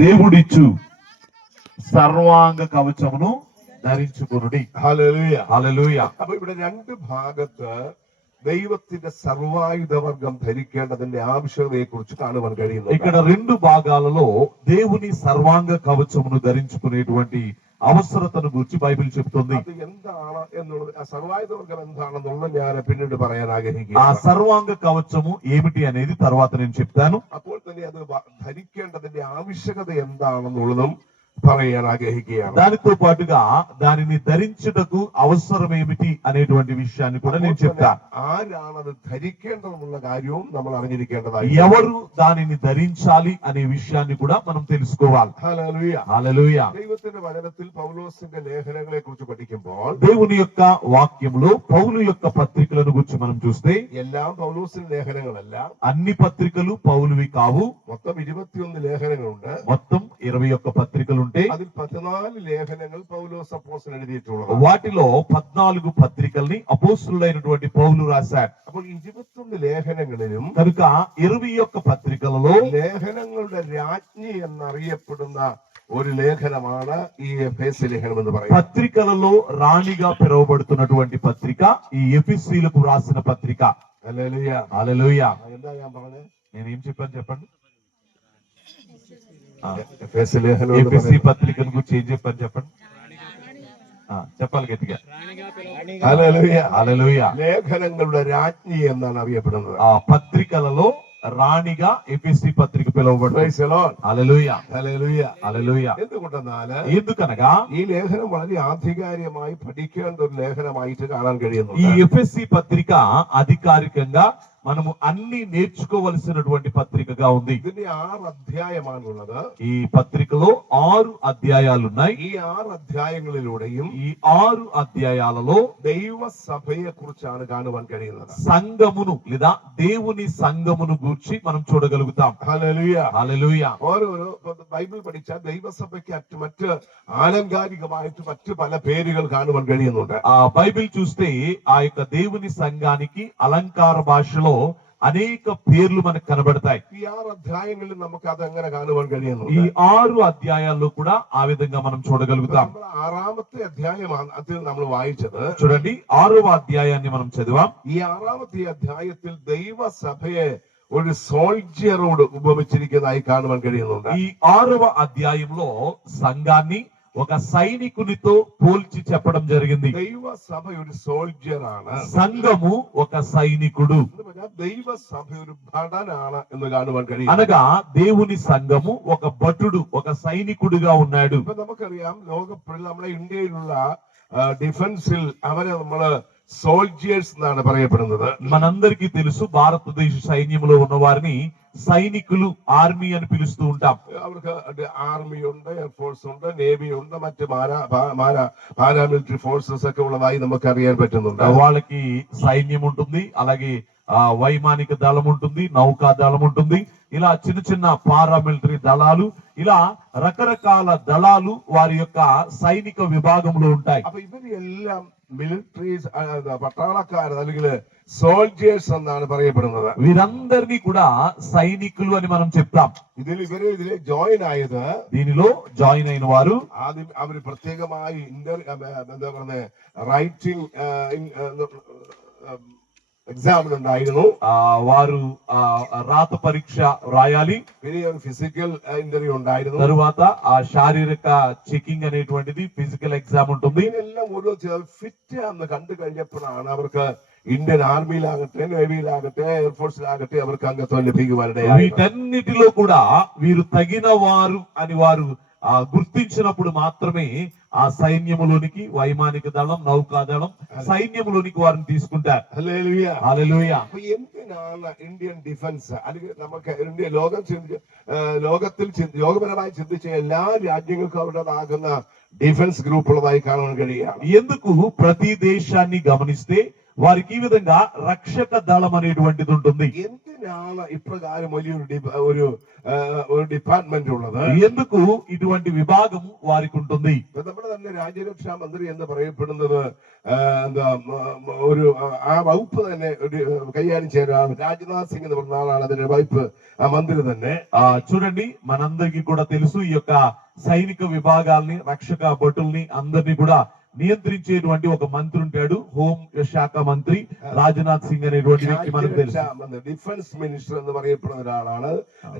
దేవుడిచ్చు സർവാംഗ കവചമുను ധരിച്ചുകൊള്ളുടി. Hallelujah. Hallelujah. അപ്പൊ ഇവിടെ രണ്ട് ഭാഗത്ത് ദൈവത്തിന്റെ സർവായുധവർഗം ധരിക്കേണ്ടതിന്റെ ആവശ്യകതയെ കുറിച്ച് കാണുവാൻ കഴിയുന്നു. ఇక్కడ రెండు భాగాలలో దేవుని సర్వాంగ కవచమును ధరించుకునేటువంటి అవసరతను గురించి బైబిల్ చెప్తుంది. അത് എന്താണ് എന്നുള്ളത്, ആ സർവായുധവർഗം എന്താണെന്നുള്ളത് ഞാൻ പിന്നീട് പറയാൻ ആഗ്രഹിക്കുന്നു. ఆ సర్వాంగ కవచము ఏమిటి అనేది తర్వాత నేను చెప్తాను. അപ്പോൾ തന്നെ അത് ധരിക്കേണ്ടതിന്റെ ആവശ്യകത എന്താണെന്നുള്ളതും പറയാൻ ആഗ്രഹിക്കുകയാണ്. దానితో పాటుగా దానిని ధరించుటకు అవసరం ఏమిటి అనేటువంటి విషయాన్ని కూడా నేను చెప్తాను. ആരാണ് അത് ധരിക്കേണ്ടതെന്നുള്ള കാര്യവും നമ്മൾ അറിഞ്ഞിരിക്കേണ്ടതായി. ఎవరు దానిని ధరించాలి అనే విషయాన్ని కూడా మనం తెలుసుకోవాలి. ഹല്ലേലൂയ. హల్లెలూయ. ദൈവത്തിന്റെ വചനത്തിൽ പൗലോസിന്റെ ലേഖനങ്ങളെ കുറിച്ച് പഠിക്കുമ്പോൾ దేవుని యొక్క వాక్యంలో పౌలు యొక్క పత్రికలను గురించి మనం చూస్తే എല്ലാം പൗലോസിന്റെ ലേഖനങ്ങളല്ല, అన్ని పత్రికలు పౌలువి కావు. മൊത്തം 21 ലേഖനങ്ങളുണ്ട്. మొత్తం 21 పత్రికలు ఉంటే അതിൽ 14 ലേഖനങ്ങൾ പൗലോസ് അപ്പോസ്തലൻ എഴുതിയിട്ടുള്ളത്. వాటిలో 14 పత్రికల్ని అపోస్తులైనటువంటి పౌలు రాశాడు. അപ്പോൾ 21 ലേഖനങ്ങളിലും కనుక 21 పత్రికలలో ലേഖനങ്ങളുടെ രാജ്ഞി എന്നറിയപ്പെടുന്ന ഒരു ലേഖനമാണ് ഈ എഫേസ്യ ലേഖനം എന്ന് പറയുന്നത്. పత్రికలలో రాణిగా పిలువబడుతున్నటువంటి పత్రిక ఈ ఎఫెసీయులకు రాసిన పత్రిక. ഹല്ലേലൂയ. హల్లెలూయ. എന്താ ഞാൻ പറഞ്ഞത്? నేనేం చెప్పాను చెప్పండి. എഫേസ്യ ലേഖനം ఎఫెసీ పత్రికను గురించి ఏం చెప్పాను చెప్పండి. చెప్పాలి గట్టిగా. ഹല്ലേലൂയ. హల్లెలూయ. ലേഖനങ്ങളുടെ രാജ്ഞി എന്നാണ് അറിയപ്പെടുന്നത്. ఆ పత్రికలలో రాణిగా ఎఫెసీ పత్రిక పిలువబడుతుంది. Praise the Lord. Hallelujah. Hallelujah. Hallelujah. എന്തുകൊണ്ടെന്നാല് ఎందుకనగా ഈ ലേഖനം വളരെ ആധികാരികമായി പഠിക്കേണ്ട ഒരു ലേഖനമായിട്ട് കാണാൻ ఈ കഴിയുന്നു. ఎఫెసీ పత్రిక అధికారికంగా మనము అన్ని నేర్చుకోవలసినటువంటి పత్రికగా ఉంది. ഇതിന്റെ 6 അധ്യായമാണുള്ളത്. ఈ పత్రికలో 6 అధ్యాయాలున్నాయి. ഈ 6 അധ്യായങ്ങളിലൂടെയും ఈ 6 అధ్యాయాలలో ദൈവസഭയെ കുറിച്ചാണ് കാണുവാൻ കഴിയുന്നത്. సంఘమును లేదా దేవుని సంఘమును గూర్చి మనం చూడగలుగుతాం. ഹല്ലേലൂയ. హల్లెలూయ. ഓരോരോ ബൈബിൾ പഠിച്ചാൽ ദൈവസഭയ്ക്ക് മറ്റ് ആലങ്കാരികമായിട്ട് മറ്റു പല പേരുകൾ കാണുവാൻ കഴിയുന്നുണ്ട്. ఆ బైబిల్ చూస్తే ఆ యొక్క దేవుని సంఘానికి అలంకార భాషలో అనేక పేర్లు మనకు కనబడతాయి. ഈ 6 അധ്യായങ്ങളിൽ നമുക്ക് അതെങ്ങനെ കാണുവാൻ കഴിയുന്നു? ఈ 6 అధ్యాయాల్లో కూడా ఆ విధంగా మనం చూడగలుగుతాం. 6ാമത്തെ അധ്യായമാണ് അതിൽ നമ്മൾ വായിച്ചത്. చూడండి 6వ అధ్యాయాన్ని మనం చదివాం. ഈ 6ാമത്തെ അധ്യായത്തിൽ ദൈവസഭയെ ഒരു സോൾജിയറോട് ഉപമിച്ചിരിക്കുന്നതായി കാണുവാൻ കഴിയുന്നുണ്ട്. ఈ 6వ అధ్యాయంలో సంఘాన్ని ఒక సైనికునితో పోల్చి చెప్పడం జరిగింది. ദൈവസഭ ഒരു സോൾജിയർ ആണ്. సంఘము ఒక సైనికుడు. ദൈവസഭ ഒരു ഭടനാണ് എന്ന് കാണുവാൻ കഴിയും. అనగా దేవుని సంఘము ఒక భటుడు, ఒక సైనికుడిగా ఉన్నాడు. ഇപ്പൊ നമുക്കറിയാം, നമ്മുടെ ഇന്ത്യയിലുള്ള ഡിഫൻസിൽ അവരെ നമ്മള് സോൾജിയേഴ്സ് എന്നാണ് പറയപ്പെടുന്നത്. మనందరికీ తెలుసు భారతదేశ సైన్యంలో ఉన్న వారిని సైనికులు, ఆర్మీ అని పిలుస్తూ ఉంటాం. അവർക്ക് ആർമി ഉണ്ട്, എയർഫോഴ്സ് ഉണ്ട്, നേവി ഉണ്ട്, മറ്റ് പാരാമിലിറ്ററി ഫോഴ്സസ് ഒക്കെ ഉള്ളതായി നമുക്ക് അറിയാൻ പറ്റുന്നുണ്ട്. వాళ్ళకి సైన్యం ఉంటుంది, అలాగే వైమానిక దళం ఉంటుంది, నౌకా దళం ఉంటుంది. ఇలా చిన్న చిన్న పారామిలిటరీ దళాలు, ఇలా రకరకాల దళాలు వారి యొక్క సైనిక విభాగంలో ఉంటాయి. അപ്പൊ ഇവരെല്ലാം മിലിറ്ററീസ്, പട്ടാളക്കാർ അല്ലെങ്കിൽ സോൾജിയേഴ്സ് എന്നാണ് പറയപ്പെടുന്നത്. వీరందరినీ కూడా సైనికులు అని మనం చెప్తాం. ഇതിലെ ജോയിൻ ആയത്, దీనిలో జాయిన్ అయిన వారు ആദ്യം അവർ പ്രത്യേകമായി എന്താ പറയുന്നത്, റൈറ്റിംഗ് എക്സാമിനുണ്ടായിരുന്നു. వారు రాత పరీక్ష రాయాలి. പിന്നെ ഒരു ഫിസിക്കൽ ഇന്റർവ്യൂ ഉണ്ടായിരുന്നു. తరువాత ఆ శారీరక చెకింగ్ అనేటువంటిది, ఫిజికల్ ఎగ్జామ్ ఉంటుంది. ഇതിനെല്ലാം ഓരോ ഫിറ്റ് എന്ന് കണ്ടു കഴിഞ്ഞപ്പോഴാണ് അവർക്ക് ഇന്ത്യൻ ആർമിയിലാകട്ടെ, നേവിയിലാകട്ടെ, എയർഫോഴ്സിലാകട്ടെ അവർക്ക് അംഗത്വം ലഭിക്കുവാനിടയായി. వీటన్నిటిలో కూడా వీరు తగిన వారు అని వారు గుర్తించినప్పుడు మాత్రమే ఆ సైన్యములోనికి, వైమానిక దళం, నౌకాదళం సైన్యములోనికి వారిని తీసుకుంటారు. ഹല്ലേലൂയ. హల్లెలూయ. അപ്പൊ എന്തിനാണ് ഇന്ത്യൻ ഡിഫൻസ്, അല്ലെങ്കിൽ നമുക്ക് ഇന്ത്യ ലോകത്തിൽ ലോകപരമായി ചിന്തിച്ച എല്ലാ രാജ്യങ്ങൾക്കും അവരുടേതാകുന്ന ഡിഫൻസ് ഗ്രൂപ്പ് ഉള്ളതായി കാണാൻ കഴിയുകയാണ്. ఎందుకు ప్రతి దేశాన్ని గమనిస్తే వారికి ఈ విధంగా రక్షక దళం అనేటువంటిది ఉంటుంది. എന്തിനാണ് ഇപ്രകാരം വലിയൊരു ഒരു ഡിപ്പാർട്ട്മെന്റ് ഉള്ളത്? ఎందుకు ఇటువంటి విభాగం వారికి ఉంటుంది? ഇപ്പൊ നമ്മുടെ തന്നെ രാജ്യരക്ഷാ മന്ത്രി എന്ന് പറയപ്പെടുന്നത് എന്താ ഒരു ആ വകുപ്പ് തന്നെ കൈകാര്യം ചെയ്യാൻ രാജ്നാഥ് സിംഗ് എന്ന് പറഞ്ഞ ആളാണ് അതിന്റെ വകുപ്പ് ആ മന്ത്രി തന്നെ. చూడండి, మనందరికీ కూడా తెలుసు ఈ యొక్క సైనిక విభాగాల్ని, రక్షక భటుల్ని అందరినీ కూడా నియంత్రించేటువంటి ఒక మంత్రి ఉంటాడు. హోం శాఖ మంత్రి రాజ్నాథ్ సింగ్ అనేటువంటి వ్యక్తి మనకు తెలుసు. ഡിഫൻസ് മിനിസ്റ്റർ എന്ന് പറയപ്പെടുന്ന ഒരാളാണ്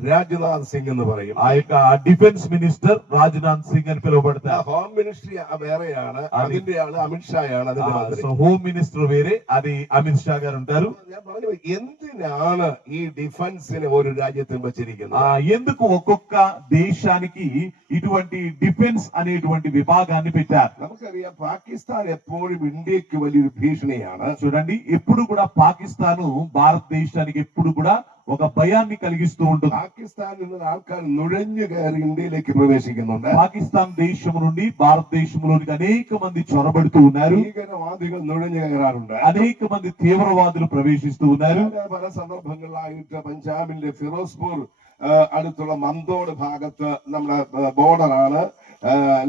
രാജ്നാഥ് സിംഗ് എന്ന് പറയും. ఆ యొక్క డిఫెన్స్ మినిస్టర్ రాజ్నాథ్ సింగ్ అని పిలువబడతారు. ഹോം മിനിസ്ട്രി വേറെയാണ്, അതിന്റെ ആള് അമിത്ഷായാണ് അതിന്റെ മന്ത്രി. సో హోమ్ మినిస్టర్ వేరే, అది అమిత్ షా గారు ఉంటారు. ഞാൻ പറഞ്ഞു, എന്തിനാണ് ഈ ഡിഫൻസിനെ ഒരു രാജ്യത്തും വെച്ചിരിക്കുന്നത്? ఎందుకు ఒక్కొక్క దేశానికి ఇటువంటి డిఫెన్స్ అనేటువంటి విభాగాన్ని పెట్టారు? നമുക്കറിയാം, പാകിസ്ഥാൻ എപ്പോഴും ഇന്ത്യക്ക് വലിയൊരു ഭീഷണിയാണ്. చూడండి, ఎప్పుడు కూడా పాకిస్తాను భారతదేశానికి ఎప్పుడు కూడా ఒక భయాన్ని కలిగిస్తూ ఉంటుంది. പാകിസ്ഥാനിൽ നിന്ന് ആൾക്കാർ നുഴഞ്ഞു കയറി ഇന്ത്യയിലേക്ക് പ്രവേശിക്കുന്നുണ്ട്. పాకిస్తాన్ దేశం నుండి భారతదేశంలోనికి అనేక మంది చొరబడుతూ ఉన్నారు. ഭീകരവാദികൾ നുഴഞ്ഞു കയറാറുണ്ട്. అనేక మంది తీవ్రవాదులు ప్రవేశిస్తూ ఉన్నారు. പല സന്ദർഭങ്ങളിലായിട്ട് പഞ്ചാബിന്റെ ഫിറോസ്പൂർ അടുത്തുള്ള മന്തോട് ഭാഗത്ത് നമ്മുടെ ബോർഡറാണ്,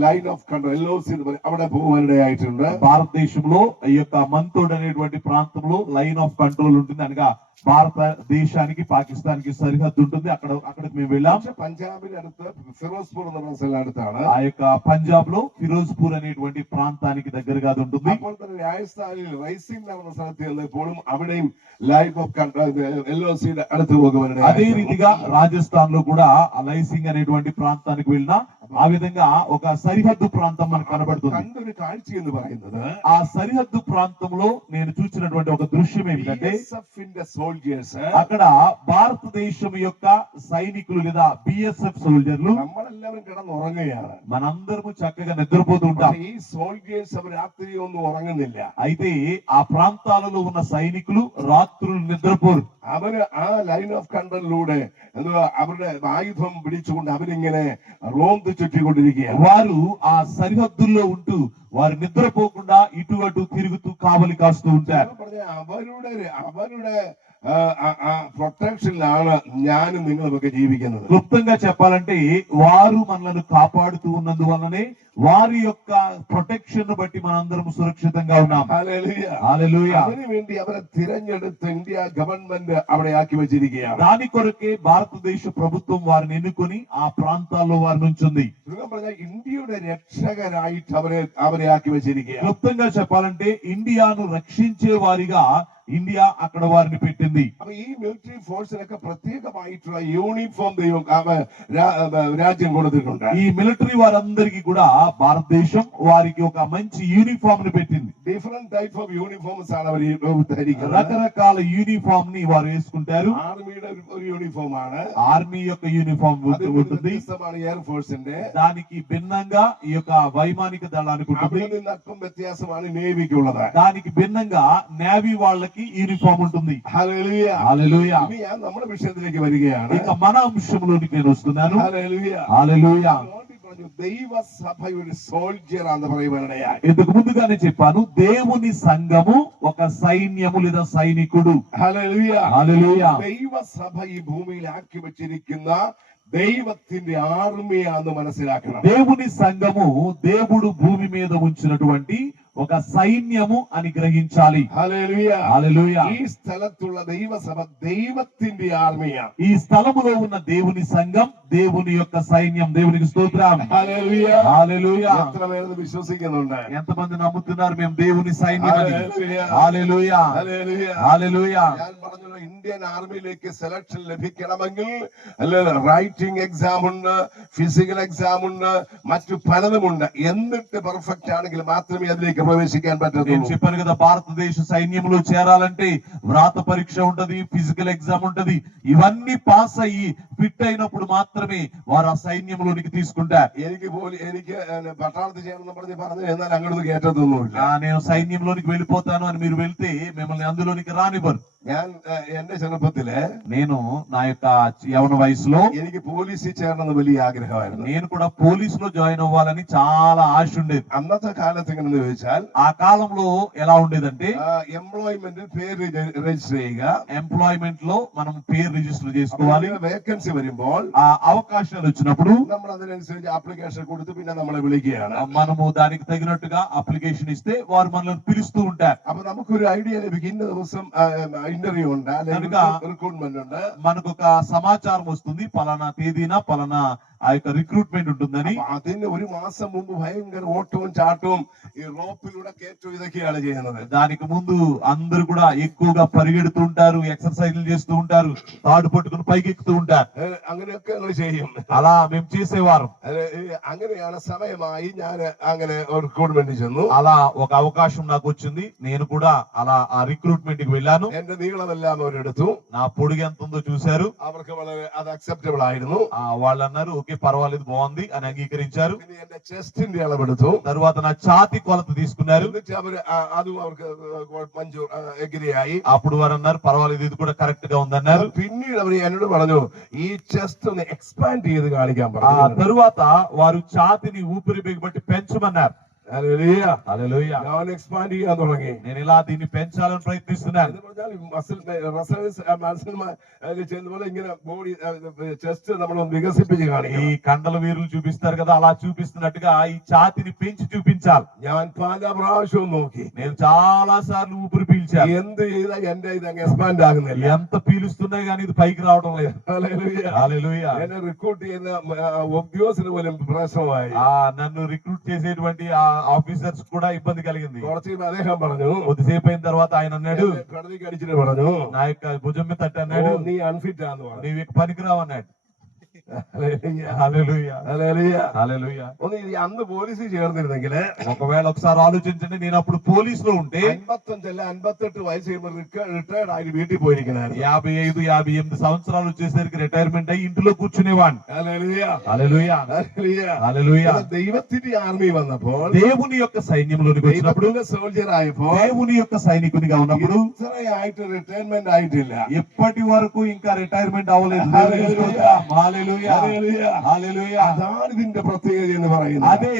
లైన్ ఆఫ్ కంట్రోల్ LOC അവിടെ పోవడాయిട്ടുണ്ട്. భారతదేశంలో ఈ యొక్క మంతోడ్ అనేటువంటి ప్రాంతంలో లైన్ ఆఫ్ కంట్రోల్ ఉంటుంది, అనగా భారతదేశానికి పాకిస్తాన్ కి సరిహద్దు ఉంటుంది. అక్కడికి మేము వెళ్ళాం. పంజాబిని അടുത്ത് ഫിറോസ്പൂർ എന്ന സ്ഥലം അടുത്താണ്. ఆ యొక్క పంజాబ్ లో ఫిరోజ్పూర్ అనేటువంటి ప్రాంతానికి దగ్గరగా అది ఉంటుంది. അപ്പോൾ തന്നെ രാജസ്ഥാനിൽ റൈസിംഗ് എന്ന സ്ഥലത്ത് ചെന്നപ്പോഴും അവിടെയും ലൈൻ ഓഫ് కంట్రోల్ LOC അടുത്ത് പോകുവാൻ. అదే రీతిగా రాజస్థాన్ లో కూడా లైసింగ్ అనేటువంటి ప్రాంతానికి వెళ్ళినా ఆ విధంగా ఒక సరిహద్దు ప్రాంతం మనకు కనబడుతుంది. കണ്ടൊരു കാഴ്ച എന്ന് പറയുന്നത്, ఆ సరిహద్దు ప్రాంతంలో నేను చూసినటువంటి ఒక దృశ్యం ఏమిటంటే, అక్కడ భారతదేశం యొక్క సైనికులు లేదా BSF సోల్జర్లు നമ്മളെല്ലാവരും കിടന്നുറങ്ങുകയാണ്. మనందరము చక్కగా నిద్రపోతూ ఉంటాం. ఈ సోల్జర్స్ రాత్రి ഒന്നും ഉറങ്ങുന്നില്ല. అయితే ఆ ప్రాంతాలలో ఉన్న సైనికులు రాత్రులు నిద్రపోరు. അവര് ആ ലൈൻ ഓഫ് കൺട്രോളിലൂടെ അവരുടെ ആയുധം പിടിച്ചുകൊണ്ട് അവരിങ്ങനെ റോന്ത് ചുറ്റിക്കൊണ്ടിരിക്കുകയാണ്. వారు ఆ సరిహద్దుల్లో ఉంటూ వారు నిద్రపోకుండా ఇటు అటు తిరుగుతూ కావలి కాస్తూ ఉంటారు. അവരുടെ ప్రొటెక్షన్ലാണ് ഞാനും നിങ്ങളുമൊക്കെ ജീവിക്കുന്നത്. క్లుప్తంగా చెప్పాలంటే వారు మనలను కాపాడుతూ ఉన్నందువల్లనే వారి యొక్క ప్రొటెక్షన్ బట్టి మనందరం సురక్షితంగా ఉన్నాం. హల్లెలూయా. അതിനുവേണ്ടി അവരെ തിരഞ്ഞെടുത്ത് ഇന്ത്യ ഗവൺമെന്റ് അവിടെ ആക്കി വെച്ചിരിക്കുകയാണ്. దాని కొరకే భారతదేశ ప్రభుత్వం వారిని ఎన్నుకొని ఆ ప్రాంతాల్లో వారిని ఉంచుంది. ഇന്ത്യയുടെ രക്ഷകരായിട്ട് അവരെ ആക്കി വെച്ചിരിക്കുകയാണ്. క్లుప్తంగా చెప్పాలంటే ఇండియాను రక్షించే వారిగా ఇండియా అక్కడ వారిని పెట్టింది. അപ്പൊ ഈ മിലിറ്ററി ഫോഴ്സിനൊക്കെ പ്രത്യേകമായിട്ടുള്ള യൂണിഫോം രാജ്യം കൊടുത്തിട്ടുണ്ട്. ఈ మిలిటరీ వారందరికీ కూడా భారతదేశం వారికి ఒక మంచి యూనిఫామ్ ని పెట్టింది. ഡിഫറെന്റ് ടൈപ്പ് ഓഫ് യൂണിഫോംസ് ആണ് അവർ ധരിക്കുന്നത്. రకరకాల యూనిఫామ్ ని వారు వేసుకుంటారు. ആർമിയുടെ ഒരു യൂണിഫോം ആണ്, ఆర్మీ యొక్క యూనిఫామ్ ఉంటుంది. എയർഫോഴ്സിന്റെ దానికి భిన్నంగా ఈ యొక్క వైమానిక దళానికి ఉంటుంది. നിന്നല്പം വ്യത്യാസമാണ് നേവിക്കുള്ളത്. దానికి భిన్నంగా నేవీ వాళ్ళకి యూనిఫామ్ ఉంటుంది. ഹല്ലേലൂയ. హల్లెలూయా. ഇനി ഞാൻ നമ്മുടെ വിഷയത്തിലേക്ക് വരികയാണ്. ఇక మన అంశంలోనికి నేను వస్తున్నాను. ഹല്ലേലൂയ. హల్లెలూయా. ദൈവ സഭയുടെ സോൾജർ എന്ന് പറയുവാനിടയായി. ఇంతకు ముందుగానే చెప్పాను, దేవుని సంఘము ఒక సైన్యము లేదా సైనికుడు. ഹല്ലേലൂയ. హల్లెలూయా. ദൈവ സഭ ഈ ഭൂമിയിൽ ആക്കി വെച്ചിരിക്കുന്ന ദൈവത്തിന്റെ ആർമിയാന്ന് മനസ്സിലാക്കണം. దేవుని సంఘము దేవుడు భూమి మీద ఉంచినటువంటి ఒక సైన్యము అని గ్రహించాలి. హల్లెలూయ. హల్లెలూయా. ఈ స్థలത്തുള്ള ദൈവസഭ ദൈവത്തിന്റെ ആർമിയാണ്. ఈ స్థలములో ఉన్న దేవుని సంఘం దేవుని యొక్క సైన్యం. దేవునికి స్తోత్రం. ഹല്ലേലൂയ. హల్లెలూయా. എത്ര പേര് വിശ്വസിക്കുന്നുണ്ട്? ఎంతమంది నమ్ముతున్నారు మేము దేవుని సైన్యం అని? ഹല്ലേലൂയ. హల్లెలూయా. ഹല്ലേലൂയ. హల్లెలూయా. ഞാൻ പറഞ്ഞല്ലോ, ഇന്ത്യൻ ആർമിയിലേക്ക് സെലക്ഷൻ ലഭിക്കണമെങ്കിൽ റൈറ്റിംഗ് എക്സാം ഉണ്ട്, ഫിസിക്കൽ എക്സാം ഉണ്ട്, മറ്റു പലതുമുണ്ട്. എന്നിട്ട് പെർഫെക്റ്റ് ആണെങ്കിൽ മാത്രമേ അതിലേക്ക് ప్రవేశిക്കാൻ నేను పట్టదు. చెప్పాను కదా, భారతదేశ సైన్యంలో చేరాలంటే వ్రాత పరీక్ష ఉంటది, ఫిజికల్ ఎగ్జామ్ ఉంటది. ఇవన్నీ పాస్ అయ్యి ఫిట్ అయినప్పుడు మాత్రమే వారు ఆ సైన్యంలోనికి తీసుకుంటారు. എനിക്ക് പട്ടാളത്തിൽ ചെയ്യണമെന്ന് പറഞ്ഞു എന്നാൽ അങ്ങോട്ട് കേട്ടതൊന്നുമില്ല. నేను సైన్యంలోనికి వెళ్ళిపోతాను అని మీరు వెళ్తే మిమ్మల్ని అందులోనికి రానివ్వరు. ഞാൻ എന്റെ ചെറുപ്പത്തില് నేను నా యొక్క యవన వయసులో എനിക്ക് പോലീസിൽ ചേരണമെന്ന് വലിയ ആഗ്രഹമായിരുന്നു. నేను కూడా పోలీస్ లో జాయిన్ అవ్వాలని చాలా ఆశ ఉండేది. അന്നത്തെ കാലത്ത് എങ്ങനെയെന്ന് ചോദിച്ചാൽ ఆ కాలంలో ఎలా ఉండేదంటే എംപ്ലോയ്മെന്റിൽ പേര് രജിസ്റ്റർ ചെയ്യുക, ఎంప్లాయ్మెంట్ లో మనం పేరు రిజిస్టర్ చేసుకోవాలి. വേക്കൻസി വരുമ്പോൾ ఆ అవకాశాలు వచ్చినప్పుడు നമ്മൾ അതിനനുസരിച്ച് ആപ്ലിക്കേഷൻ കൊടുത്ത് പിന്നെ നമ്മളെ വിളിക്കുകയാണ്. మనము దానికి తగినట్టుగా అప్లికేషన్ ఇస్తే వారు మనల్ని పిలుస్తూ ఉంటారు. അപ്പൊ നമുക്കൊരു ഐഡിയ ലഭിക്കും. ഇന്ന ദിവസം ഇന്റർവ്യൂ ഉണ്ട്, അല്ലെങ്കിൽ റിക്രൂട്ട്മെന്റ് ഉണ്ട്. మనకు ఒక సమాచారం వస్తుంది, పలానా తేదీన పలానా ఆ యొక్క రిక్రూట్మెంట్ ఉంటుందని. അതിന് ഒരു മാസം മുമ്പ് ഭയങ്കര ഓട്ടവും ചാട്ടവും ഈ റോപ്പിലൂടെ കയറ്റവും ഇതൊക്കെയാണ് ചെയ്യുന്നത്. దానికి ముందు అందరూ కూడా ఎక్కువగా పరిగెడుతూ ఉంటారు, ఎక్సర్సైజ్లు చేస్తూ ఉంటారు, తాడు పట్టుకుని పైకి ఎక్కుతూ ఉంటారు. അങ്ങനെയൊക്കെ ഞങ്ങൾ ചെയ്യും. అలా మేము చేసేవారు. അങ്ങനെയാണ് സമയമായി ഞാൻ അങ്ങനെ റിക്രൂട്ട്മെന്റ് ചെന്നു. అలా ఒక అవకాశం నాకు వచ్చింది, నేను కూడా అలా ఆ రిక్రూట్మెంట్ కి వెళ్ళాను. എന്റെ നീളമെല്ലാം അവരെടുത്തു. నా పొడుగు ఎంత ఉందో చూశారు. അവർക്ക് വളരെ അത് അക്സെപ്റ്റബിൾ ആയിരുന്നു. వాళ్ళు అన్నారు ఓకే పర్వాలేదు, బాగుంది అని అంగీకరించారు. പിന്നെ എന്റെ ചെസ്റ്റിന്റെ അളവെടുത്തു. తర్వాత నా ఛాతీ కొలత తీసుకున్నారు. എന്നിട്ട് അവര് അതും അവർക്ക് മഞ്ജൂർ എഗ്രിയായി. అప్పుడు వారు అన్నారు పర్వాలేదు, ఇది కూడా కరెక్ట్ గా ఉందన్నారు. പിന്നീട് അവർ എന്നോട് പറഞ്ഞു ഈ చెస్ట్ ഒന്ന് എക്സ്പാൻഡ് ചെയ്ത് കാണിക്കാൻ ఆ പറഞ്ഞു. తరువాత వారు ఛాతీని ఊపిరి బిగబట్టి పెంచమన్నారు. ഹല്ലേലൂയ. హల్లెలూయా. ഞാൻ എക്സ്പാൻഡ് ചെയ്യാൻ തുടങ്ങി. నేను ఇలా దీన్ని పెంచాలని ప్రయత్నిస్తున్నాను. എന്ന് പറഞ്ഞാൽ ചെന്നപോലെ ഇങ്ങനെ ബോഡി ചെസ്റ്റ് നമ്മൾ വികസിപ്പിച്ച് ఈ കാണിക്കണം. కండల వీరులు చూపిస్తారు కదా, అలా చూపిస్తున్నట్టుగా ఈ ఛాతీని పెంచి చూపించాలి. ഞാൻ പല പ്രാവശ്യവും നോക്കി. నేను చాలా సార్లు ఊపిరి పీల్చాను. എന്ത് ചെയ്താൽ എന്റെ ഇത് അങ്ങ് എക്സ്പാൻഡ് ആകുന്നില്ല. ఎంత పీలుస్తున్నాయి కానీ ఇది పైకి రావడం లేదు. ഹല്ലേലൂയ. హల్లెలూయా. എന്നെ റിക്രൂട്ട് ചെയ്യുന്ന ഉദ്യോഗസ്ഥന് പോലും പ്രശ്നമായി. నన్ను రిక్రూట్ చేసేటువంటి ఆ ఆఫీసర్స్ కూడా ఇబ్బంది కలిగింది. കുറച്ച് അദ്ദേഹം പറഞ്ഞു, కొద్దిసేపు అయిన తర్వాత ఆయన అన్నాడు, കടലിക്ക് അടിച്ചിട്ട് പറഞ്ഞു, నా యొక్క భుజం మీద తట్టి అన్నాడు, നീ അൺഫിറ്റ് ആന്ന് പറഞ്ഞു. నీవు ఇక పనికిరావు అన్నాడు. ഹല്ലേലൂയ. హల్లెలూయా. ഹല്ലേലൂയ. హల్లెలూయా. ഒന്ന് ഈ അന്ന് പോലീസിൽ ചേർന്നിരുന്നെങ്കില് ఒకవేళ ఒకసారి ఆలోచించండి, నేను అప్పుడు పోలీస్ లో ఉంటే 55 അല്ല 58 വയസ്സ് കഴിയുമ്പോൾ റിട്ടയർഡ് ആയി വീട്ടിൽ പോയിരിക്കണായിരുന്നു. 55, 58 సంవత్సరాలు వచ్చేసరికి రిటైర్మెంట్ అయ్యి ఇంట్లో కూర్చునేవాడిని. ഹല്ലേലൂയ. హల్లెలూయా. ഹല്ലേലൂയ. హల్లెలూయా. ദൈവത്തിന്റെ ആർമി വന്നപ്പോൾ, దేవుని యొక్క సైన్యంలోనికి వచ్చినప్పుడు, ദൈവത്തിന്റെ സോൾജർ ആയപ്പോൾ, దేవుని యొక్క సైనికునిగా ఉన్నప్పుడు ഇത്രയായിട്ട് റിട്ടയർമെന്റ് ആയിട്ടില്ല. ఎప్పటి వరకు ఇంకా రిటైర్మెంట్ అవ్వలేదు. హల్లెలూయా. హల్లెలూయా. హల్లెలూయా. അതാണ് ഇതിന്റെ പ്രത്യേകത എന്ന് പറയുന്നത്. అదే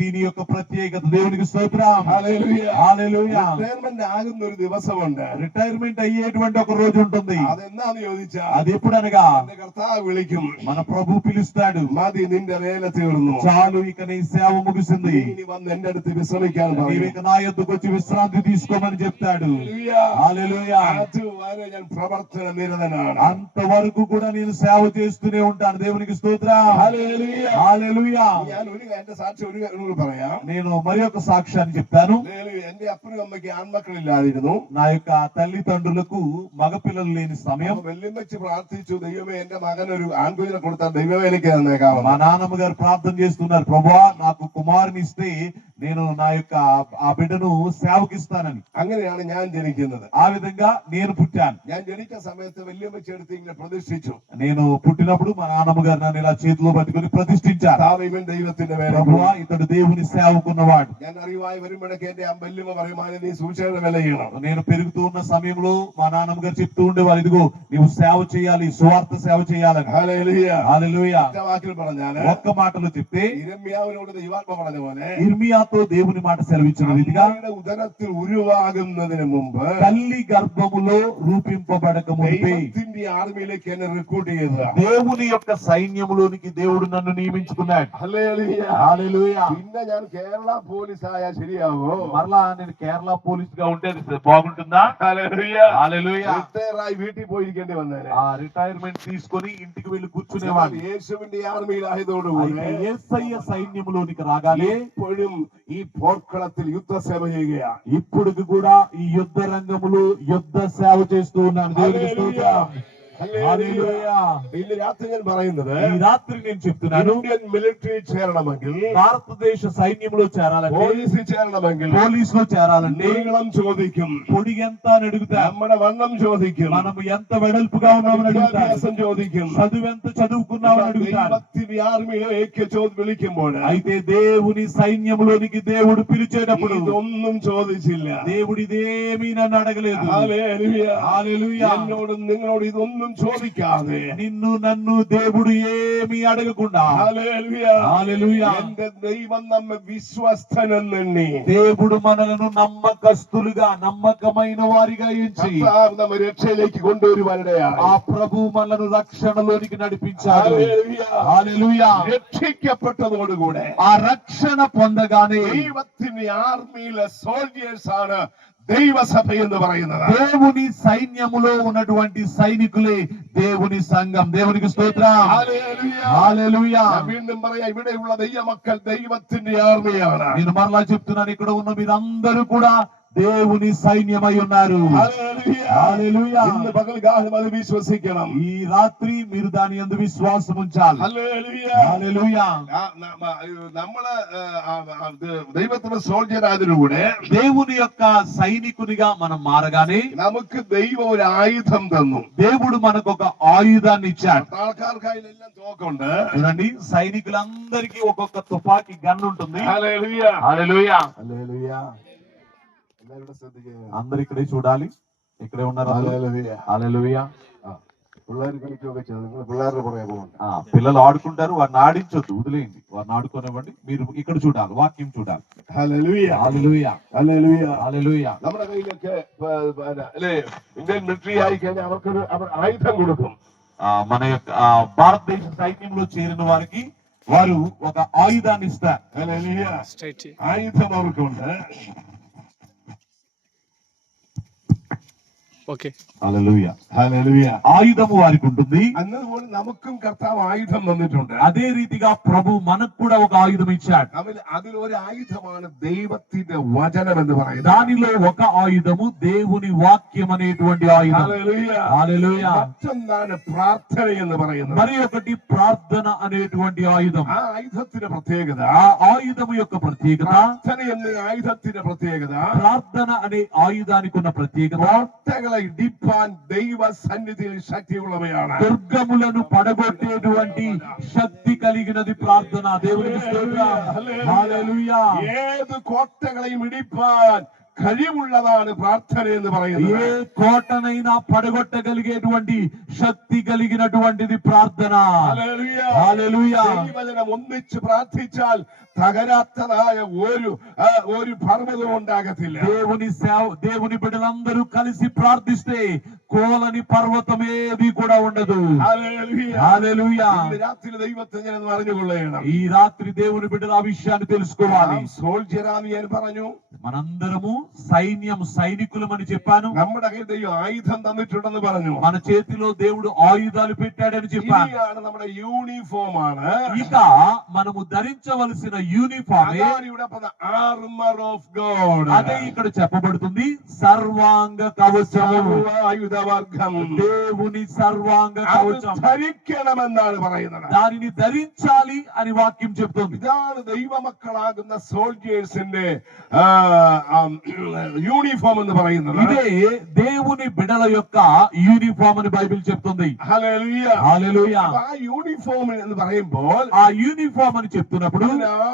దీని యొక్క ప్రత్యేకత. దేవునికి స్తోత్రం. ഹല്ലേലൂയ. హల్లెలూయా. റിട്ടയർമെന്റ് ആകുന്ന ഒരു ദിവസമുണ്ട്. రిటైర్మెంట్ అయ్యేటువంటి ఒక రోజు ఉంటుంది. അതെന്താന്ന് ചോദിച്ചാൽ, అది ఎప్పుడనగా എന്റെ കർത്താവ് വിളിക്കും, మన ప్రభు పిలుస్తాడు, മതി നിന്റെ വേല തീർന്നു, చాలు ఇక నీ సేవ ముగిసింది, ഇനി വന്ന് എന്റെ അടുത്ത് വിശ്രമിക്കാൻ నీవు പറയും. ఇక నా యొద్దకు వచ్చి విశ్రాంతి తీసుకోమని చెప్తాడు. ഹല്ലേലൂയ. హల్లెలూయా. അതുവരെ ഞാൻ പ്രവർത്തന നിരതനാണ്. అంతవరకు కూడా నేను సేవ చేస్తూనే ఉంటాను. దేవునికి స్తోత్రం. ഹല്ലേലൂയ. హల్లెలూయా. ഞാൻ എന്റെ സാക്ഷി ഒരു കാര്യം പറയാം. నేను మరి ఒక సాక్ష్యాన్ని చెప్తాను. ഹല്ലേലൂയ. എന്റെ അപ്പനും അമ്മയ്ക്ക് ആൺമക്കളില്ലാതിരുന്നു. నా యొక్క తల్లిదండ్రులకు మగపిల్లలు లేని సమయం വെല്ലുമ്മച്ച് പ്രാർത്ഥിച്ചു, ദൈവമേ എന്റെ മകനൊരു ആൺകുഞ്ഞിനെ കൊടുത്താൽ ദൈവവേലയ്ക്ക് തന്നേക്കാം. మా నాన్నమ్మ గారు ప్రార్థన చేస్తున్నారు, ప్రభువా నాకు కుమారుని ఇస్తే నేను నా యొక్క ఆ బిడ్డను సేవకిస్తానని. അങ്ങനെയാണ് ഞാൻ ജനിക്കുന്നത്. ఆ విధంగా నేను పుట్టాను. ഞാൻ ജനിച്ച സമയത്ത് വെല്ലുമ്മച്ച് എടുത്ത് ഇങ്ങനെ പ്രതിഷ്ഠിച്ചു. నేను పుట్టినప్పుడు మా నాన్నమ్మ గారు నన్ను ఇలా చేతిలో పట్టుకుని ప్రతిష్ఠించారు. ഇവൻ ദൈവത്തിന്റെ വേല. ప్రభువా ఇతడు దేవుని సేవకున్నవాడు. ഞാൻ അറിവായി വരുമ്പോഴൊക്കെ എന്റെ ആ വല്യമ്മ പറയുമാനെ നീ സൂചന വില ചെയ്യണം. నేను పెరుగుతూ ఉన్న సమయంలో మా నాన్నమ్మ గారు చెప్తూ ఉండేవారు, ఇదిగో నీవు సేవ చేయాలి, సువార్త సేవ చేయాలని. ഹല്ലേലൂയ. హల్లెలూయా. ഒറ്റ വാക്കിൽ പറഞ്ഞാല്, ఒక్క మాటలో చెప్తే ഇരമ്യാവിനോട് ദൈവാത്മ പറഞ്ഞ പോലെ, ఇర్మియాతో దేవుని మాట సెలవిచ్చిన రీతిగా, അമ്മയുടെ ഉദരത്തിൽ ഉരുവാകുന്നതിന് മുമ്പ് తల్లి గర్భములో రూపింపబడక మునిపే ദൈവത്തിന്റെ ആർമിയിലേക്ക് എന്നെ റിക്രൂട്ട് ചെയ്തതാ. దేవుని యొక్క సైన్యములోనికి దేవుడు నన్ను నియమించుకున్నాడు. ഹല്ലേലൂയ. హల్లెలూయా. പിന്നെ ഞാൻ കേരള പോലീസ് ആയാൽ ശരിയാവോ? మరలా నేను కేరళ పోలీస్ గా ఉంటే అది బాగుంటుందా? ഹല്ലേലൂയ. హల్లెలూయా. റിട്ടയർ ആയി വീട്ടിൽ പോയിരിക്കേണ്ടി വന്നേനെ. ఆ రిటైర్మెంట్ తీసుకొని ఇంటికి వెళ్లి కూర్చునేవాడు. യേശുവിന്റെ ആർമിയിലായതോടുകൂടി యేసయ్య సైన్యములోనికి రాగానే ഇപ്പോഴും ഈ പോർക്കളത്തിൽ യുദ്ധസേവ ചെയ്യുകയാണ്. ఇప్పుడు కూడా ఈ యుద్ధ రంగములో యుద్ధ సేవ చేస్తూ ఉన్నాను. దేవునికి స్తోత్రం. హల్లెలూయా. ഇന്ന് രാത്രി ഞാൻ പറയുന്നത് ఈ రాత్రి నేను చెప్తున్నాను, ഇന്ത്യൻ മിലിറ്ററി ചേരണമെങ്കിൽ, భారతదేశ సైన్యంలో చేరాలంటే, പോലീസിൽ ചേരണമെങ്കിൽ పోలీస్ లో చేరాలంటే നീളം ചോദിക്കും, పొడి ఎంత అని అడుగుతారు, നമ്മുടെ വണ്ണം ചോദിക്കും, మనం ఎంత వెడల్పుగా ఉన్నామని అడుగుతారు, വിദ്യാഭ്യാസം ചോദിക്കും, చదువు ఎంత చదువుకున్నామని అడుగుతారు. ദൈവത്തിന്റെ ആർമിയിലേക്ക് വിളിക്കുമ്പോൾ అయితే దేవుని సైన్యంలోనికి దేవుడు పిలిచేటప్పుడు ഇതൊന്നും ചോദിച്ചില്ല. దేవుడు ఇదేమీ నన్ను అడగలేదు. ഹല്ലേലൂയ. హల్లెలూయా. എന്നോടും നിങ്ങളോട് ഇതൊന്നും ചോദിക്കാതെ నిన్ను నన్ను దేవుడు ఏమీ అడగకుండా, ഹല്ലേലൂയ, హల్లెలూయా, എന്റെ ദൈവം നമ്മെ വിശ്വസ്തനെന്നെണ്ണി దేవుడు మనలను నమ్మకస్తులుగా, నమ్మకమైన వారిగా ఎంచి കർത്താവ് നമ്മെ രക്ഷയിലേക്ക് കൊണ്ടുവരുവാനിടയാണ്. ఆ ప్రభు మనలను రక్షణలోనికి నడిపించాడు. ഹല്ലേലൂയ. హల్లెలూయా. രക്ഷിക്കപ്പെട്ടതോടുകൂടെ ఆ రక్షణ పొందగానే ദൈവത്തിന്റെ ആർമിയിലെ സോൾജിയേഴ്സ് ആണ് ദൈവസഭ എന്ന് പറയുന്നത്. దేవుని సైన్యములో ఉన్నటువంటి సైనికులే దేవుని సంఘం. దేవునికి స్తోత్రం. ഹല്ലേലൂയ. హల్లెలూయా. ഞാൻ വീണ്ടും പറയാം, ഇവിടെയുള്ള ദൈവമക്കൾ ദൈവത്തിന്റെ ആർമിയാണ്. నేను మరలా చెప్తున్నాను, ఇక్కడ ఉన్న మీరందరూ కూడా దేవుని సైన్యమై ఉన్నారు. ഹല്ലേലൂയ. హల్లెలూయా. ഇന്ന് പകൽകാലം അത് വിശ്വസിക്കണം. ఈ రాత్రి మీరు దాని యందు విశ్వాసం ఉంచాలి. ഹല്ലേലൂയ. హల్లెలూయా. നമ്മള് ദൈവത്തിന്റെ സോൾജിയർ ആയതിലൂടെ దేవుని యొక్క సైనికునిగా మనం మారగానే നമുക്ക് ദൈവം ഒരു ആയുധം തന്നു. దేవుడు మనకు ఒక ఆయుధాన్ని ఇచ్చాడు. ആൾക്കാർക്ക് അതിലെല്ലാം തോക്കുണ്ട്. చూడండి, సైనికులందరికీ ఒక్కొక్క తుపాకీ గన్ ఉంటుంది. ഹല്ലേലൂയ. హల్లెలూయా. ഹല്ലേലൂയ. എല്ലാവരും ശ്രദ്ധിക്കുക. అందరు ఇక్కడే చూడాలి, ఇక్కడే ఉన్నారు. ഹല്ലേലൂയ. హల్లెలూయా. പിള്ളേർ കളിക്കുകയൊക്കെ ചെയ്തു. നിങ്ങൾ പിള്ളേരുടെ പുറകെ പോകണ്ട. పిల్లలు ఆడుకుంటారు, వారిని ఆడించొద్దు, వదిలేయండి, వారిని ఆడుకోనివ్వండి. మీరు ఇక్కడ చూడాలి, వాక్యం చూడాలి. ഹല്ലേലൂയ. హల్లెలూయా. ഹല്ലേലൂയ. హల్లెలూయా. നമ്മുടെ കയ്യിലൊക്കെ അല്ലേ ഇന്ത്യൻ മിലിറ്ററി ആയി കഴിഞ്ഞാൽ അവർ ആയുധം കൊടുക്കും. మన యొక్క భారతదేశ సైన్యంలో చేరిన వారికి వారు ఒక ఆయుధాన్ని ఇస్తారు. ഹല്ലേലൂയ. ആയുധം അവർക്കുണ്ട്. హల్లెలూయా. ഹല്ലേലൂയ. ఆయుధము వారికి ఉంటుంది. എന്നതുപോലെ നമുക്കും കർത്താവ് ആയുധം തന്നിട്ടുണ്ട്. అదే రీతిగా ప్రభు మనకు కూడా ఒక ఆయుధం ఇచ్చాడు. അതിലൊരു ആയുധമാണ് ദൈവത്തിന്റെ വചനം എന്ന് പറയുന്നത്. దానిలో ఒక ఆయుధము దేవుని వాక్యం అనేటువంటి ఆయుధం. ഹല്ലേലൂയ. హల్లెలూయా. മറ്റൊന്നാണ് പ്രാർത്ഥന എന്ന് പറയുന്നത്. మరి ఒకటి ప్రార్థన అనేటువంటి ఆయుధం. ആ ആയുധത്തിന്റെ പ്രത്യേകത, ఆ ఆయుధము యొక్క ప్రత్యేకత, പ്രാർത്ഥന എന്ന ആയുധത്തിന്റെ പ്രത്യേകത, ప్రార్థన అనే ఆయుధానికి ఉన్న ప్రత్యేకత, കോട്ടകളെ ഇടിപ്പാൻ ദൈവ സന്നിധിയിൽ ശക്തിയുള്ളവയാണ്. దుర్గములను పడగొట్టేటువంటి శక్తి కలిగినది ప్రార్థన. దేవునికి స్తోత్రం. హల్లెలూయా. ഏത് കോട്ടകളെയും ഇടിപ്പാൻ കഴിവുള്ളതാണ് പ്രാർത്ഥന എന്ന് പറയുന്നത്. ఏ కోటనైనా పడగొట్టగలిగేటువంటి శక్తి కలిగినటువంటిది ప్రార్థన. ഹല്ലേലൂയ. హల్లెలూయా. ദൈവവചനം ഒന്നിച്ച് പ്രാർത്ഥിച്ചാൽ തകരാത്തതായ ഒരു പർവ്വതവും ഉണ്ടാകത്തില്ല. దేవుని బిడ్డలందరూ కలిసి ప్రార్థిస్తే కోలని పర్వతం ఏది కూడా ఉండదు. ഹല്ലേലൂയ. హల్లెలూయా. ഇന്ന് രാത്രി ദൈവത്തെ ഞാൻ അറിഞ്ഞുകൊള്ളണം. ఈ రాత్రి దేవుని బిడ్డల ఆ విషయాన్ని తెలుసుకోవాలి. സോൾജിയറാന്ന് ഞാൻ പറഞ്ഞു. మనందరము సైనికులమని చెప్పాను. നമ്മുടെ കയ്യിൽ ദൈവം ആയുധം തന്നിട്ടുണ്ടെന്ന് പറഞ്ഞു. మన చేతిలో దేవుడు ఆయుధాలు పెట్టాడని చెప్పాను. ഇനിയാണ് നമ്മുടെ യൂണിഫോം ആണ്. ఇక మనము ధరించవలసిన యూనిఫామ్ അതാണ് ഇവിടെ ആർമർ ഓഫ് ഗോഡ്. అదే ఇక్కడ చెప్పబడుతుంది, సర్వాంగ కవచము. ആയുധവർഗം దేవుని సర్వాంగ కవచం ധരിക്കണമെന്നാണ് പറയുന്നത്. దానిని ధరించాలి అని వాక్యం చెప్తుంది. ഇതാണ് ദൈവമക്കളാകുന്ന സോൾജിയേഴ്സിന്റെ യൂണിഫോം എന്ന് പറയുന്നത്. ఇదే దేవుని బిడల యొక్క యూనిఫామ్ అని బైబిల్ చెప్తుంది. ഹല്ലേലൂയ. హల్లెలూయా. ആ യൂണിഫോം എന്ന് പറയുമ്പോൾ ఆ యూనిఫామ్ అని చెప్తున్నప్పుడు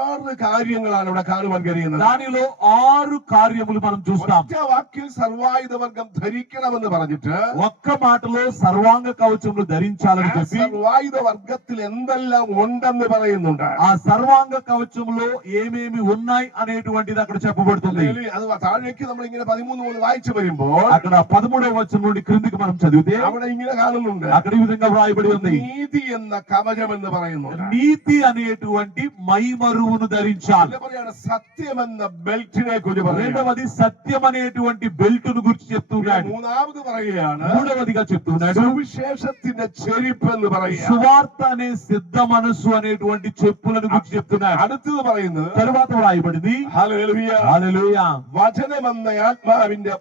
6 കാര്യങ്ങളാണ് ഇവിടെ കാണുവാൻ കഴിയുന്നത്. దానిలో 6 కార్యములు మనం చూస్తాం. ഒറ്റ വാക്കിൽ സർവായുധവർഗം ധരിക്കണമെന്ന് പറഞ്ഞിട്ട് ఒక్క మాటలో సర్వాంగ కవచములు ధరించాలని చెప్పి സർവായുധ വർഗത്തിൽ എന്തെല്ലാം ഉണ്ടെന്ന് പറയുന്നുണ്ട്. ఆ సర్వాంగ కవచములో ఏమేమి ఉన్నాయి అనేటువంటిది అక్కడ చెప్పబడుతుంది. അത് താഴേക്ക് നമ്മൾ ഇങ്ങനെ 13 മുതൽ വായിച്ചു വരുമ്പോൾ అక్కడ 13వ వచనం నుండి క్రిందికి మనం చదివితే അവിടെ ఇങ്ങനെ കാണുന്നുണ്ട്. అక్కడ ఈ విధంగా వ్రాయబడి ఉంది, നീതി എന്ന കവചം എന്ന് പറയുന്നു. నీతి అనేటువంటి మైమరువును కవచమును ధరించాలి. എന്താ പറയാണ് സത്യമെന്ന ബെൽറ്റിനെ കുറിച്ച് പറയുന്നു. రెండవది సత్యం అనేటువంటి బెల్టును గురించి చెప్తున్నాడు. മൂന്നാമത് പറയുകയാണ് మూడవదిగా చెప్తున్నాడు സുവിശേഷത്തിന്റെ ചെരുപ്പ് എന്ന് പറയുക. సువార్త అనే సిద్ధ మనస్సు అనేటువంటి చెప్పులను గురించి చెప్తున్నాడు. അടുത്തത് പറയുന്നത് తరువాత వ్రాయబడింది ഹല്ലേലൂയ హల్లెలూయా വചനമെന്ന ആത്മാവിന്റെ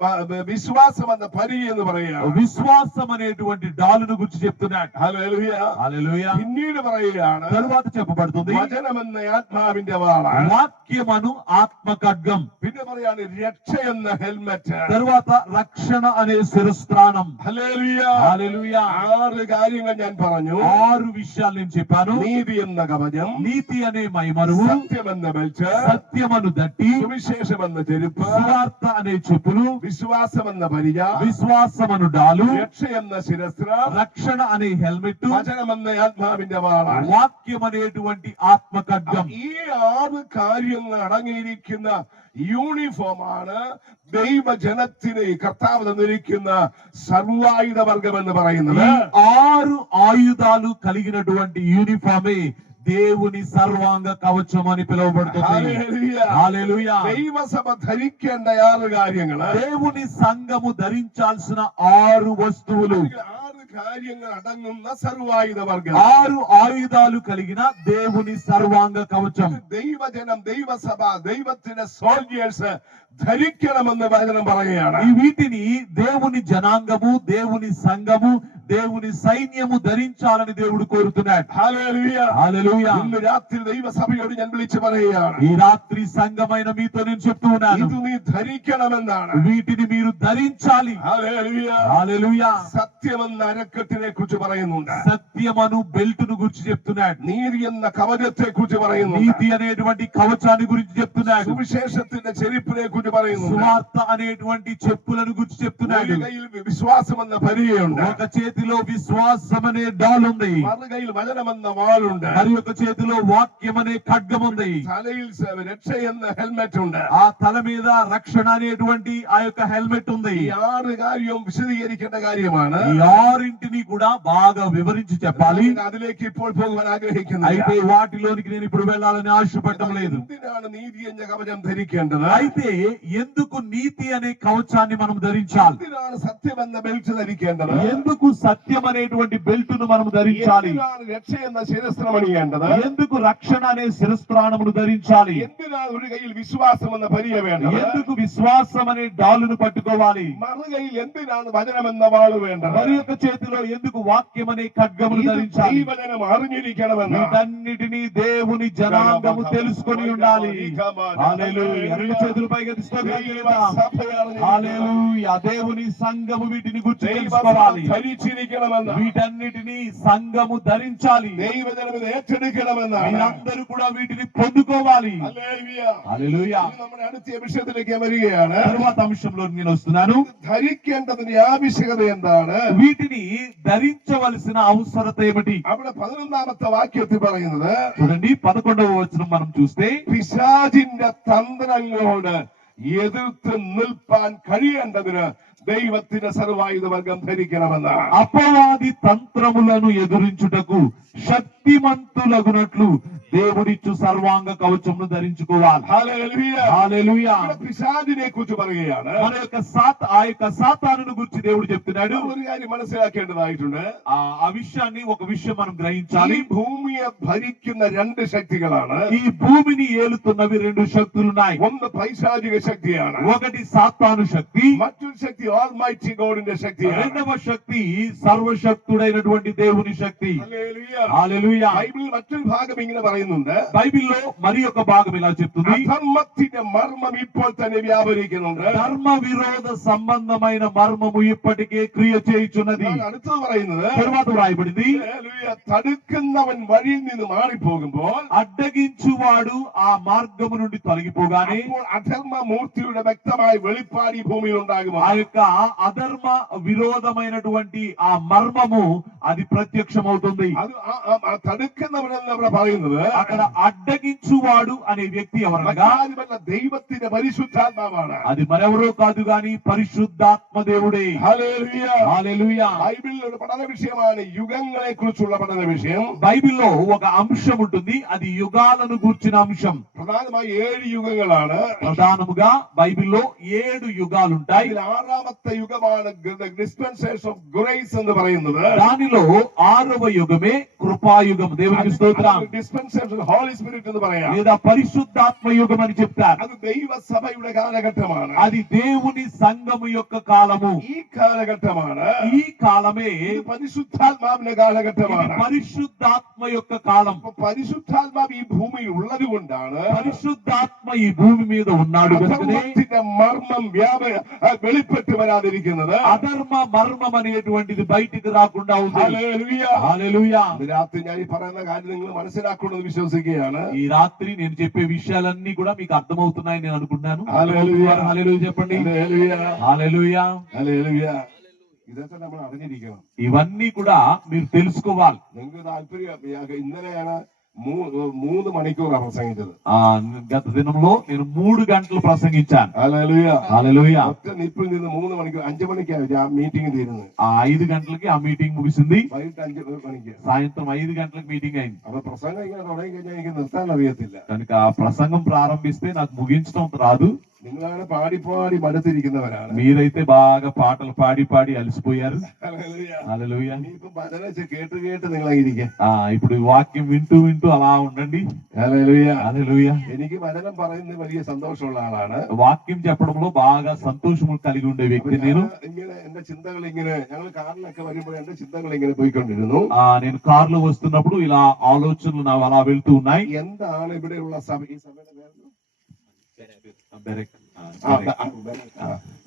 വിശ്വാസമെന്ന പരി എന്ന് പറയുക. విశ్వాసం అనేటువంటి డాలును గురించి చెప్తున్నాడు. ഹല്ലേലൂയ హల్లెలూయా പിന്നീട് പറയുകയാണ് తరువాత చెప్పబడుతుంది വചനമെന്ന ആത്മാവിന്റെ വാള. వాక్యమను ఆత్మ ఖడ్గం. പിന്നെ പറയാണ് രക്ഷ എന്ന ഹെൽമെറ്റ്. తరువాత రక్షణ అనే శిరస్త్రాణం. ഹല്ലേലൂയ హల్లెలూయా 6 കാര്യങ്ങൾ ഞാൻ പറഞ്ഞു. 6 విషయాలు నేను చెప్పాను. നീതി എന്ന കവചം, నీతి అనే మైమరువు, സത്യമെന്ന ബെൽറ്റ്, సత్యమను దట్టి, സുവിശേഷമെന്ന ചെരുപ്പ്, సువార్త అనే చెప్పులు, വിശ്വാസമെന്ന പരിച, విశ్వాసమను డాలు, രക്ഷ എന്ന ശിരസ്ത്ര, రక్షణ అనే హెల్మెట్, വചനമെന്ന ആത്മാവിന്റെ വാള. వాక్యం అనేటువంటి ఆత్మ ఖడ్గం. ഈ 6 കാര്യങ്ങൾ അടങ്ങിയിരിക്കുന്ന യൂണിഫോമാണ് ദൈവജനത്തിന് കർത്താവ് തന്നിരിക്കുന്ന സർവായുധ വർഗം എന്ന് പറയുന്നത്. ఈ 6 ఆయుధాలు కలిగినటువంటి యూనిఫామే దేవుని సర్వాంగ కవచం అని పిలువబడుతుంది. ഹല്ലേലൂയ. హల్లెలూయా ദൈവസഭ ധരിക്കേണ്ട 6 കാര്യങ്ങള്, దేవుని సంఘము ధరించాల్సిన 6 వస్తువులు, 6 കാര്യങ്ങൾ അടങ്ങുന്ന സർവായുധ വർഗം. 6 ఆయుధాలు కలిగిన దేవుని సర్వాంగ కవచం. ദൈവജനം, ദൈവസഭ, ദൈവത്തിന്റെ സോൾജിയേഴ്സ് ധരിക്കണമെന്ന് വചനം പറയുകയാണ്. ఈ వీటిని దేవుని జనాంగము, దేవుని సంఘము, దేవుని సైన్యము ధరించాలని దేవుడు కోరుతున్నాడు. ഹല്ലേലൂയ. హల్లెలూయా ഇന്ന് രാത്രി ദൈവസഭയോട് ഞാൻ വിളിച്ചു പറയുകയാണ്, ఈ రాత్రి సంఘమైన మీతో నేను చెప్తూ ఉన్నాను, ഇത് നീ ധരിക്കണമെന്നാണ്. వీటిని మీరు ధరించాలి. ഹല്ലേലൂയ. హల్లెలూయా സത്യമെന്ന അരക്കെട്ടിനെ കുറിച്ച് പറയുന്നുണ്ട്. సత్యమను బెల్టును గురించి చెప్తున్నాడు. നീതി എന്ന കവചത്തെ കുറിച്ച് പറയുന്നുണ്ട്. నీతి అనేటువంటి కవచాన్ని గురించి చెప్తున్నాడు. സുവിശേഷത്തിന്റെ ചെരുപ്പിനെ കുറിച്ച് പറയുന്നുണ്ട്. సువార్త అనేటువంటి చెప్పులను గురించి చెప్తున్నాడు. ഒരു കയ്യിൽ വിശ്വാസം എന്ന പരിചയുണ്ട്, ఒక చేతిలో విశ్వాసం అనే డాల్ ఉంది, മറുകൈയിൽ വചനമെന്ന വാളുണ്ട്, మరి ఒక చేతిలో వాక్యం అనే ఖడ్గం ఉంది, തലയിൽ രക്ഷ എന്ന ഹെൽമെറ്റ് ഉണ്ട്. ఆ తల మీద రక్షణ అనేటువంటి ఆ యొక్క హెల్మెట్ ఉంది. ഈ 6 കാര്യവും വിശദീകരിക്കേണ്ട കാര്യമാണ്. ఈ 6ంటిని కూడా బాగా వివరించి చెప్పాలి. ഞാൻ അതിലേക്ക് ഇപ്പോൾ പോകുവാൻ ആഗ്രഹിക്കുന്നില്ല. అయితే వాటిలోనికి నేను ఇప్పుడు వెళ్ళాలని ఆశపడటం లేదు. എന്തിനാണ് നീതി എന്ന കവചം ധരിക്കേണ്ടത്? అయితే ఎందుకు నీతి అనే కవచాన్ని మనం ధరించాలి? എന്തിനാണ് സത്യം എന്ന ബെൽറ്റ് ധരിക്കേണ്ടത്? ఎందుకు సత్యం అనేటువంటి బెల్టును మనం ధరించాలి? എന്തിനാണ് രക്ഷ എന്ന ശിരസ്ത്രം അണിയേണ്ടത്? ఎందుకు రక్షణ అనే శిరస్త్రాణమును ధరించాలి? എന്തിനാണ് ഒരു കയ്യിൽ വിശ്വാസം എന്ന പരിചയ വേണ്ടത്? ఎందుకు విశ్వాసం అనే డాలును పట్టుకోవాలి? മറുകൈയിൽ എന്തിനാണ് വചനം എന്ന വാള് വേണ്ടത്? మరి యొక్క చేతిలో ఎందుకు వాక్యం అనే ఖడ్గమును ഇത് ధరించాలి? ദൈവജനം അറിഞ്ഞിരിക്കണമെന്ന് వీటన్నిటినీ దేవుని జనాంగము తెలుసుకొని ఉండాలి. హల్లెలూయా. రెండు చేతులు పైకి ఎత్తి స్తోత్రం చేద్దాం. హల్లెలూయా. దేవుని సంఘము వీటిని గురించి తెలుసుకోవాలి. ധരിച്ചിരിക്കണമെന്ന്, వీటన్నిటిని సంఘము ధరించాలి. ദൈവജനം ഇത് ഏറ്റെടുക്കണമെന്നാണ്. మీరందరూ కూడా వీటిని పొందుకోవాలి. ഹല്ലേലൂയ. హల్లెలూయా. ഇനി നമ്മുടെ അടുത്ത വിഷയത്തിലേക്ക് വരികയാണ്. తరువాత అంశంలో నేను వస్తున్నాను. ധരിക്കേണ്ടതിന്റെ ആവശ്യകത എന്താണ്? వీటిని ధరించవలసిన అవసరత ఏమిటి? അവിടെ 11ാമത്തെ വാക്യത്തിൽ പറയുന്നത്, చూడండి 11వ వచనం మనం చూస్తే, പിശാചിന്റെ തന്ത്രങ്ങളോട് എതിർത്ത് നിൽപ്പാൻ കഴിയേണ്ടതിന് ദൈവത്തിന്റെ സർവായുധ വർഗം ധരിക്കണമെന്നാണ്. అపవాది తంత్రములను ఎదురించుటకు శక్తిమంతులగునట్లు దేవుడిచ్చు సర్వాంగ కవచమును ధరించుకోవాలి. ഹല്ലേലൂയ. హల్లెలూయా. ഇവിടെ പിശാചിനെ കുറിച്ച് പറയുകയാണ്. మన యొక్క ఆ యొక్క సాతానును గురించి దేవుడు చెప్తున్నాడు. ഒരു കാര്യം മനസ്സിലാക്കേണ്ടതായിട്ടുണ്ട്. ఆ విషయాన్ని ఒక విషయం మనం గ్రహించాలి. ഈ ഭൂമിയെ ഭരിക്കുന്ന 2 ശക്തികളാണ്. ఈ భూమిని ఏలుతున్నవి 2 శక్తులున్నాయి. ഒന്ന് പൈശാചിക ശക്തിയാണ്, ఒకటి సాతాను శక్తి, മറ്റൊരു ശക്തി ആൾമൈറ്റി ഗോഡിന്റെ ശക്തിയാണ്. రెండవ శక్తి సర్వశక్తుడైనటువంటి దేవుని శక్తి. ഹല്ലേലൂയ. హల్లెలూయా. ബൈബിളിൽ മറ്റൊരു ഭാഗം ഇങ്ങനെ പറയുന്നുണ്ട്, బైబిల్లో మరి ఒక భాగం ఇలా చెప్తుంది, അധർമ്മത്തിന്റെ മർമ്മം ഇപ്പോൾ തന്നെ വ്യാപരിക്കുന്നുണ്ട്. ధర్మ విరోధ సంబంధమైన మర్మము ఇప్పటికే క్రియ చేయుచున్నది. എന്നാൽ അടുത്തത് പറയുന്നത്, తరువాత వ్రాయబడింది, ഹല്ലേലൂയ, തടുക്കുന്നവൻ വഴിയിൽ നിന്ന് മാറിപ്പോകുമ്പോൾ అడ్డగించువాడు ఆ మార్గము నుండి తొలగిపోగానే അപ്പോൾ അധർമ്മ മൂർത്തിയുടെ വ്യക്തമായ വെളിപ്പാട് ഈ ഭൂമിയിൽ ఆ ഉണ്ടാകും. యొక్క అధర్మ విరోధమైనటువంటి ఆ మర్మము అది ప్రత్యక్షమవుతుంది. അത് തടുക്കുന്നവനെന്ന് അവിടെ പറയുന്നത് అక్కడ అడ్డగించువాడు అనే వ్యక్తి ఎవరనగా മറ്റാരുമല്ല, ദൈവത്തിന്റെ പരിശുദ്ധാത്മാവാണ്. అది మరెవరో కాదు గాని పరిశుద్ధాత్మ దేవుడే. ഹല്ലേലൂയ. హల్లెలూయా. ബൈബിളിൽ ഒരു പഠന വിഷയമാണ് യുഗങ്ങളെ കുറിച്ചുള്ള പഠന വിഷയം. బైబిల్లో ఒక అంశం ఉంటుంది, అది యుగాలను గురించి గూర్చిన అంశం. പ്രധാനമായി 7 യുഗങ്ങളാണ്. ప్రధానముగా బైబిల్లో 7 యుగాలుంటాయి. ഇതിൽ 6ാമത്തെ യുഗമാണ് ഡിസ്പെൻസേഷൻ ഓഫ് ഗ്രേസ് എന്ന് പറയുന്നത്. దానిలో 6వ యుగమే కృపాయుగం. దేవునికి స్తోత్రం. ഡിസ്പെൻസേഷൻ ഹോളി സ്പിരിറ്റ് എന്ന് പറയാം. లేదా పరిశుద్ధాత్మ యుగం అని చెప్తారు. അത് ദൈവസഭയുടെ കാലഘട്ടമാണ്. అది దేవుని సంఘము యొక్క కాలము. ഈ കാലഘട്ടമാണ്. ఈ కాలమే ഇത് പരിശുദ്ധാത്മാവിന്റെ കാലഘട്ടമാണ്. పరిశుద్ధాత్మ యొక్క కాలం. അപ്പൊ പരിശുദ്ധാത്മാവ് ഈ ഭൂമിയിൽ ഉള്ളത് കൊണ്ടാണ് పరిశుద్ధాత్మ ఈ భూమి మీద ఉన్నాడు కనుకనే അധർമ്മത്തിന്റെ മർമ്മം വെളിപ്പെട്ട് വരാതിരിക്കുന്നത്. అధర్మ మర్మం అనేటువంటిది బయటికి రాకుండా ఉంది. ഹല്ലേലൂയ. హల్లెలూయా. ഇന്ന് രാത്രി ഞാൻ ഈ പറയുന്ന കാര്യം നിങ്ങൾ മനസ്സിലാക്കണമെന്ന് വിശ്വസിക്കുകയാണ്. ఈ రాత్రి నేను చెప్పే విషయాలన్నీ కూడా మీకు అర్థమవుతున్నాయని నేను అనుకుంటున్నాను. హల్లెలూయా. హల్లెలూయా చెప్పండి. ഹല്ലേലൂയ. హల్లెలూయా. ഹല്ലേലൂയ. ഇതൊക്കെ നമ്മൾ അറിഞ്ഞിരിക്കണം. ఇవన్నీ కూడా మీరు తెలుసుకోవాలి. നിങ്ങൾക്ക് താല്പര്യം ഇന്നലെയാണ് 3 മണിക്കൂറാണ് പ്രസംഗിച്ചത്. గత దినంలో నేను 3 గంటలు ప్రసంగించాను. ഹല്ലേലൂയ. హల్లెలూయా. ഒറ്റ നിപ്പിൽ നിന്ന് 3 മണിക്കൂർ 5 മണിക്കാണ് ആ മീറ്റിംഗ് തീരുന്നത്. 5 గంటలకి ఆ మీటింగ్ ముగిసింది. വൈകിട്ട് 5 മണിക്ക് సాయంత్రం 5 గంటలకు మీటింగ్ అయింది. അപ്പൊ പ്രസംഗം ഇങ്ങനെ തുടങ്ങി കഴിഞ്ഞാൽ എനിക്ക് നിർത്താൻ അറിയത്തില്ല. కనుక ఆ ప్రసంగం ప్రారంభిస్తే నాకు ముగించడం రాదు. നിങ്ങളാണ് പാടി മടുത്തിരിക്കുന്നവരാണ്. మీరైతే బాగా పాటలు పాడి అలసిపోయారు. ഹല്ലേലൂയ. హల్లెలూయా. ഇനിയിപ്പം വചനം കേട്ട് നിങ്ങളായിരിക്കും. ఇప్పుడు ఈ వాక్యం వింటూ అలా ఉండండి. ഹല്ലേലൂയ. హల్లెలూయా. എനിക്ക് വചനം പറയുന്നത് വലിയ സന്തോഷമുള്ള ആളാണ്. వాక్యం చెప్పడంలో బాగా సంతోషము కలిగి ఉండే వ్యక్తి నేను. ഇങ്ങനെ എന്റെ ചിന്തകൾ ഇങ്ങനെ ഞങ്ങൾ കാറിലൊക്കെ വരുമ്പോൾ എന്റെ ചിന്തകൾ ഇങ്ങനെ പോയിക്കൊണ്ടിരുന്നു. నేను కారులో వస్తున్నప్పుడు ఇలా ఆలోచనలు నా అలా వెళ్తూ ఉన్నాయి. എന്താണ് ഇവിടെയുള്ള സഭ ഈ സഭയുടെ പേര്?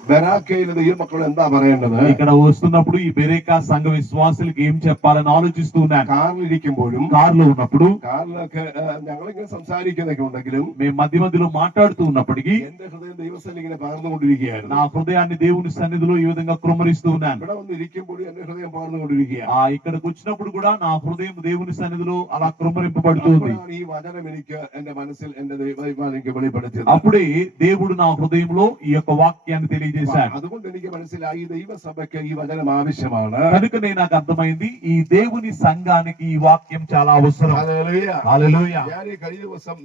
ബെരാക്കയിലെ ദൈവമക്കൾ എന്താ പറയേണ്ടത്? ఇక్కడ వస్తున్నప్పుడు ఈ బెరేకా సంఘ విశ్వాసులకు ఏం చెప్పాలని ఆలోచిస్తూ ఉన్నాను. കാറിലിരിക്കുമ്പോഴും కారులో ఉన్నప్పుడు കാറിലൊക്കെ ഞങ്ങളിങ്ങനെ സംസാരിക്കുന്നൊക്കെ ഉണ്ടെങ്കിലും మేము మధ్యలో మాట్లాడుతూ ఉన్నప్పటికీ എന്റെ ഹൃദയം ദൈവസ്ഥയിൽ ഇങ്ങനെ പകർന്നുകൊണ്ടിരിക്കുകയായിരുന്നു. నా హృదయాన్ని దేవుని సన్నిధిలో ఈ విధంగా కృమ్మరిస్తూ ఉన్నాను. ഇവിടെ വന്ന് ഇരിക്കുമ്പോഴും എന്റെ హృదయం പകർന്നുകൊണ്ടിരിക്കുകയാണ്. ఇక్కడికి వచ్చినప్పుడు కూడా నా హృదయం దేవుని సన్నిధిలో అలా కృమ్మరింపబడుతుంది. ഈ വചനം എനിക്ക് എന്റെ മനസ്സിൽ എന്റെ ദൈവം എനിക്ക് വെളിപ്പെടുത്തിയത്. అప్పుడే దేవుడు నా హృదయంలో ఈ యొక్క వాక్యాన్ని తెలియజేశాడు. അതുകൊണ്ട് എനിക്ക് മനസ്സിലായി ദൈവസഭയ്ക്ക് ഈ വചനം ആവശ്യമാണ്. కనుకనే నాకు అర్థమైంది ఈ దేవుని సంఘానికి ఈ వాక్యం చాలా అవసరం. ഹല്ലേലൂയ. హల్లెలూయా. ഞാൻ ഈ കഴിഞ്ഞ ദിവസം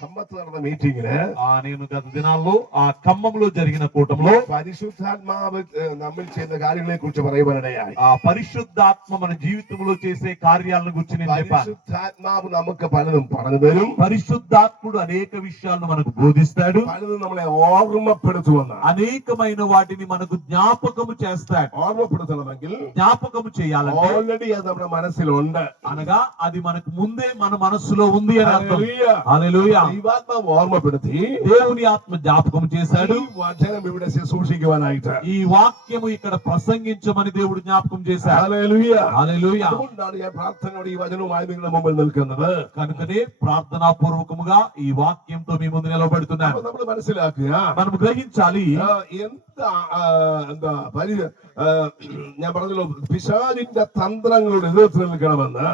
കമ്പത്ത് നടന്ന മീറ്റിംഗില് నేను గత దినాల్లో ఆ ఖమ్మంలో జరిగిన కూటంలో പരിശുദ്ധാത്മാവ് നമ്മൾ ചെയ്യുന്ന കാര്യങ്ങളെ കുറിച്ച് പറയുവാനിടയായി. ఆ పరిశుద్ధాత్మ మన జీవితంలో చేసే కార్యాలను గురించి నేను చెప్పాను. പരിശുദ്ധാത്മാവ് നമുക്ക് പലതും പറഞ്ഞു തരും. పరిశుద్ధాత్ముడు అనేక విషయాలను మనకు బోధిస్తాడు. പലതും നമ്മളെ ഓർമ്മപ്പെടുത്തുമെന്നാണ്. అనేకమైన వాటిని మనకు జ్ఞాపకము చేస్తాడు. ഓർമ്മപ്പെടുത്തണമെങ്കിൽ జ్ఞాపకము చేయాలంటే ഓൾറെഡി അത് നമ്മുടെ മനസ്സിലുണ്ട്. అనగా అది మనకు ముందే మన మనస్సులో ఉంది అని అర్థం. ഹല്ലേലൂയ. హల్లెలూయా. ദൈവാത്മാവ് ഓർമ്മപ്പെടുത്തി దేవుని ఆత్మ జ్ఞాపకం చేశాడు. ഈ വചനം ഇവിടെ ശുശ്രൂഷിക്കുവാനായിട്ട്. ఈ వాక్యము ఇక్కడ ప్రసంగించమని దేవుడు జ్ఞాపకం చేశాడు. ഹല്ലേലൂയ. హల్లెలూయా. അതുകൊണ്ടാണ് ഞാൻ പ്രാർത്ഥനയോടെ ഈ വചനവുമായി നിങ്ങളുടെ മുമ്പിൽ നിൽക്കുന്നത്. కనుకనే ప్రార్థనాపూర్వకముగా ఈ వాక్యంతో మీ ముందు నిలబడుతున్నాను. അപ്പൊ നമ്മൾ മനസ്സിലാക്കുക మనం గ్రహించాలి എന്താ ഞാൻ പറഞ്ഞല്ലോ പിശാചിന്റെ തന്ത്രങ്ങളുടെ എതിർത്ത് നിൽക്കണമെന്ന്.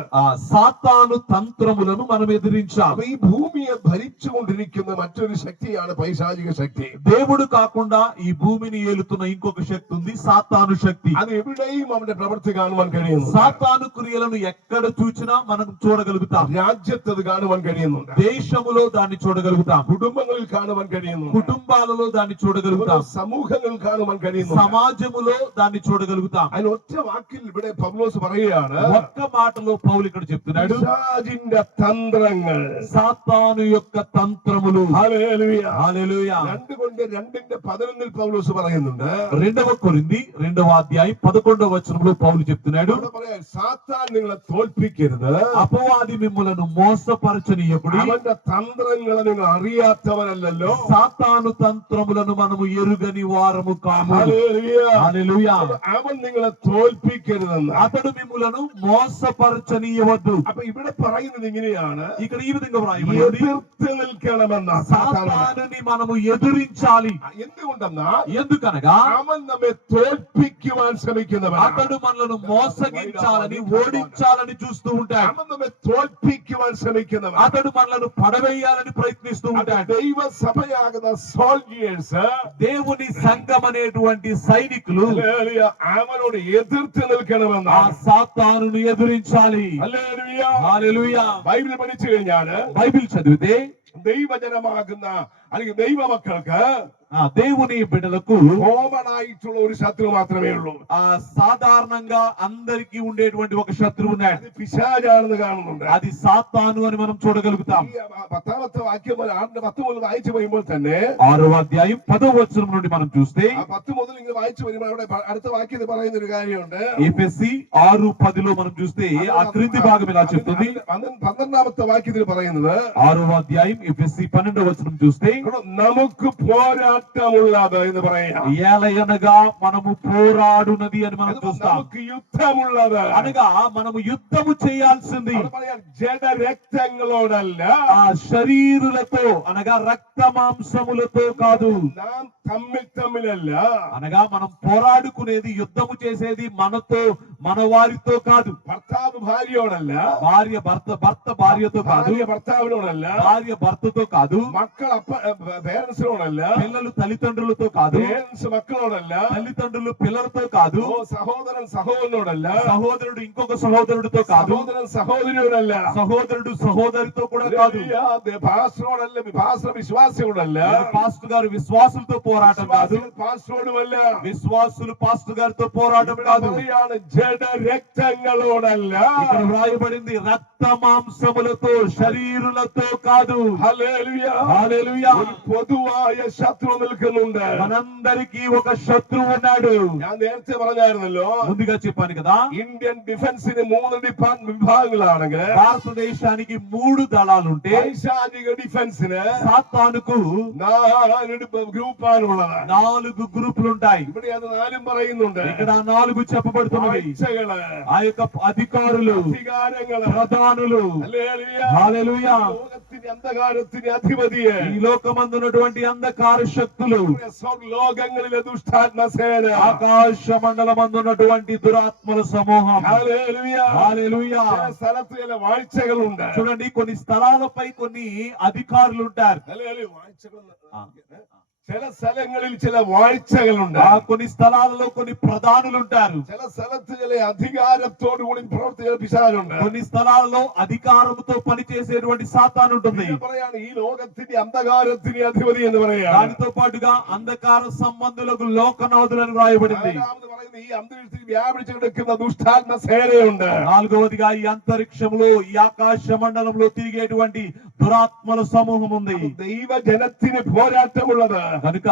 సాతాను తంత్రములను మనం ఎదిరించాలి. അപ്പൊ ഈ ഭൂമിയെ ഭരിച്ചുകൊണ്ടിരിക്കുന്ന മറ്റൊരു ശക്തിയാണ് പൈശാചിക ശക്തി. దేవుడు కాకుండా ఈ భూమిని ఏలుతున్న ఇంకొక శక్తి ఉంది, సాతాను శక్తి. അത് എവിടെയും അവന്റെ പ്രവൃത്തി കാണുവാൻ കഴിയുന്നു. సాతాను క్రియలను ఎక్కడ చూచినా మనం చూడగలుగుతాం. രാജ്യത്ത് അത് കാണുവാൻ കഴിയുന്നുണ്ട്. దేశములో దాన్ని చూడగలుగుతాం. കുടുംബങ്ങളിൽ കാണുവാൻ കഴിയുന്നു. కుటుంబాలలో దాన్ని చూడగలుగుతాం. സമൂഹങ്ങളിൽ കാണുവാൻ കഴിയുന്നു. సమాజములో దాన్ని చూడగలుగుతాం. അതിന് ഒറ്റ വാക്കിൽ ഇവിടെ പൗലോസ് പറയുകയാണ്, ఒక్క మాటలో పౌలు ఇక్కడ చెప్తున్నాడు, പിശാചിന്റെ തന്ത്രങ്ങൾ, సాతాను యొక్క తంత్రములు. ഹല്ലേലൂയ. హల్లెలూయా. 2:11 പൗലോസ് പറയുന്നുണ്ട്. 2 కొరింథీ 2వ అధ్యాయం 11వ వచనంలో పౌలు చెప్తున్నాడు, അവിടെ പറയാം, സാത്താൻ നിങ്ങളെ തോൽപ്പിക്കരുത്, అపవాది మిమ్ములను మోసపరచనీయకుడి, അവന്റെ തന്ത്രങ്ങളെ നിങ്ങൾ അറിയാത്തവരല്ലോ, సాతాను తంత్రములను మనము ఎరుగని వారము కాము. ഹല്ലേലൂയ. హల్లెలూయా. അവൻ നിങ്ങളെ തോൽപ്പിക്കരുതെന്ന്. అతడు మిమ్ములను మోసపరచనీయవద్దు. അപ്പൊ ഇവിടെ പറയുന്നത് ഇങ്ങനെയാണ്, ఇక్కడ ఈ విధంగా వ్రాయబడింది, എതിർത്ത് നിൽക്കണമെന്ന. సాతానుని మనము ఎదురించాలి. എന്തുകൊണ്ടെന്നാ, ఎందుకనగా അവൻ നമ്മെ തോൽപ്പിക്കുവാൻ ശ്രമിക്കുന്നവൻ. అతడు మనలను మోసగించాలని ఓడించాలని చూస్తూ ఉంటాడు. അവൻ നമ്മെ തോൽപ്പിക്കുവാൻ ശ്രമിക്കുന്നവൻ. అతడు మనలను పడవేయాలని ప్రయత్నిస్తూ ఉంటాడు. ദൈവസഭയാകുന്ന സോൾജിയേഴ്സ് దేవుని దేవుని సంఘం అనేటువంటి సైనికులు ഹല്ലേലൂയ, അവനോട് എതിർത്ത് ఆ നിൽക്കണമെന്നാണ്. సాతానును ఎదురించాలి. ഹല്ലേലൂയ. హల్లెలూయా. ബൈബിൾ പഠിച്ചു കഴിഞ്ഞാല് బైబిల్ చదివితే ദൈവജനമാകുന്ന അല്ലെങ്കിൽ ദൈവമക്കൾക്ക് దేవుని బిడ్డలకు കോമൺ ആയിട്ടുള്ള ഒരു ശത്രു മാത്രമേ ഉള്ളൂ. సాధారణంగా అందరికీ ఉండేటువంటి ఒక శత్రువు ఉన్నాడు. അത് പിശാചാണെന്ന് കാണുന്നുണ്ട്. అది సాతాను అని మనం చూడగలుగుతాం. ഈ 10ാമത്തെ വാക്യം മുതൽ 10 മുതൽ വായിച്ചു വരുമ്പോൾ തന്നെ 6వ అధ్యాయం 10వ వచనం నుండి మనం చూస్తే ആ 10 മുതൽ ഇങ്ങനെ വായിച്ചു വരുമ്പോൾ അവിടെ അടുത്ത വാക്യത്തിൽ പറയുന്ന ഒരു കാര്യമുണ്ട്. ఎఫెసీ 6:10లో మనం చూస్తే ఆ క్రింది భాగం ఇలా చెప్తుంది. 12ാമത്തെ వాక్యത്തിൽ പറയുന്നത് 6వ అధ్యాయం ఎఫెసీ 12వ వచనం చూస్తే നമുക്ക് പോരാട്ടമുള്ളത് എന്ന് പറയാം. ఏలయనగా మనము పోరాడునది అని మనం చూస్తాం. നമുക്ക് യുദ്ധമുള്ളത് అనగా మనము యుద్ధము చేయాల్సింది അവിടെ പറയാം ജഡരക്തങ്ങളോടല്ല, ఆ శరీరులతో అనగా రక్త మాంసములతో కాదు. നാം തമ്മിലല്ല, అనగా మనం పోరాడుకునేది యుద్ధము చేసేది మనతో మన వారితో కాదు. ഭർത്താവ് ഭാര്യയോടല്ല, భార్య భర్త భార్యతో కాదు. ഭാര്യ ഭർത്താവിനോടല്ല, భార్య భర్తతో కాదు. മക്കൾ പേരൻസിനോടല്ല, పిల్లలు తల్లిదండ్రులతో కాదు. പേരൻസ് മക്കളോടല്ല, తల్లిదండ్రులు పిల్లలతో కాదు. സഹോദരൻ സഹോദരനോടല്ല, సహోదరుడు ఇంకొక సహోదరుడితో కాదు. സഹോദരൻ സഹോദരിയോടല്ല, సహోదరుడు సహోదరితో కూడా కాదు. പാസ്റ്ററോടല്ല, പാസ്റ്റർ വിശ്വാസിയോടല്ല, పాస్టర్ గారు విశ్వాసులతో పోరాటం కాదు. പാസ്റ്ററോടുമല്ല, విశ్వాసులు పాస్టర్ గారితో పోరాటం కాదు. ജഡരക്തങ്ങളോടല്ല, ఇక్కడ వ్రాయబడింది రక్త మాంసములతో శరీరులతో కాదు. ഹല്ലേലൂയ. హల్లెలూయా. ഒരു പൊതുവായ ശത്രു നിൽക്കുന്നുണ്ട്. మనందరికీ ఒక శత్రువు ఉన్నాడు. ഞാൻ നേരത്തെ പറഞ്ഞായിരുന്നല്ലോ, ముందుగా చెప్పాను కదా, ഇന്ത്യൻ ഡിഫൻസിന് 3 വിഭാഗങ്ങളാണെങ്കിൽ భారతదేశానికి 3 దళాలుంటే പൈശാചിക ഡിഫൻസിന് సాతానుకు 4 ഗ്രൂപ്പാണുള്ളത്. 4 గ్రూపులుంటాయి. ഇവിടെ അത് 4 പറയുന്നുണ്ട്. ఇక్కడ 4 చెప్పబడుతున్నవి. ആഴ്ചകള്, ఆ యొక్క అధికారులు, അധികാരങ്ങള്, ప్రధానులు. ഹല്ലേലൂയ. హల్లెలూయా. ലോകത്തിന്റെ അന്ധകാരത്തിന് അധിപതിയെ, ఈ లోకమందున్నటువంటి అంధకార శక్తులు, ലോകങ്ങളിലെ ദുഷ്ടാത്മസേന, ఆకాశ మండలమందున్నటువంటి దురాత్మల సమూహం. ഹല്ലേലൂയ. హల్లెలూయా. ചില സ്ഥലത്ത് ചില വാഴ്ചകളുണ്ട്. చూడండి, కొన్ని స్థలాలపై కొన్ని అధికారులు ఉంటారు. ഹല്ലേലൂയ. വാഴ്ചകൾ ചില സ്ഥലങ്ങളിൽ ചില വാഴ്ചകളുണ്ട്. కొన్ని స్థలాలలో కొన్ని ప్రధానులు ఉంటారు. ചില സ്ഥലത്ത് ചില അധികാരത്തോടു കൂടി പ്രവർത്തിക്കുന്ന പിശാചുണ്ട്. కొన్ని స్థలాల్లో అధికారంతో పనిచేసేటువంటి సాతాను ఉంటుంది. പറയാണ് ഈ ലോകത്തിന്റെ അന്ധകാരത്തിന് അധിപതി എന്ന് പറയാം. దానితో పాటుగా అంధకార సంబంధులకు లోకనాథులను వ్రాయబడింది. പറയുന്നത് ഈ അന്തരീക്ഷത്തിൽ വ്യാപിച്ചു കിടക്കുന്ന ദുഷ്ടാത്മ സേനയുണ്ട്. 4వదిగా ఈ అంతరిక్షంలో ఈ ఆకాశ మండలంలో తిరిగేటువంటి దురాత్మల సమూహం ఉంది. ദൈവ ജനത്തിന് പോരാട്ടമുള്ളത് కనుక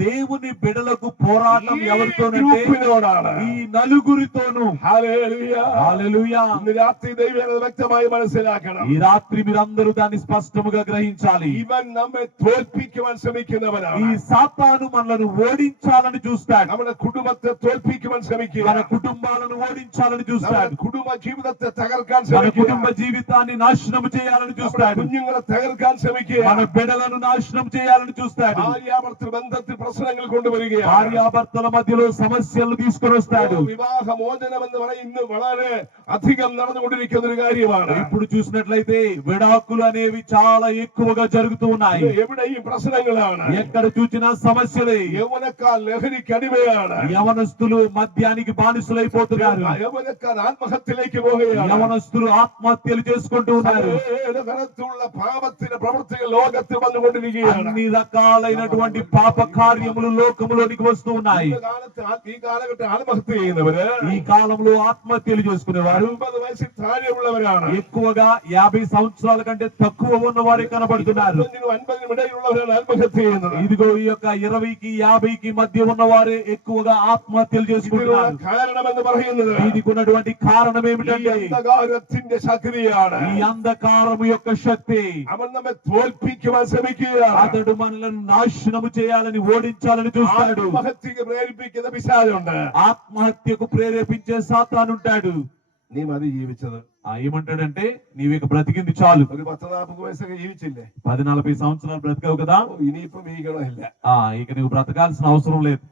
దేవుని బిడలకు పోరాటం ഈ ఎవరితోనంటే ഗ്രൂപ്പിനോടാണ്. ఈ నలుగురితోను. ഹല്ലേലൂയ. హల్లెలూయా. ഇന്ന് രാത്രി ദൈവം അത് വ്യക്തമായി മനസ്സിലാക്കണം. ఈ రాత్రి మీరందరూ దాన్ని స్పష్టముగా గ్రహించాలి. ഇവൻ നമ്മെ തോൽപ്പിക്കുവാൻ ఈ ശ്രമിക്കുന്നവനാണ്. సాతాను మనలను ఓడించాలని చూస్తాడు. നമ്മുടെ കുടുംബത്തെ തോൽപ്പിക്കുവാൻ ശ്രമിക്കുക, మన కుటుంబాలను ఓడించాలని చూస్తాడు. നമ്മുടെ കുടുംബ ജീവിതത്തെ തകർക്കാൻ మన ശ്രമിക്കുക, కుటుంబ జీవితాన్ని నాశనం చేయాలని നമ്മുടെ చూస్తాడు. കുഞ്ഞുങ്ങളെ തകർക്കാൻ ശ്രമിക്കുക, మన బిడ్డలను నాశనం చేయాలని చూస్తాడు. ഭാര്യാഭർത്തൃ ബന്ധത്തിൽ പ്രശ്നങ്ങൾ കൊണ്ടുവരികയാണ്. భార్యాభర్తల మధ్యలో సమస్యలు తీసుకొని వస్తాడు. വിവാഹ മോചനം എന്ന് പറയുന്നത് വളരെ അധികം നടന്നുകൊണ്ടിരിക്കുന്ന ഒരു കാര്യമാണ്. ఇప్పుడు చూసినట్లయితే విడాకులు అనేవి చాలా ఎక్కువగా జరుగుతూ ఉన్నాయి. എവിടെയും പ്രശ്നങ്ങളാണ്. ఎక్కడ చూసినా సమస్యలే. യൗവനക്കാർ ലഹരിക്ക് അടിമയാണ്. యవనస్తులు మద్యానికి బానిసలైపోతున్నారు. യൗവനക്കാർ ആത്മഹത്യയിലേക്ക് പോവുകയാണ്. యవనస్తులు ఆత్మహత్యలు చేసుకుంటూ ఉన్నారు. തരത്തിലുള്ള പാപത്തിന്റെ പ്രവൃത്തികൾ ലോകത്ത് വന്നുകൊണ്ടിരിക്കുകയാണ്. అన్ని రకాలైనటువంటి పాప కార్యములు లోకములోనికి వస్తూ ఉన్నాయి. ഈ കാലഘട്ടം ആത്മഹത്യ ചെയ്യുന്നവര് ఈ కాలంలో ఆత్మహత్యలు చేసుకునేవారు 50 വയസ്സിൽ താഴെയുള്ളവരാണ്. ఎక్కువగా 50 సంవత్సరాల కంటే తక్కువ ఉన్నవారే కనబడుతున్నారు. 50 ഇടയിലുള്ളവരാണ് ആത്മഹത്യ ചെയ്യുന്നത്. ఇదిగో ఈ యొక్క 20కి 50కి మధ్య ఉన్నవారే ఎక్కువగా ఆత్మహత్యలు చేసుకుంటున్నారు. കാരണമെന്ന് പറയുന്നത് దీనికి ఉన్నటువంటి కారణం ഈ ఏమిటంటే അന്ധകാരത്തിന്റെ ശക്തിയാണ്. ఈ అంధకారము యొక్క శక్తి. അവൻ നമ്മെ തോൽപ്പിക്കുവാൻ ശ്രമിക്കുക. అతడు మనలను నాశనము చేయాలని ఓడించాలని చూస్తాడు. ആത്മഹത്യക്ക് പ്രേരിപ്പിക്കുന്ന പിശാചുണ്ട്. ఆత్మహత్యకు ప్రేరేపించే సాతానుంటాడు. നീ മതി ജീവിച്ചത്. ఏమంటాడంటే నీవిక బ్రతికింది చాలు. ഒരു 10-40 വയസ്സൊക്കെ ജീവിച്ചില്ലേ? 10-40 సంవత్సరాలు బ్రతికావు కదా. ഇനിയിപ്പം വീകണമില്ല. ఇక నువ్వు బ్రతకాల్సిన అవసరం లేదు.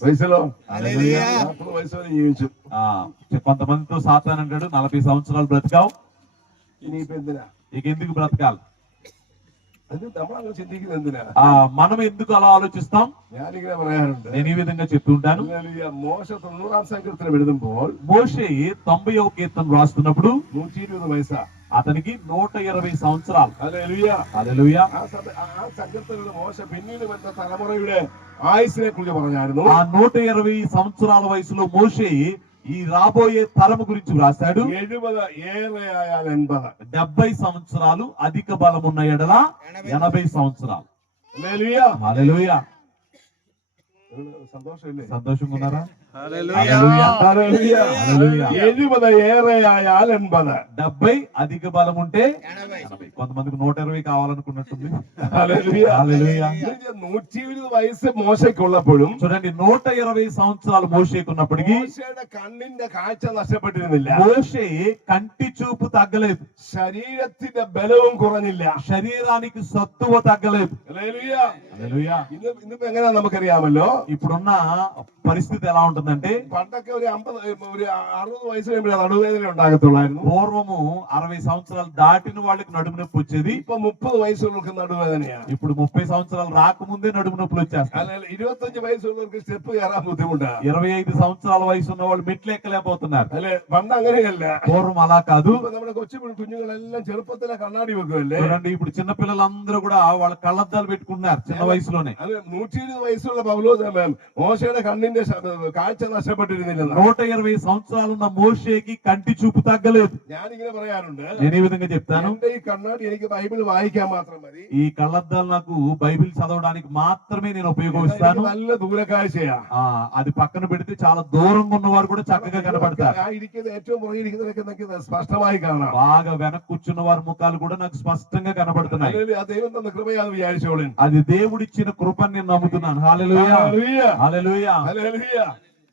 വയസ്സല്ലോ 40 വയസ്സ് വരെ ജീവിച്ചു. కొంతమందితో సాతాను అంటాడు 40 సంవత్సరాలు బ్రతికావు, ഇനിയിപ്പോ എന്തിനാ? ఇక ఎందుకు బ్రతకాలి? അത് നമ്മളങ്ങനെ ചിന്തിക്കുന്നത് എന്തിനാ? మనం ఎందుకు అలా ఆలోచిస్తాం? ഞാനിങ്ങനെ പറയാറുണ്ട്, నేను ఈ విధంగా చెప్తుంటాను. ഹല്ലേലൂയ. മോശ 90-ാം സങ്കീർത്തനം എഴുതുമ്പോൾ మోషే 90వ కీర్తన రాస్తున్నప్పుడు 120 വയസ്സാ. అతనికి 120 సంవత్సరాలు. ഹല്ലേലൂയ. హల్లెలూయా. ആ സങ്കീർത്തനത്തിൽ മോശ പിന്നീട് വരുന്ന തലമുറയുടെ ആയുസിനെ കുറിച്ച് പറഞ്ഞായിരുന്നു. ఆ 120 సంవత్సరాల వయసులో మోషే ఈ రాబోయే తరము గురించి రాశాడు. 70 ഏറെ ആയാൽ 80. 70 సంవత్సరాలు అధిక బలం ఉన్న ఎడల 80 సంవత్సరాలు. ഹല്ലേലൂയ. హల్లెలూయా. സന്തോഷമില്ലേ? సంతోషంగా ఉన్నారా? హల్లెలూయా. ഹല്ലേലൂയ. హల్లెలూయా. 70 ഏറെ ആയാൽ 80. 70 అధిక బలం ఉంటే 80. 80. కొంతమందికి 120 కావాలనుకున్నట్టుంది. ഹല്ലേലൂയ. హల్లెలూయా. 120 വയസ്സ് മോശയ്ക്കുള്ളപ്പോഴും చూడండి, 120 సంవత్సరాలు మోషేకున్నప్పటికీ മോശയുടെ കണ്ണിന്റെ കാഴ്ച നഷ്ടപ്പെട്ടിരുന്നില്ല. మోషే కంటి చూపు తగ్గలేదు, ശരീരത്തിന്റെ ബലവും കുറഞ്ഞില്ല. శరీరానికి సత్తువ తగ్గలేదు. ഹല്ലേലൂയ. హల్లెలూయా. ഇന്നിപ്പോ എങ്ങനെയാ നമുക്കറിയാമല്ലോ. ఇప్పుడున్న పరిస్థితి ఎలా ఉంటుందంటే, പണ്ടൊക്കെ ഒരു 60 വയസ്സ് കഴിയുമ്പോഴേ നടുവേദന ഉണ്ടാകത്തുള്ളായിരുന്നു. పూర్వము 60 సంవత్సరాలు దాటిన వాళ్ళకి నడుము నొప్పి వచ్చేది. ഇപ്പൊ 30 വയസ്സുള്ളവർക്ക് നടുവേദനയാണ്. ఇప్పుడు 30 సంవత్సరాలు రాకముందే నడుము నొప్పులు వచ్చేస్తాయి. അല്ലെങ്കിൽ 25 വയസ്സുള്ളവർക്ക് സ്റ്റെപ്പ് കയറാൻ ബുദ്ധിമുട്ടാണ്. 25 సంవత్సరాల వయసు ఉన్న వాళ్ళు మెట్లు ఎక్కలేకపోతున్నారు. അല്ലെ? പണ്ട് അങ്ങനെയല്ല. పూర్వం అలా కాదు. ഇപ്പൊ നമ്മുടെ കുഞ്ഞുങ്ങളെല്ലാം ചെറുപ്പത്തിലെ കണ്ണാടി വെക്കുമല്ലേ. చూడండి, ఇప్పుడు చిన్న పిల్లలందరూ కూడా వాళ్ళ కళ్ళద్దాలు పెట్టుకుంటున్నారు చిన్న వయసులోనే. അത് 120 വയസ്സുള്ള പൗലോസ് മോശയുടെ കണ്ണിന്റെ കാഴ്ച നഷ്ടപ്പെട്ടിരുന്നില്ല. 120 సంవత్సరాలు ఉన్న మోషేకి కంటి చూపు తగ్గలేదు. ഞാനിങ്ങനെ പറയാറുണ്ട്, నేను ఈ విధంగా చెప్తాను, എന്റെ ഈ കണ്ണാടി എനിക്ക് ബൈബിൾ വായിക്കാൻ മാത്രം മതി. ఈ కళ్ళద్దాలు నాకు బైబిల్ చదవడానికి మాత్రమే నేను ఉపయోగిస్తాను. എനിക്ക് നല്ല ദൂരക്കാഴ്ചയാ. అది పక్కన పెడితే చాలా దూరంగా ఉన్న వారు కూడా చక్కగా కనపడతారు. ആ ഇരിക്കുന്ന ഏറ്റവും പുറകെ ഇരിക്കുന്നതൊക്കെ നമുക്ക് സ്പഷ്ടമായി കാണാം. బాగా వెనక కూర్చున్న వారి ముఖాలు కూడా నాకు స్పష్టంగా కనపడుతున్నాయి. ഹല്ലേലൂയ. ആ ദൈവം തന്ന കൃപയാന്ന് വിചാരിച്ചോളൂ. అది దేవుడిచ్చిన కృపని నేను నమ్ముతున్నాను. హల్లెలూయా. ഹല്ലേലൂയ. హల్లెలూయా. ഹല്ലേലൂയ.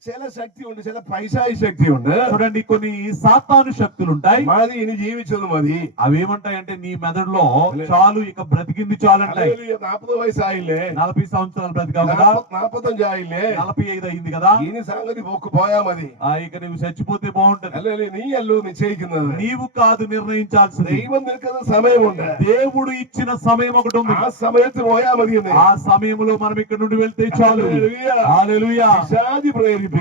ചില ശക്തിയുണ്ട്, ചില പൈശാചി ശക്തിയുണ്ട്. చూడండి, కొన్ని సాతాను శక్తులు ఉంటాయి. മതി, ഇനി ജീവിച്ചത് മതി. అవి ఏమంటాయంటే, నీ మెదడులో చాలు, ఇక బ్రతికింది చాలు అంటాయి. ഹല്ലേലൂയ. 40 വയസ്സായില്ലേ? 40 సంవత్సరాలు బ్రతికావు కదా, 45 ആയില്ലേ? 45 అయింది కదా, ഇനി സംഗതി പോയാ മതി. ఇక నువ్వు చచ్చిపోతే బాగుంటది. അല്ലേ? നീയല്ലോ നിശ്ചയിക്കുന്നത്. నీవు కాదు నిర్ణయించాల్సింది. ദൈവം നിൽക്കുന്ന സമയമുണ്ട്. దేవుడు ఇచ్చిన సమయం ఒకటి ఉంది. ആ സമയത്ത് പോയാ മതി. ఆ సమయంలో మనం ఇక్కడ నుండి వెళ్తే చాలు. హల్లెలూయా. പിശാചി പ്രേരിപ്പിക്കും.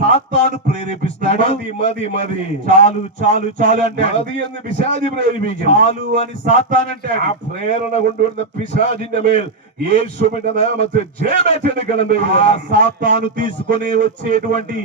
సాతాను ప్రేరేపిస్తాడు. മതി മതി മതി, చాలు చాలు చాలు అంటే മതി എന്ന് പിശാചി പ്രേരിപ്പിക്കും. చాలు అని సాతాను అంటే ആ പ്രേരണ കൊണ്ടുവരുന്ന പിശാചിന്റെ മേൽ യേശുവിന്റെ നാമത്തിൽ ജയമേറ്റെടുക്കണം. ఆ సాతాను తీసుకొని వచ్చేటువంటి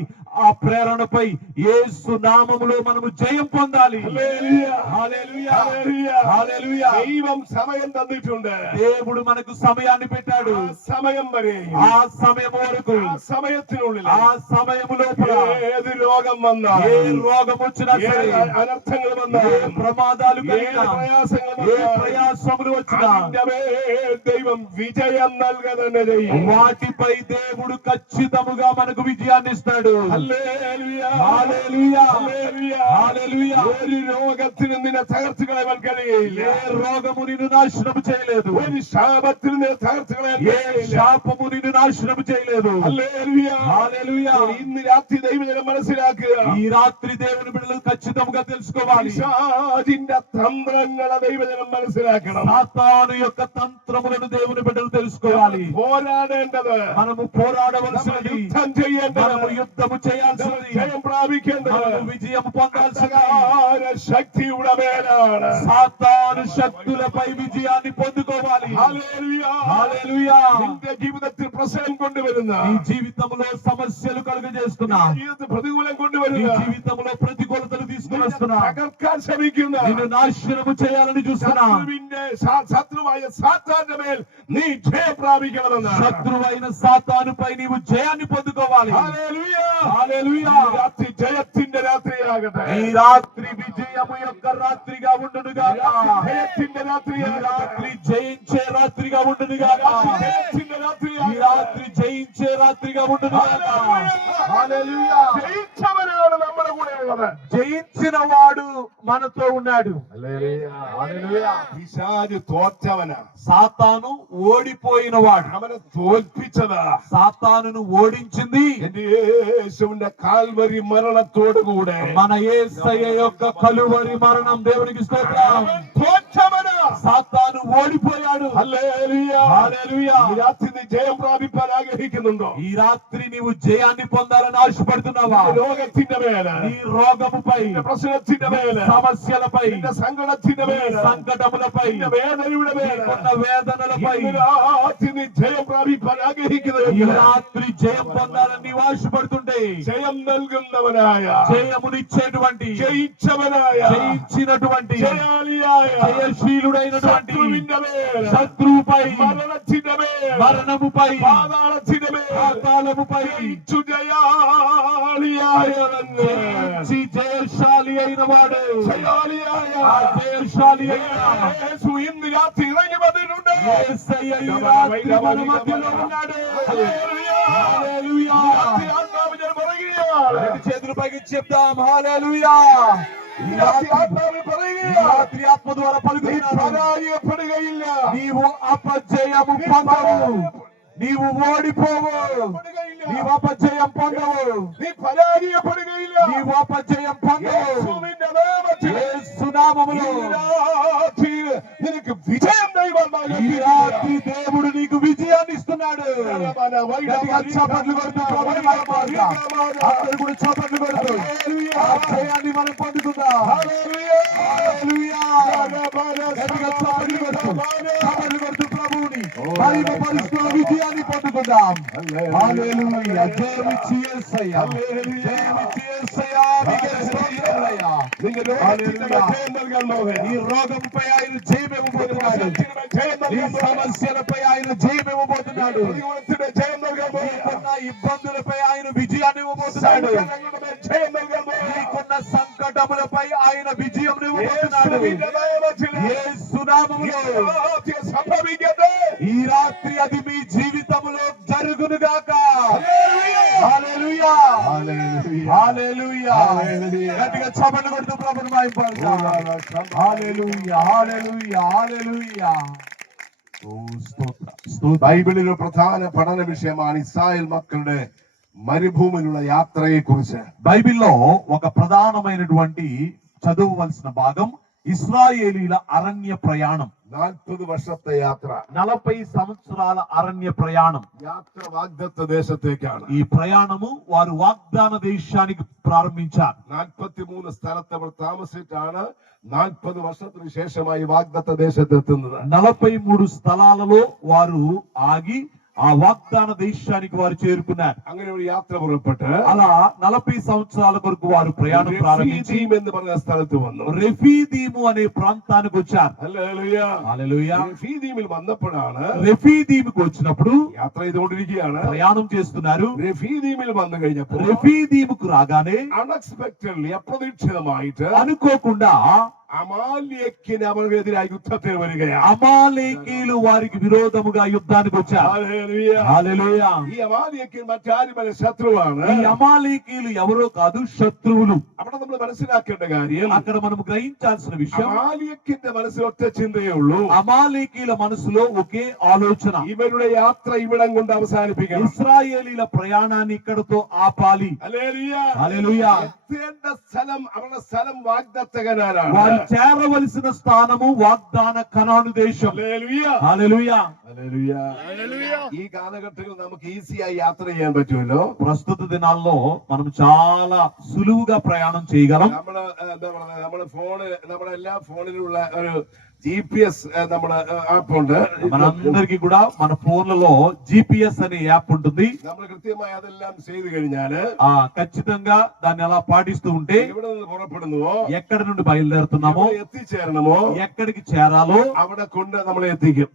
ఆ ప్రేరణపై యేసు నామములో మనము జయం పొందాలి. ഹല്ലേലൂയ. హల్లెలూయా. ഹല്ലേലൂയ. హల్లెలూయా. ദൈവം സമയം തന്നിട്ടുണ്ട്. దేవుడు మనకు సమయాన్ని పెట్టాడు. ആ സമയം വരെ, ఆ సమయం వరకు, ആ സമയത്തിനുള്ളിൽ ఆ సమయము లోపల ഏത് രോഗം വന്നാൽ, ఏ రోగం వచ్చినా సరే, ഏത് അനർത്ഥങ്ങൾ ఏ വന്നാൽ, ప్రమాదాలు ഏത് కలిగినా, പ്രയാസങ്ങൾ ఏ വന്നാൽ, ప్రయాసములు వచ్చినా അതിന്റെ മേൽ ദൈవం വിജയം നൽകുക തന്നെ ചെയ്യും. వాటిపై దేవుడు ఖచ్చితముగా మనకు విజయాన్ని ఇస్తాడు. ഹല്ലേലൂയ. హల్లెలూయా. ഹല്ലേലൂയ. హల్లెలూయా. ഒരു രോഗത്തിന് നിന്നെ തകർത്ത് കളയാൻ കഴിയില്ല. ఏ రోగము నిన్ను నాశనం చేయలేదు. ഒരു ശാപത്തിന് നിന്നെ തകർത്ത് കളയാൻ ఏ കഴിയില്ല. శాపము నిన్ను నాశనం చేయలేదు. ഹല്ലേലൂയ. హల్లెలూయా. ഇന്ന് രാത്രി ദൈവജനം മനസ്സിലാക്കുക. ఈ రాత్రి దేవుని బిడ్డలు ఖచ్చితంగా తెలుసుకోవాలి. പിശാചിന്റെ തന്ത്രങ്ങളെ ദൈവജനം മനസ്സിലാക്കണം. సాతాను యొక్క తంత్రములను దేవుని బిడ్డలు తెలుసుకోవాలి. പോരാടേണ്ടത്, మనము పోరాడవలసినది, യുദ്ധം ചെയ്യേണ്ടത്, మనము యుద్ధము చేయాల్సినది, ജയം പ്രാപിക്കേണ്ടത് మనము విజయం పొందాల్సినది അന്ധകാര ശക്തിയുടെ മേലാണ്. సాతాను శక్తులపై విజయాన్ని పొందుకోవాలి. ഹല്ലേലൂയ. హల్లెలూయా. നിന്റെ ജീവിതത്തിൽ പ്രശ്നം കൊണ്ടുവരുന്ന, నీ జీవితంలో సమస్యలు కలుగజేస్తున్నా, ജീവിതത്തിൽ പ്രതികൂലം నీ കൊണ്ടുവരുന്ന, జీవితంలో ప్రతికూలతలు తీసుకుని നിന്നെ వస్తున్నా, തകർക്കാൻ ശ്രമിക്കുന്ന నిన్ను నాశనము చేయాలని చూస్తున్నా, ശത്രുവായ സാത്താന്റെ മേൽ നീ ജയം പ്രാപിക്കണമെന്ന്. శత్రువైన సాతానుపై నీవు జయాన్ని పొందుకోవాలి. ഹല്ലേലൂയ. హల్లెలూయా. ഈ രാത്രി ജയത്തിന്റെ രാത്രിയാകട്ടെ. ఈ రాత్రి విజయము యొక్క రాత్రిగా ఉండునుగాక. ജയത്തിന്റെ ఈ രാത്രിയാകട്ടെ. రాత్రి జయించే రాత్రిగా ఉండునుగాక. ജയത്തിന്റെ ఈ രാത്രിയാകട്ടെ. రాత్రి జయించే రాత్రిగా ఉండునుగాక. హల్లెలూయా. ജയിച്ചവനാണ് നമ്മുടെ കൂടെ ഉള്ളത്. జయించిన వాడు మనతో ఉన్నాడు. హల్లెలూయా. പിശാച് തോറ്റവനാ. సాతాను ఓడిపోయిన వాడు. അവനെ തോൽപ്പിച്ചതാ సాతానును ఓడించింది എന്റെ യേശുവിന്റെ കാൽവരി മരണത്തോടുകൂടെ. మన యేసయ్య యొక్క కలువరి మరణం. దేవునికి స్తోత్రం. തോറ്റവനാ. సాతాను ఓడిపోయాడు. హల్లెలూయా. హల్లెలూయా. ఈ రాత్రి నీ జయం ప్రాപിപ്പാൻ ആഗ്രഹിക്കുന്നുണ്ടോ? ఈ రాత్రి నీవు జయాన్ని పొందాలని ఆశపడుతున్నావా? രോഗത്തിന്റെ മേൽ, నీ రోగముపై, നിന്റെ പ്രശ്നത്തിന്റെ മേൽ, సమస్యలపై, നിന്റെ സങ്കടത്തിന്റെ മേൽ, సంకటములపై, നിന്റെ വേദനയുടെ മേൽ, నీకున్న వేదనలపై ഈ രാത്രി നീ ജയം പ്രാപിപ്പാൻ ఈ ആഗ്രഹിക്കുന്നുവെങ്കിൽ రాత్రి జయం పొందాలని నీవు ఆశపడుతుంటే ജയം നൽകുന്നവനായ, జయమునిచ్చేటువంటి, ജയിച്ചവനായ, జయించినటువంటి, ജയാളിയായ, జయశీలుడైనటువంటి ശത്രുവിന്റെ മേൽ, శత్రువుపై, മരണത്തിന്റെ മേൽ, మరణముపై, പാതാളത്തിന്റെ മേൽ పాతాళముపై ജയിച്ചു ജയാളിയായവൻ, జయించి జయశాలి అయిన వాడు, ജയാളിയായ ఆ జయశాలి అయిన യേശു ഇന്ന് രാത്രി ഇറങ്ങി വന്നിട്ടുണ്ട്. యేసయ్య ఈ రాత్రి మన మధ్యలో ఉన్నాడు. ഹല്ലേലൂയ. హల్లెలూయా. ഈ രാത്രി ആത്മാവ് ഞാൻ പറയുകയാണ്. రెండు చేతులు పైకి చెప్దాం హల్లెలూయా. ഈ രാത്രി ആത്മാവ് ఈ പറയുകയാണ്. రాత్రి ఆత్మ ద్వారా നീ పలుకుతున్నాను. പരാജയപ്പെടുകയില്ല. నీవు అపజయము పొందవు, నీవు ఓడిపోవు, నీవు అపజయం పొందవు, നീ പരാജയപ്പെടുകയില്ല. నీవు అపజయం పొందవు. യേശുവിന്റെ നാമത്തിൽ యేసు నామములో ഈ രാത്രി നിനക്ക് വിജയം ദൈവം ఈ നൽകുന്നു. రాత్రి దేవుడు నీకు విజయాన్ని ఇస్తున్నాడు. గట్టిగా చప్పట్లు కొడుతూ ప్రభువుని మహిమపరుద్దాం. అందరూ కూడా చప్పట్లు కొడుతూ ఆ జయాన్ని మనం పొందుకుందాం. హల్లెలూయా. గట్టిగా చప్పట్లు కొడుతూ ప్రభువుని మహిమపరుస్తూ విజయాన్ని పొందుకుందాం. హల్లెలూయా. జయమిచ్చి యేసయ్య, జయమిచ్చి యేసయ్య, నీకే స్తోత్రములయ్యా. ఈ రోగంపై ఆయన జయం ఇవ్వబోతున్నాడు. ఈ సమస్యలపై ఆయన జయం ఇవ్వబోతున్నాడు. నీకున్న ఇబ్బందులపై ఆయన విజయాన్ని ఇవ్వబోతున్నాడు. నీకున్న సంకటములపై ఆయన విజయం ఇవ్వబోతున్నాడు. యేసు నామములో ఈ రాత్రి అది మీ జీవితంలో జరుగును గాక. హల్లెలూయా. హల్లెలూయా. గట్టిగా చప్పట్లు కొడుతూ ప్రభువుని మహిమపరుద్దాం. హల్లెలూయా. హల్లెలూయా. హల్లెలూయా. ఓ స్తోత్రం. ബൈബിളിലെ പ്രധാന പഠന വിഷയമാണ് ഇസ്രായേൽ മക്കളുടെ മരുഭൂമിയിലുള്ള യാത്രയെ കുറിച്ച്. బైబిల్లో ఒక ప్రధానమైనటువంటి చదవవలసిన భాగం ఇశ్రాయేలీల అరణ్య ప్రయాణం. 40 വർഷത്തെ യാത്ര. 40 సంవత్సరాల అరణ్య ప్రయాణం. യാത്ര വാഗ്ദത്ത ദേശത്തേക്കാണ്. ఈ ప్రయాణము వారు వాగ్దాన దేశానికి ప్రారంభించారు. 43 സ്ഥലത്ത് അവർ താമസിച്ചിട്ടാണ് 40 വർഷത്തിന് ശേഷമായി വാഗ്ദത്ത ദേശത്തെത്തുന്നത്. 43 స్థలాలలో వారు ఆగి ఆ వాగ్దాన దేశానికి వారు చేరుకున్నారు. അങ്ങനെ ഒരു യാത്ര പുറപ്പെട്ട് అలా 40 సంవత్సరాల కొరకు వారు ప్రయాణం ప్రారంభించి റെഫീദീം എന്ന് പറഞ്ഞ സ്ഥലത്ത് വന്നു. రెఫీదీము అనే ప్రాంతానికి వచ్చారు. ഹല്ലേലൂയ. హల్లెలూయా. റെഫീദീമിൽ വന്നപ്പോഴാണ് రెఫీదీముకు వచ్చినప్పుడు യാത്ര ചെയ്തുകൊണ്ടിരിക്കുകയാണ്. ప్రయాణం చేస్తున్నారు. റെഫീദീമിൽ വന്നു കഴിഞ്ഞപ്പോൾ రెఫీదీముకు రాగానే അൺഎക്സ്പെക്ടഡ്ലി അപ്രതീക്ഷിതമായിട്ട് అనుకోకుండా അമാലേക്കിന് അവർക്കെതിരായി യുദ്ധത്തിന് വരികയാണ്. అమాలేకీలు వారికి విరోధముగా యుద్ధానికి వచ్చారు. ഹല്ലേലൂയ. హల్లెలూయా. ഈ അമാലേക്കിൻ മറ്റാരുമല്ല, ശത്രുവാണ്. ఈ అమాలేకీలు ఎవరో కాదు, శత్రువులు. അവിടെ നമ്മൾ മനസ്സിലാക്കേണ്ട കാര്യം, అక్కడ మనం గ్రహించాల్సిన విషయం, അമാലേക്കിന്റെ മനസ്സിൽ ഒറ്റ ചിന്തയേ ഉള്ളൂ. అమాలేకీల మనసులో ఒకే ఆలోచన, ഇവരുടെ യാത്ര ഇവിടം കൊണ്ട് അവസാനിപ്പിക്കണം. ఇశ్రాయేలీల ప్రయాణాన్ని ఇక్కడతో ఆపాలి. ഹല്ലേലൂയ. హల్లెలూయా. എത്തേണ്ട സ്ഥലം, അവരുടെ സ്ഥലം വാഗ്ദത്ത കനാനാണ്. వారు చేరవలసిన స్థానము వాగ్దాన కనాను దేశం. ഹല്ലേലൂയ. హల్లెలూయా. ഹല്ലേലൂയ. ഈ കാലഘട്ടത്തിൽ നമുക്ക് ഈസിയായി യാത്ര ചെയ്യാൻ പറ്റുമല്ലോ. ప్రస్తుత దినాల్లో మనం చాలా సులువుగా ప్రయాణం చేయగలం. നമ്മള് എന്താ പറയുക, നമ്മുടെ എല്ലാ ഫോണിലുള്ള ഒരു GPS നമ്മുടെ ആപ്പ് ഉണ്ട്. మనందరికీ కూడా మన ఫోన్లలో GPS అనే యాప్ ఉంటుంది. നമ്മൾ കൃത്യമായി അതെല്ലാം ചെയ്തു കഴിഞ്ഞാല് ఖచ్చితంగా దాన్ని అలా పాటిస్తూ ఉంటే എവിടെ നിന്ന് പുറപ്പെടുന്നുവോ, ఎక్కడి నుండి బయలుదేరుతున్నామో, എവിടെ എത്തിച്ചേരണമോ, ఎక్కడికి చేరాలో അവിടെ കൊണ്ട് നമ്മളെ എത്തിക്കും.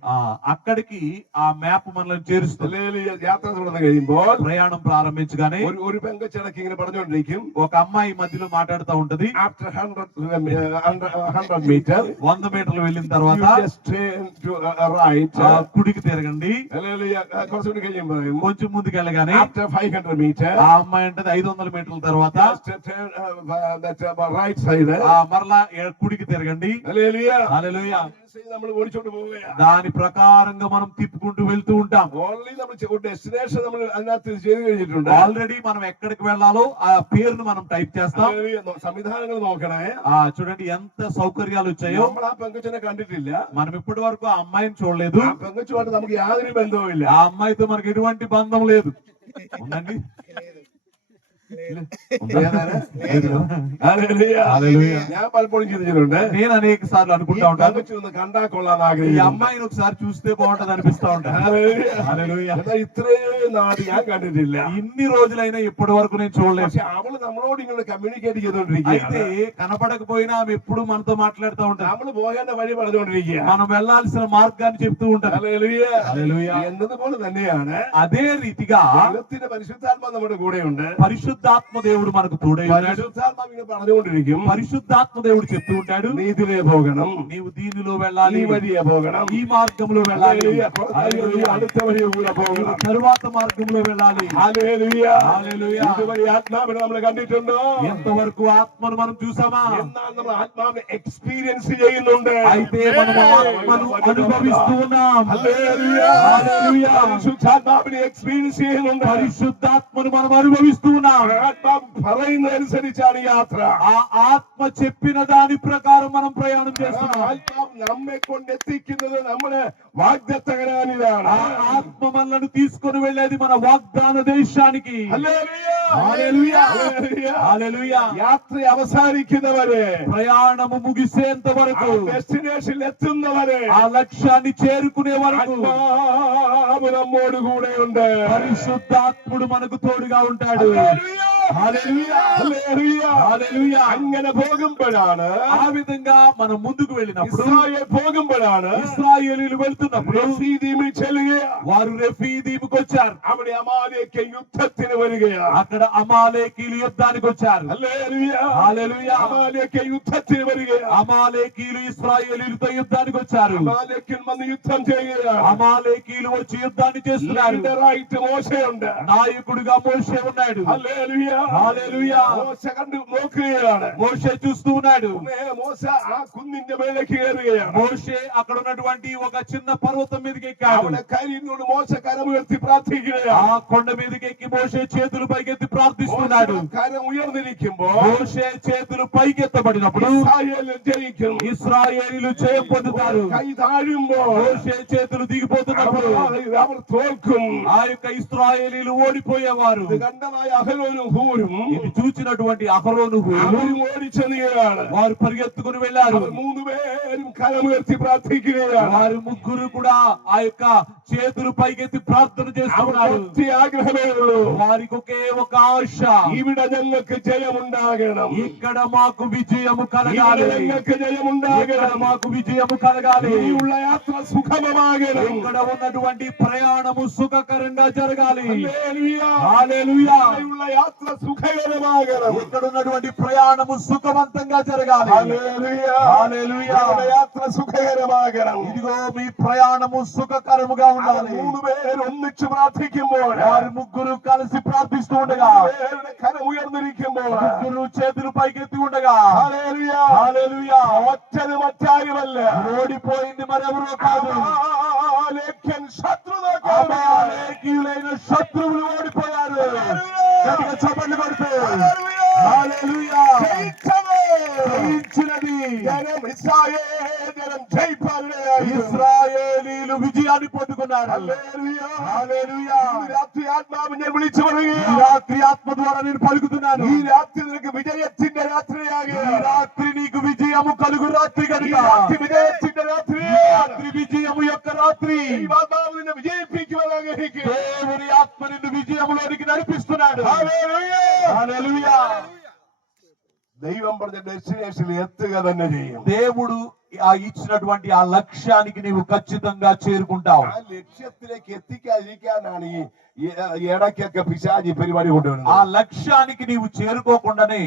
అక్కడికి ఆ మ్యాప్ మనల్ని చేరుస్తుంది. ഹല്ലേലൂയ. യാത്ര തുടർന്ന് കഴിയുമ്പോൾ ప్రయాణం ప్రారంభించగానే ഒരു പെങ്കച്ചിടക്ക് ഇങ്ങനെ പറഞ്ഞുകൊണ്ടിരിക്കും. ఒక అమ్మాయి మధ్యలో మాట్లాడుతూ ఉంటది. ആഫ്റ്റർ 100 മീറ്റർ 100 మీటర్లు వెళ్ళిన తర్వాత కుడికి తిరగండి. കുറച്ചുകൂടി കഴിയുമ്പോൾ కొంచెం ముందుకు వెళ్ళగానే ആഫ്റ്റർ 500 മീറ്റർ ఆ అమ్మాయి అంటే 500 మీటర్ల తర్వాత റൈറ്റ് സൈഡ് మరలా కుడికి తిరగండి. ഹല്ലേലൂയ. హల్లెలూయా. അനുസരിച്ച് നമ്മൾ ഓടിച്ചോണ്ട് പോവുകയാണ്. దాని ప్రకారంగా మనం తిప్పుకుంటూ వెళ్తూ ఉంటాం. ഓൾറെഡി നമ്മൾ ഡെസ്റ്റിനേഷൻ നമ്മൾ അതിനകത്ത് ചെയ്ത് കഴിഞ്ഞിട്ടുണ്ട്. ఆల్రెడీ మనం ఎక్కడికి వెళ్ళాలో ఆ పేరును మనం టైప్ చేస్తాం. സംവിധാനങ്ങൾ നോക്കണേ. చూడండి ఎంత సౌకర్యాలు వచ్చాయో. നമ്മൾ ఆ പെങ്കൊച്ചിനെ കണ്ടിട്ടില്ല. మనం ఇప్పటి వరకు ఆ అమ్మాయిని చూడలేదు. ఆ పెങ്కొచ్చుമായിട്ട് നമുക്ക് യാതൊരു ബന്ധവും ഇല്ല. ఆ అమ్మాయితో మనకి ఎటువంటి బంధం లేదు. ఉందండి? ഞാൻ പലപ്പോഴും ചിന്തിച്ചിട്ടുണ്ട്, నేను అనేక సార్లు అనుకుంటా ఉంటాను, പെങ്കൊച്ചൊന്ന് കണ്ടാ കൊള്ളാന്ന് ఈ ആഗ്രഹിക്കുന്നു. అమ్మాయిని ఒకసారి చూస్తే బాగుంటది అనిపిస్తా ఉంటాను. എന്നാൽ ഇത്രയും നാട് ഞാൻ കണ്ടിട്ടില്ല. ఇన్ని రోజులైనా ఇప్పటి వరకు నేను చూడలేదు. പക്ഷെ അവള് നമ്മളോട് ഇങ്ങനെ കമ്മ്യൂണിക്കേറ്റ് ചെയ്തോണ്ടിരിക്കുകയാണ്. అయితే కనపడకపోయినా ఆమె ఎప్పుడు మనతో మాట్లాడుతూ ఉంటారు. നമ്മള് പോകേണ്ട വഴി പറഞ്ഞുകൊണ്ടിരിക്കുക. మనం వెళ్లాల్సిన మార్గాన్ని చెప్తూ ఉంటారు. హల్లెలూయా. എന്നതുപോലെ തന്നെയാണ് అదే రీతిగా ദൈവത്തിന്റെ പരിശുദ്ധാത്മാ നമ്മുടെ കൂടെയുണ്ട്. పరిశుద్ధాత్మ దేవుడు మనకు తోడై ఉన్నాడు. പരിശുദ്ധാത്മാ ഇങ്ങനെ പറഞ്ഞുകൊണ്ടിരിക്കും, పరిశుద్ధాత్మ దేవుడు చెప్తూ ఉంటాడు, നീതിലേ പോകണം, నీవు దీనిలో వెళ్ళాలి, ഈ വഴിയെ പോകണം, ఈ మార్గంలో వెళ్ళాలి, അടുത്ത വഴിയെ കൂടെ പോകണം, తరువాత మార్గంలో వెళ్ళాలి. ഹല്ലേലൂയ. హల్లెలూయా. ഇതുവരെ ആത്മാവിനെ നമ്മൾ കണ്ടിട്ടുണ്ടോ? ఎంతవరకు ఆత్మను మనం చూసామా? എന്നാൽ നമ്മൾ ആത്മാവിനെ എക്സ്പീരിയൻസ് ചെയ്യുന്നുണ്ട്. అయితే మనం ఆత్మను అనుభవిస్తూ ఉన్నాం. ഹല്ലേലൂയ. హల్లెలూయా. പരിശുദ്ധാത്മാവിനെ എക്സ്പീരിയൻസ് ചെയ്യുന്നുണ്ട്. పరిశుద్ధాత్మను మనం అనుభవిస్తూ ఉన్నాం. ആത്മാവ് പറയുന്നതനുസരിച്ചാണ് യാത്ര. ఆ ఆత్మ చెప్పిన దాని ప్రకారం మనం ప్రయాణం చేస్తున్నాం. ആത്മാവ് നമ്മെ കൊണ്ടെത്തിക്കുന്നത് നമ്മുടെ വാഗ്ദത്ത കനാനിലാണ്. ఆ ఆత్మ మనల్ని తీసుకొని వెళ్ళేది మన వాగ్దాన దేశానికి. ഹല്ലേലൂയ. హల్లెలూయా. ഹല്ലേലൂയ. హల్లెలూయా. യാത്ര അവസാനിക്കുന്നവരെ, ప్రయాణము ముగిసేంత వరకు, ഡെസ്റ്റിനേഷനിൽ എത്തുന്നവരെ ఆ లక్ష్యాన్ని చేరుకునే వరకు ആത്മാവ് നമ്മോട് കൂടെയുണ്ട്. పరిశుద్ధాత్ముడు మనకు తోడుగా ఉంటాడు. హల్లెలూయా. ഹല്ലേലൂയ. హల్లెలూయా. അങ്ങനെ പോകുമ്പോഴാണ്, ఆ విధంగా మనం ముందుకు వెళ్ళినప్పుడు, ഇസ്രായേൽ പോകുമ്പോഴാണ് ఇశ్రాయేలీయులు వెళ్తున్నప్పుడు റഫീദീമിൽ ചെല്ലുകയാണ്. వారు రెఫీదీముకు వచ్చారు. അവിടെ അമാലേക്യ യുദ്ധത്തിന് വരികയാണ്. అక్కడ అమాలేకీయులు యుద్ధానికి వచ్చారు. ഹല്ലേലൂയ. హల్లెలూయా. അമാലേക്യ യുദ്ധത്തിന് വരികയാണ്. అమాలేకీయులు ఇశ్రాయేలీయులతో యుద్ధానికి వచ్చారు. അമാലേക്യൻ വന്ന് യുദ്ധം ചെയ്യുകയാണ്. అమాలేకీయులు వచ్చి యుద్ధాన్ని చేస్తున్నారు. ലീഡറായിട്ട് മോശയുണ്ട്. నాయకుడిగా మోషే ఉన్నాడు. ഹല്ലേലൂയ. హల్లెలూయా. മോശ കണ്ടു നോക്കുകയാണ്. మోషే చూస్తూ ఉన్నాడు. മോശ ആ കുന്നിന്റെ മേലേക്ക് കയറുകയാണ്. మోషే అక్కడ ఉన్నటువంటి ఒక చిన్న పర్వతం మీదకి ఎక్కాడు. അവിടെ കരിനോട് മോശ കരമുയർത്തി പ്രാർത്ഥിക്കുകയാണ്. ఆ కొండ మీదకి ఎక్కి మోషే చేతులు పైకెత్తి ప్రార్థిస్తున్నాడు. കരം ഉയർന്നിരിക്കുമ്പോൾ మోషే చేతులు పైకెత్తబడినప్పుడు ഇസ്രായേൽ ജയിക്കും. ఇశ్రాయేలీయులు జయం పొందుతారు. കൈ താഴുമ്പോൾ మోషే చేతులు దిగిపోతున్నప్పుడు അവർ തോൽക്കും. ఆ యొక్క ఇశ్రాయేలీయులు ఓడిపోయేవారు. ഇത് കണ്ടതായ അഹരോനും ഹൂരും ఇది చూచినటువంటి అహరోను അവരും ഓടിച്ചെന്നുകയാണ്. వారు పరిగెత్తుకుని వెళ్లారు. അവർ മൂന്നുപേരും കരമുയർത്തി പ്രാർത്ഥിക്കുകയാണ്. వారు ముగ్గురు కూడా ఆ యొక్క చేతులు పైకెత్తి ప్రార్థన చేస్తున్నారు. ഒറ്റ ആഗ്രഹമേ ഉള്ളൂ, వారికి ఒకే ఒక ఆశ, ഇവിടെ ഞങ്ങൾക്ക് ജയമുണ്ടാകണം, ఇక్కడ మాకు విజయము ഇവിടെ కలగాలి, ഞങ്ങൾക്ക് ఇక్కడ ജയമുണ്ടാകണം, మాకు విజయము కలగాలి, ഇനിയുള്ള യാത്ര സുഖമമാകണം. ఇక్కడ ఉన్నటువంటి ప్రయాణము సుఖకరంగా జరగాలి. ഹല്ലേലൂയ. హల్లెలూయా. ഇനിയുള്ള യാത്ര സുഖകരമാകണം. ఇక్కడ ఉన్నటువంటి ప్రయాణము సుఖవంతంగా జరగాలి. ഹല്ലേലൂയ. హల్లెలూయా. ഇനിയുള്ള യാത്ര സുഖകരമാകണം. ఇదిగో మీ ప్రయాణము సుఖకరముగా അവർ ఉండాలి. മൂന്നുപേർ ഒന്നിച്ച് പ്രാർത്ഥിക്കുമ്പോൾ, వారు ముగ్గురు కలిసి ప్రార్థిస్తూ ఉండగా, മൂന്നുപേരുടെ കരം ഉയർന്നിരിക്കുമ്പോൾ, ముగ్గురు చేతులు పైకెత్తి ఉండగా, ഹല്ലേലൂയ. హల్లెలూయా. ഒറ്റത് മറ്റാരുമല്ല, ఓడిపోయింది మరెవరో కాదు, അമാലേക്യൻ ശത്രുതാക്കൾ. అమాలేకీయులైన శత్రువులు ఓడిపోయారు. గట్టిగా చప్పట్లు కొడుతూ హల్లెలూయా. జయించినది ജനം ഇസ്രായേൽ ജനം ജയിപ്പാനിടയായി. ఇశ్రాయేలీయులు విజయాన్ని పొందుకున్నారు. ഹല്ലേലൂയ. హల్లెలూయా. ഈ രാത്രി ആത്മാവിനെ വിളിച്ചു ఈ പറയുകയാണ്. రాత్రి ఆత్మ ద్వారా నేను పలుకుతున్నాను. ഈ രാത്രി നിനക്ക് വിജയത്തിന്റെ ఈ രാത്രിയാകുക. రాత్రి నీకు విజయము కలుగు రాత్రి ഈ కనుక, രാത്രി വിജയത്തിന്റെ ఈ രാത്രിയാണ്. రాత్రి విజయము యొక్క రాత్రి. ദൈവാത്മാവ് നിന്നെ വിജയിപ്പിക്കുവാൻ ആഗ്രഹിക്കുന്നു. దేవుని ఆత్మ నిన్ను విజయములోనికి నడిపిస్తున్నాడు. ഹല്ലേലൂയ. హల్లెలూయా. ദൈവം പറഞ്ഞ ഡെസ്റ്റിനേഷനിൽ എത്തുക തന്നെ ചെയ്യും. దేవుడు ఆ ఇచ్చినటువంటి ఆ లక్ష్యానికి నీవు ఖచ్చితంగా చేరుకుంటావు. ആ ലക്ഷ്യത്തിലേക്ക് എത്തിക്കാതിരിക്കാനാണ് ഇടയ്ക്കൊക്കെ പിശാചി പരിപാടി ఆ കൊണ്ടുവരുന്നത്. లక్ష్యానికి నీవు చేరుకోకుండానే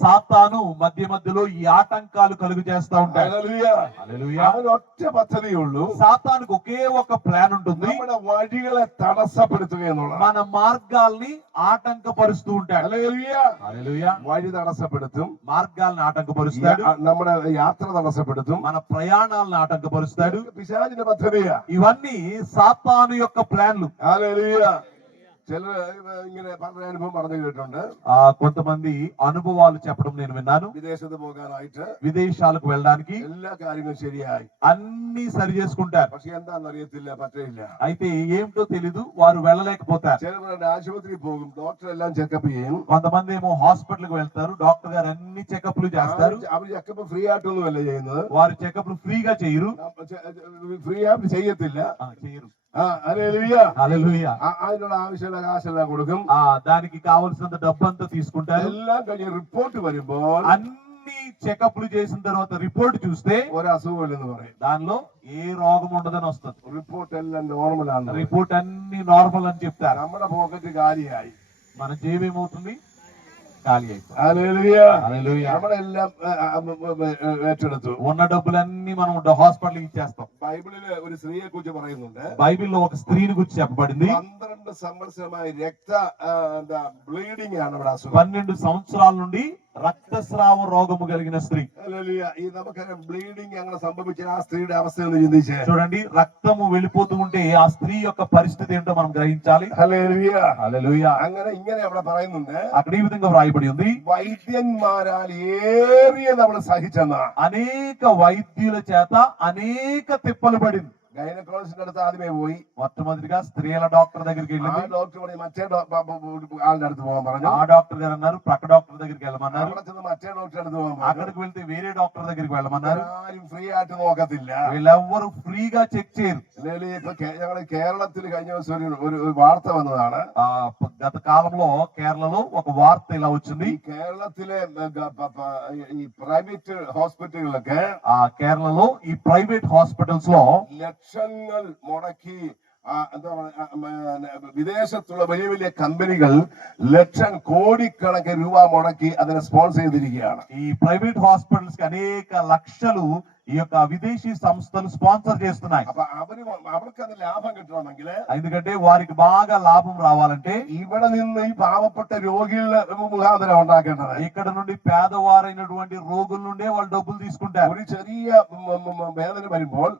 సాతాను మధ్య మధ్యలో ఈ ఆటంకాలు కలుగు చేస్తా ఉంటాడు. ഹല്ലേലൂയ. హల్లెలూయా. അവന് ఒక్క పద్ధതിയേ ഉള്ളൂ, సాతానుకు ఒకే ఒక ప్లాన్ ఉంటుంది, നമ്മുടെ വഴികളെ തടസ്സപ്പെടുത്തുക എന്നുള്ളത്. మన మార్గాల్ని ఆటంకపరుస్తూ ఉంటాడు. ഹല്ലേലൂയ. హల్లెలూయా. വഴി തടസ്സപ്പെടുത്തും, మార్గాల్ని ఆటంకపరుస్తాడు, നമ്മുടെ യാത്ര തടസ്സപ്പെടുത്തും. మన ప్రయాణాలను ఆటంకపరుస్తాడు. ഇതൊക്കെ പിശാചിന്റെ പദ്ധതിയാ. ఇవన్నీ సాతాను యొక్క ప్లాన్లు. ഹല്ലേലൂയ. ചിലർ ഇങ്ങനെ പല അനുഭവം പറഞ്ഞു കേട്ടിട്ടുണ്ട്. కొంతమంది అనుభవాలు చెప్పడం నేను విన్నాను. വിദേശത്ത് പോകാനായിട്ട് విదేశాలకు వెళ్ళడానికి എല്ലാ കാര്യങ്ങളും ശരിയായി, అన్ని సరి చేసుకుంటారు, പക്ഷെ എന്താണെന്ന് അറിയത്തില്ല, പറ്റില്ല. అయితే ఏమిటో తెలీదు, వారు వెళ్ళలేకపోతారు. ചിലർ ആശുപത്രിയിൽ പോകും, ഡോക്ടർ എല്ലാം ചെക്കപ്പ് ചെയ്യും. కొంతమంది ఏమో హాస్పిటల్ కి వెళ్తారు, డాక్టర్ గారు అన్ని చెకప్లు చేస్తారు. അവർ ചെക്കപ്പ് ഫ്രീ ആയിട്ടൊന്നുമല്ല ചെയ്യുന്നത്, వారి చెకప్లు ఫ్రీగా చేయరు. ഫ്രീ ആയിട്ട് ചെയ്യത്തില്ല. చేయరు. ഹല്ലേലൂയ. హల్లెలూయా. അതിനുള്ള ആവശ്യമുള്ള കാശെല്ലാം കൊടുക്കും. దానికి కావలసినంత డబ్బంతా తీసుకుంటారు. എല്ലാം കഴിഞ്ഞ് റിപ്പോർട്ട് വരുമ്പോൾ అన్ని చెకప్లు చేసిన తర్వాత రిపోర్ట్ చూస్తే ഒരു അസുഖമില്ലെന്ന് പറയും. దానిలో ఏ రోగం ఉండదని వస్తుంది. റിപ്പോർട്ട് എല്ലാം നോർമൽ ആണ്. రిపోర్ట్ అన్ని నార్మల్ అని చెప్తారు. നമ്മുടെ പോക്കറ്റ് കാലിയായി. మన జేబు ఏమవుతుంది? ఖాళీ అయిపోతుంది. ഹല്ലേലൂയ. హల్లెలూయా. നമ്മളെല്ലാം ഏറ്റെടുത്തു. ఉన్న డబ్బులన్నీ మనం హాస్పిటల్ ఇచ్చేస్తాం. ബൈബിളില് ഒരു സ്ത്രീയെ കുറിച്ച് പറയുന്നുണ്ട്. బైబిల్లో ఒక స్త్రీని గురించి చెప్పబడింది. 12 സംവത്സരമായി ബ്ലീഡിംഗ് ആണ് ഇവിടെ അസുഖം. 12 సంవత్సరాల నుండి రక్తస్రావ రోగము కలిగిన స్త్రీ. ഹല്ലേലൂയ. ഈ നമുക്കറിയാം ബ്ലീഡിംഗ് അങ്ങനെ സംഭവിച്ച ആ സ്ത്രീയുടെ അവസ്ഥ ഒന്ന് ചിന്തിച്ചേ. చూడండి, రక్తము వెళ్ళిపోతూ ఉంటే ఆ స్త్రీ యొక్క పరిస్థితి ఏంటో మనం గ్రహించాలి. ഹല്ലേലൂയ. హల్లెలూయా. അങ്ങനെ ഇങ്ങനെ അവിടെ പറയുന്നുണ്ട്. అక్కడ ఈ విధంగా వ్రాయబడి ఉంది, വൈദ്യന്മാരാൽ ഏറിയത് അവൾ സഹിച്ചെന്ന. అనేక వైద్యుల చేత అనేక తిప్పలు పడింది. ഗൈനക്കോളജിസ്റ്റിന്റെ അടുത്ത് ആദ്യമേ പോയി. మొట్టమొదటిగా స్త్రీల డాక్టర్ దగ్గరికి ആ వెళ్ళింది. ഡോക്ടർ പറഞ്ഞു മറ്റേ ആളുടെ അടുത്ത് പോകാൻ പറഞ്ഞു. ఆ డాక్టర్ గారు అన్నారు ప్రక్క డాక్టర్ దగ్గరికి వెళ్ళమన్నారు. അവിടെ ചെന്ന് మറ്റേ ഡോക്ടറെ അടുത്ത് പോകാൻ പറഞ്ഞു. అక్కడికి వెళ్తే వేరే డాక్టర్ దగ్గరికి వెళ్ళమన్నారు. ആരും ഫ്രീ ആയിട്ട് നോക്കത്തില്ല. వీళ్ళెవ్వరు ఫ్రీగా చెక్ చేయరు. അല്ലെങ്കിൽ ഇപ്പൊ ഞങ്ങള് കേരളത്തിൽ കഴിഞ്ഞ ദിവസം ഒരു വാർത്ത വന്നതാണ്. గత కాలంలో కేరళలో ఒక వార్త ఇలా వచ్చింది. ഈ കേരളത്തിലെ ഈ പ്രൈവറ്റ് ഹോസ്പിറ്റലുകളൊക്കെ కేరళలో ఈ ప్రైవేట్ హాస్పిటల్స్ లో ലക്ഷങ്ങൾ മുടക്കി എന്താ പറയുക, വിദേശത്തുള്ള വലിയ വലിയ കമ്പനികൾ കോടിക്കണക്കിന് രൂപ മുടക്കി അതിനെ സ്പോൺസർ ചെയ്തിരിക്കുകയാണ്. ఈ ప్రైవేట్ హాస్పిటల్స్ కి అనేక లక్షలు ఈ యొక్క విదేశీ సంస్థలు స్పాన్సర్ చేస్తున్నాయి. അപ്പൊ അവർക്ക് അത് ലാഭം കിട്ടണമെങ്കിൽ, ఎందుకంటే వారికి బాగా లాభం రావాలంటే ഇവിടെ നിന്ന് ഈ പാവപ്പെട്ട രോഗികളുടെ മുഖാന്തരം ഉണ്ടാക്കേണ്ടത്. ఇక్కడ నుండి పేదవారైనటువంటి రోగుల నుండే వాళ్ళు డబ్బులు తీసుకుంటారు. ഒരു ചെറിയ വേദന വരുമ്പോൾ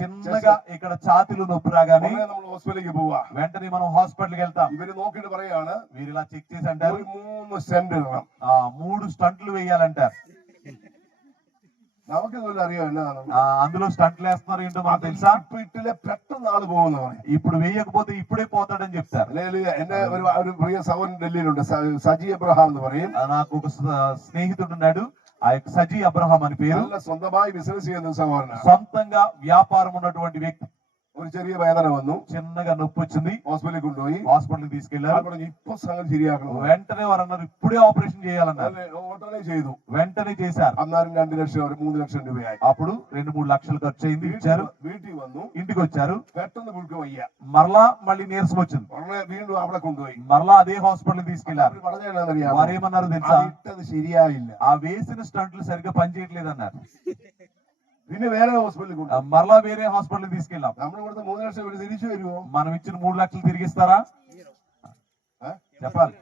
చిన్నగా ఇక్కడ ఛాతీలు నొప్పి రాగానే നമ്മൾ ഹോസ്പിറ്റലിലേക്ക് പോവാ. వెంటనే మనం హాస్పిటల్కి వెళ్తాం. ഇവര് നോക്കിയിട്ട് പറയാണ്, వీరు ఇలా చెక్ చేసి అంటారు, ഒരു 3 സെന്റ് ഇടണം. 3 స్టంట్లు వేయాలంటారు. നമുക്കിതുപോലെ അറിയാം എന്നാണ്. అందులో స్టంట్లు వేస్తున్నారు ఏంటో మనకు తెలుసా? ഇപ്പൊ ഇട്ടില്ലേ പെട്ടെന്ന് ആള് പോകുന്ന പറയും. ఇప్పుడు వేయకపోతే ఇప్పుడే పోతాడని చెప్తారు. അല്ലെങ്കിൽ എന്റെ ഒരു പ്രിയ സഹോദരൻ ഡൽഹിയിലുണ്ട്, സജി അബ്രഹാം എന്ന് പറയും. నాకు ఒక స్నేహితుడు ఉన్నాడు, ఆ యొక్క సజీ అబ్రహాం అని పేరు. നല്ല സ്വന്തമായി ബിസിനസ് ചെയ്യുന്ന സഹോദരനാണ്. సొంతంగా వ్యాపారం ఉన్నటువంటి వ్యక్తి. ഒരു ചെറിയ വേദന വന്നു, చిన్నగా నొప్పి వచ్చింది, ഹോസ്പിറ്റലിൽ കൊണ്ടുപോയി. హాస్పిటల్ తీసుకెళ్లారు. പറഞ്ഞു ഇപ്പൊ സംഗതി ശരിയാക്കണം. వెంటనే వారు అన్నారు ఇప్పుడే ఆపరేషన్ చేయాలన్నారు. ഉടനെ ചെയ്തു. వెంటనే చేశారు. അന്നേരം 2 ലക്ഷം 3 ലക്ഷം രൂപയായി. అప్పుడు 2-3 లక్షలు ఖర్చు అయింది, ఇచ్చారు. വീട്ടിൽ വന്നു, ఇంటికి వచ్చారు. പെട്ടെന്ന് പുഴുക്ക് വയ്യ. మరలా మళ్ళీ నీరసం వచ్చింది. ഉടനെ വീണ്ടും അവിടെ കൊണ്ടുപോയി. మరలా అదే హాస్పిటల్ తీసుకెళ్లారు. പറഞ്ഞറിയാം, వారు ఏమన్నారు తెలుసా? ഇട്ടത് ശരിയായില്ല. ఆ వేసిన స్టంట్లు సరిగ్గా పనిచేయట్లేదు అన్నారు. പിന്നെ വേറെ ഹോസ്പിറ്റലിൽ കൊണ്ടുപോയി. మరలా వేరే హాస్పిటల్ తీసుకెళ్ళాం. നമ്മൾ കൊടുത്ത 3 ലക്ഷം ഇവിടെ തിരിച്ചു വരുമോ? మనం ఇచ్చిన 3 లక్షలు తిరిగిస్తారా? చెప్పాలి.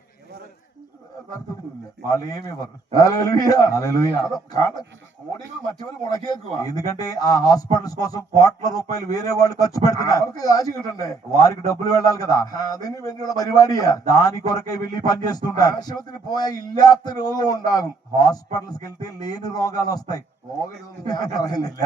നടത്തുന്നില്ല. వాళ్ళు ఏమి ఇవ్వరు. ഹല്ലേലൂയ. హల్లెలూయా. കാരണം കോടികൾ മറ്റവർ മുടക്കിയേക്കുക. ఎందుకంటే ఆ హాస్పిటల్స్ కోసం కోట్ల రూపాయలు వేరే వాళ్ళు ఖర్చు పెడుతున్నారు. അവർക്ക് കാശ് കിട്ടണ്ടേ? వారికి డబ్బులు వెళ్ళాలి కదా, അതിന് വേണ്ടിയുള്ള പരിപാടിയാ. దాని కొరకే వెళ్ళి పని చేస్తుంటారు. ആശുപത്രി പോയാൽ ഇല്ലാത്ത രോഗം ഉണ്ടാകും. హాస్పిటల్స్ కి వెళ్తే లేని రోగాలు వస్తాయి. പോകരുതെന്ന് ഞാൻ പറയുന്നില്ല,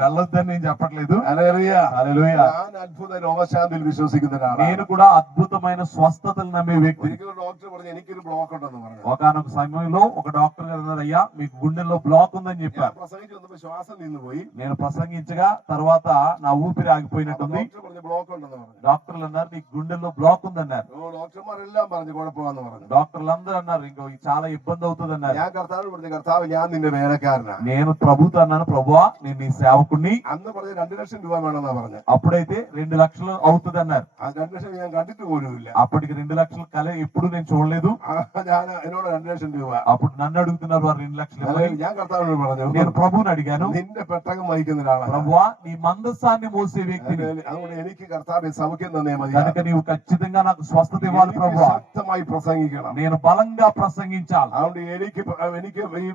వెళ్ళొద్దని నేను చెప్పట్లేదు. ഹല്ലേലൂയ. హల్లెలూయా. ഞാൻ അത്ഭുത രോഗശാന്തിയിൽ വിശ്വസിക്കുന്ന ഒരാളാണ്. నేను కూడా అద్భుతమైన స్వస్థతలు నమ్మే వ్యక్తి. ഒരിക്കലും ഡോക്ടർ പറഞ്ഞു എനിക്കൊരു ബ്ലോക്ക് ഉണ്ടെന്ന് പറഞ്ഞു. ఒకనొక సమయంలో ఒక డాక్టర్ గారు అన్నారు, అయ్యా మీకు గుండెల్లో బ్లాక్ ఉందని ఉందని ഞാൻ చెప్పారు. പ്രസംഗിച്ച് വന്നപ്പോ ശ്വാസം നിന്നുപോയി. నేను ప్రసంగించగా తర్వాత నా ఊపిరి ఆగిపోయినట్టుంది. ഡോക്ടർ പറഞ്ഞു ബ്ലോക്ക് ഉണ്ടെന്ന് പറഞ്ഞു. డాక్టర్లు అన్నారు నీకు గుండెల్లో బ్లాక్ ఉందన్నారు. ഡോക്ടർമാരെല്ലാം പറഞ്ഞു കുഴപ്പമാണെന്ന് പറഞ്ഞു. డాక్టర్లు అందరూ అన్నారు ఇంకో ఇది చాలా ఇబ్బంది అవుతుంది అన్నారు. ഞാൻ കർത്താവ് പറഞ്ഞു, കർത്താവ് ഞാൻ നിന്റെ വേലക്കാരനാ. నేను ప్రభుతో అన్నాను, ప్రభువా నేను నీ సేవకుణ్ణి. അന്ന് പറഞ്ഞ 2 ലക്ഷം രൂപ വേണമെന്നാ പറഞ്ഞു. అప్పుడైతే 2 లక్షలు అవుతుంది అన్నారు. ആ 2 ലക്ഷം ഞാൻ കണ്ടിട്ട് പോലുമില്ല. అప్పటికి 2 లక్షలు కల ఎప్పుడు నేను చూడలేదు. ഞാൻ എന്നോട് 2 ലക്ഷം രൂപ. అప్పుడు నన్ను అడుగుతున్నారు వారు 2 లక్షలు ఇవ్వమని. ഞാൻ കർത്താവിനോട് പറഞ്ഞു, నేను ప్రభువుని అడిగాను, നിന്റെ പെട്ടകം വഹിക്കുന്ന ഒരാളാണ്. ప్రభువా నీ మందసాన్ని మోసే వ్యక్తిని, അതുകൊണ്ട് എനിക്ക് കർത്താവ് സൗഖ്യം തന്നേ മതി. కనుక నీవు ఖచ్చితంగా నాకు స్వస్థత ఇవ్వాలి ప్రభువా. ശക്തമായി പ്രസംഗിക്കണം. నేను బలంగా ప్రసంగించాలి. അതുകൊണ്ട് എനിക്ക് ഈ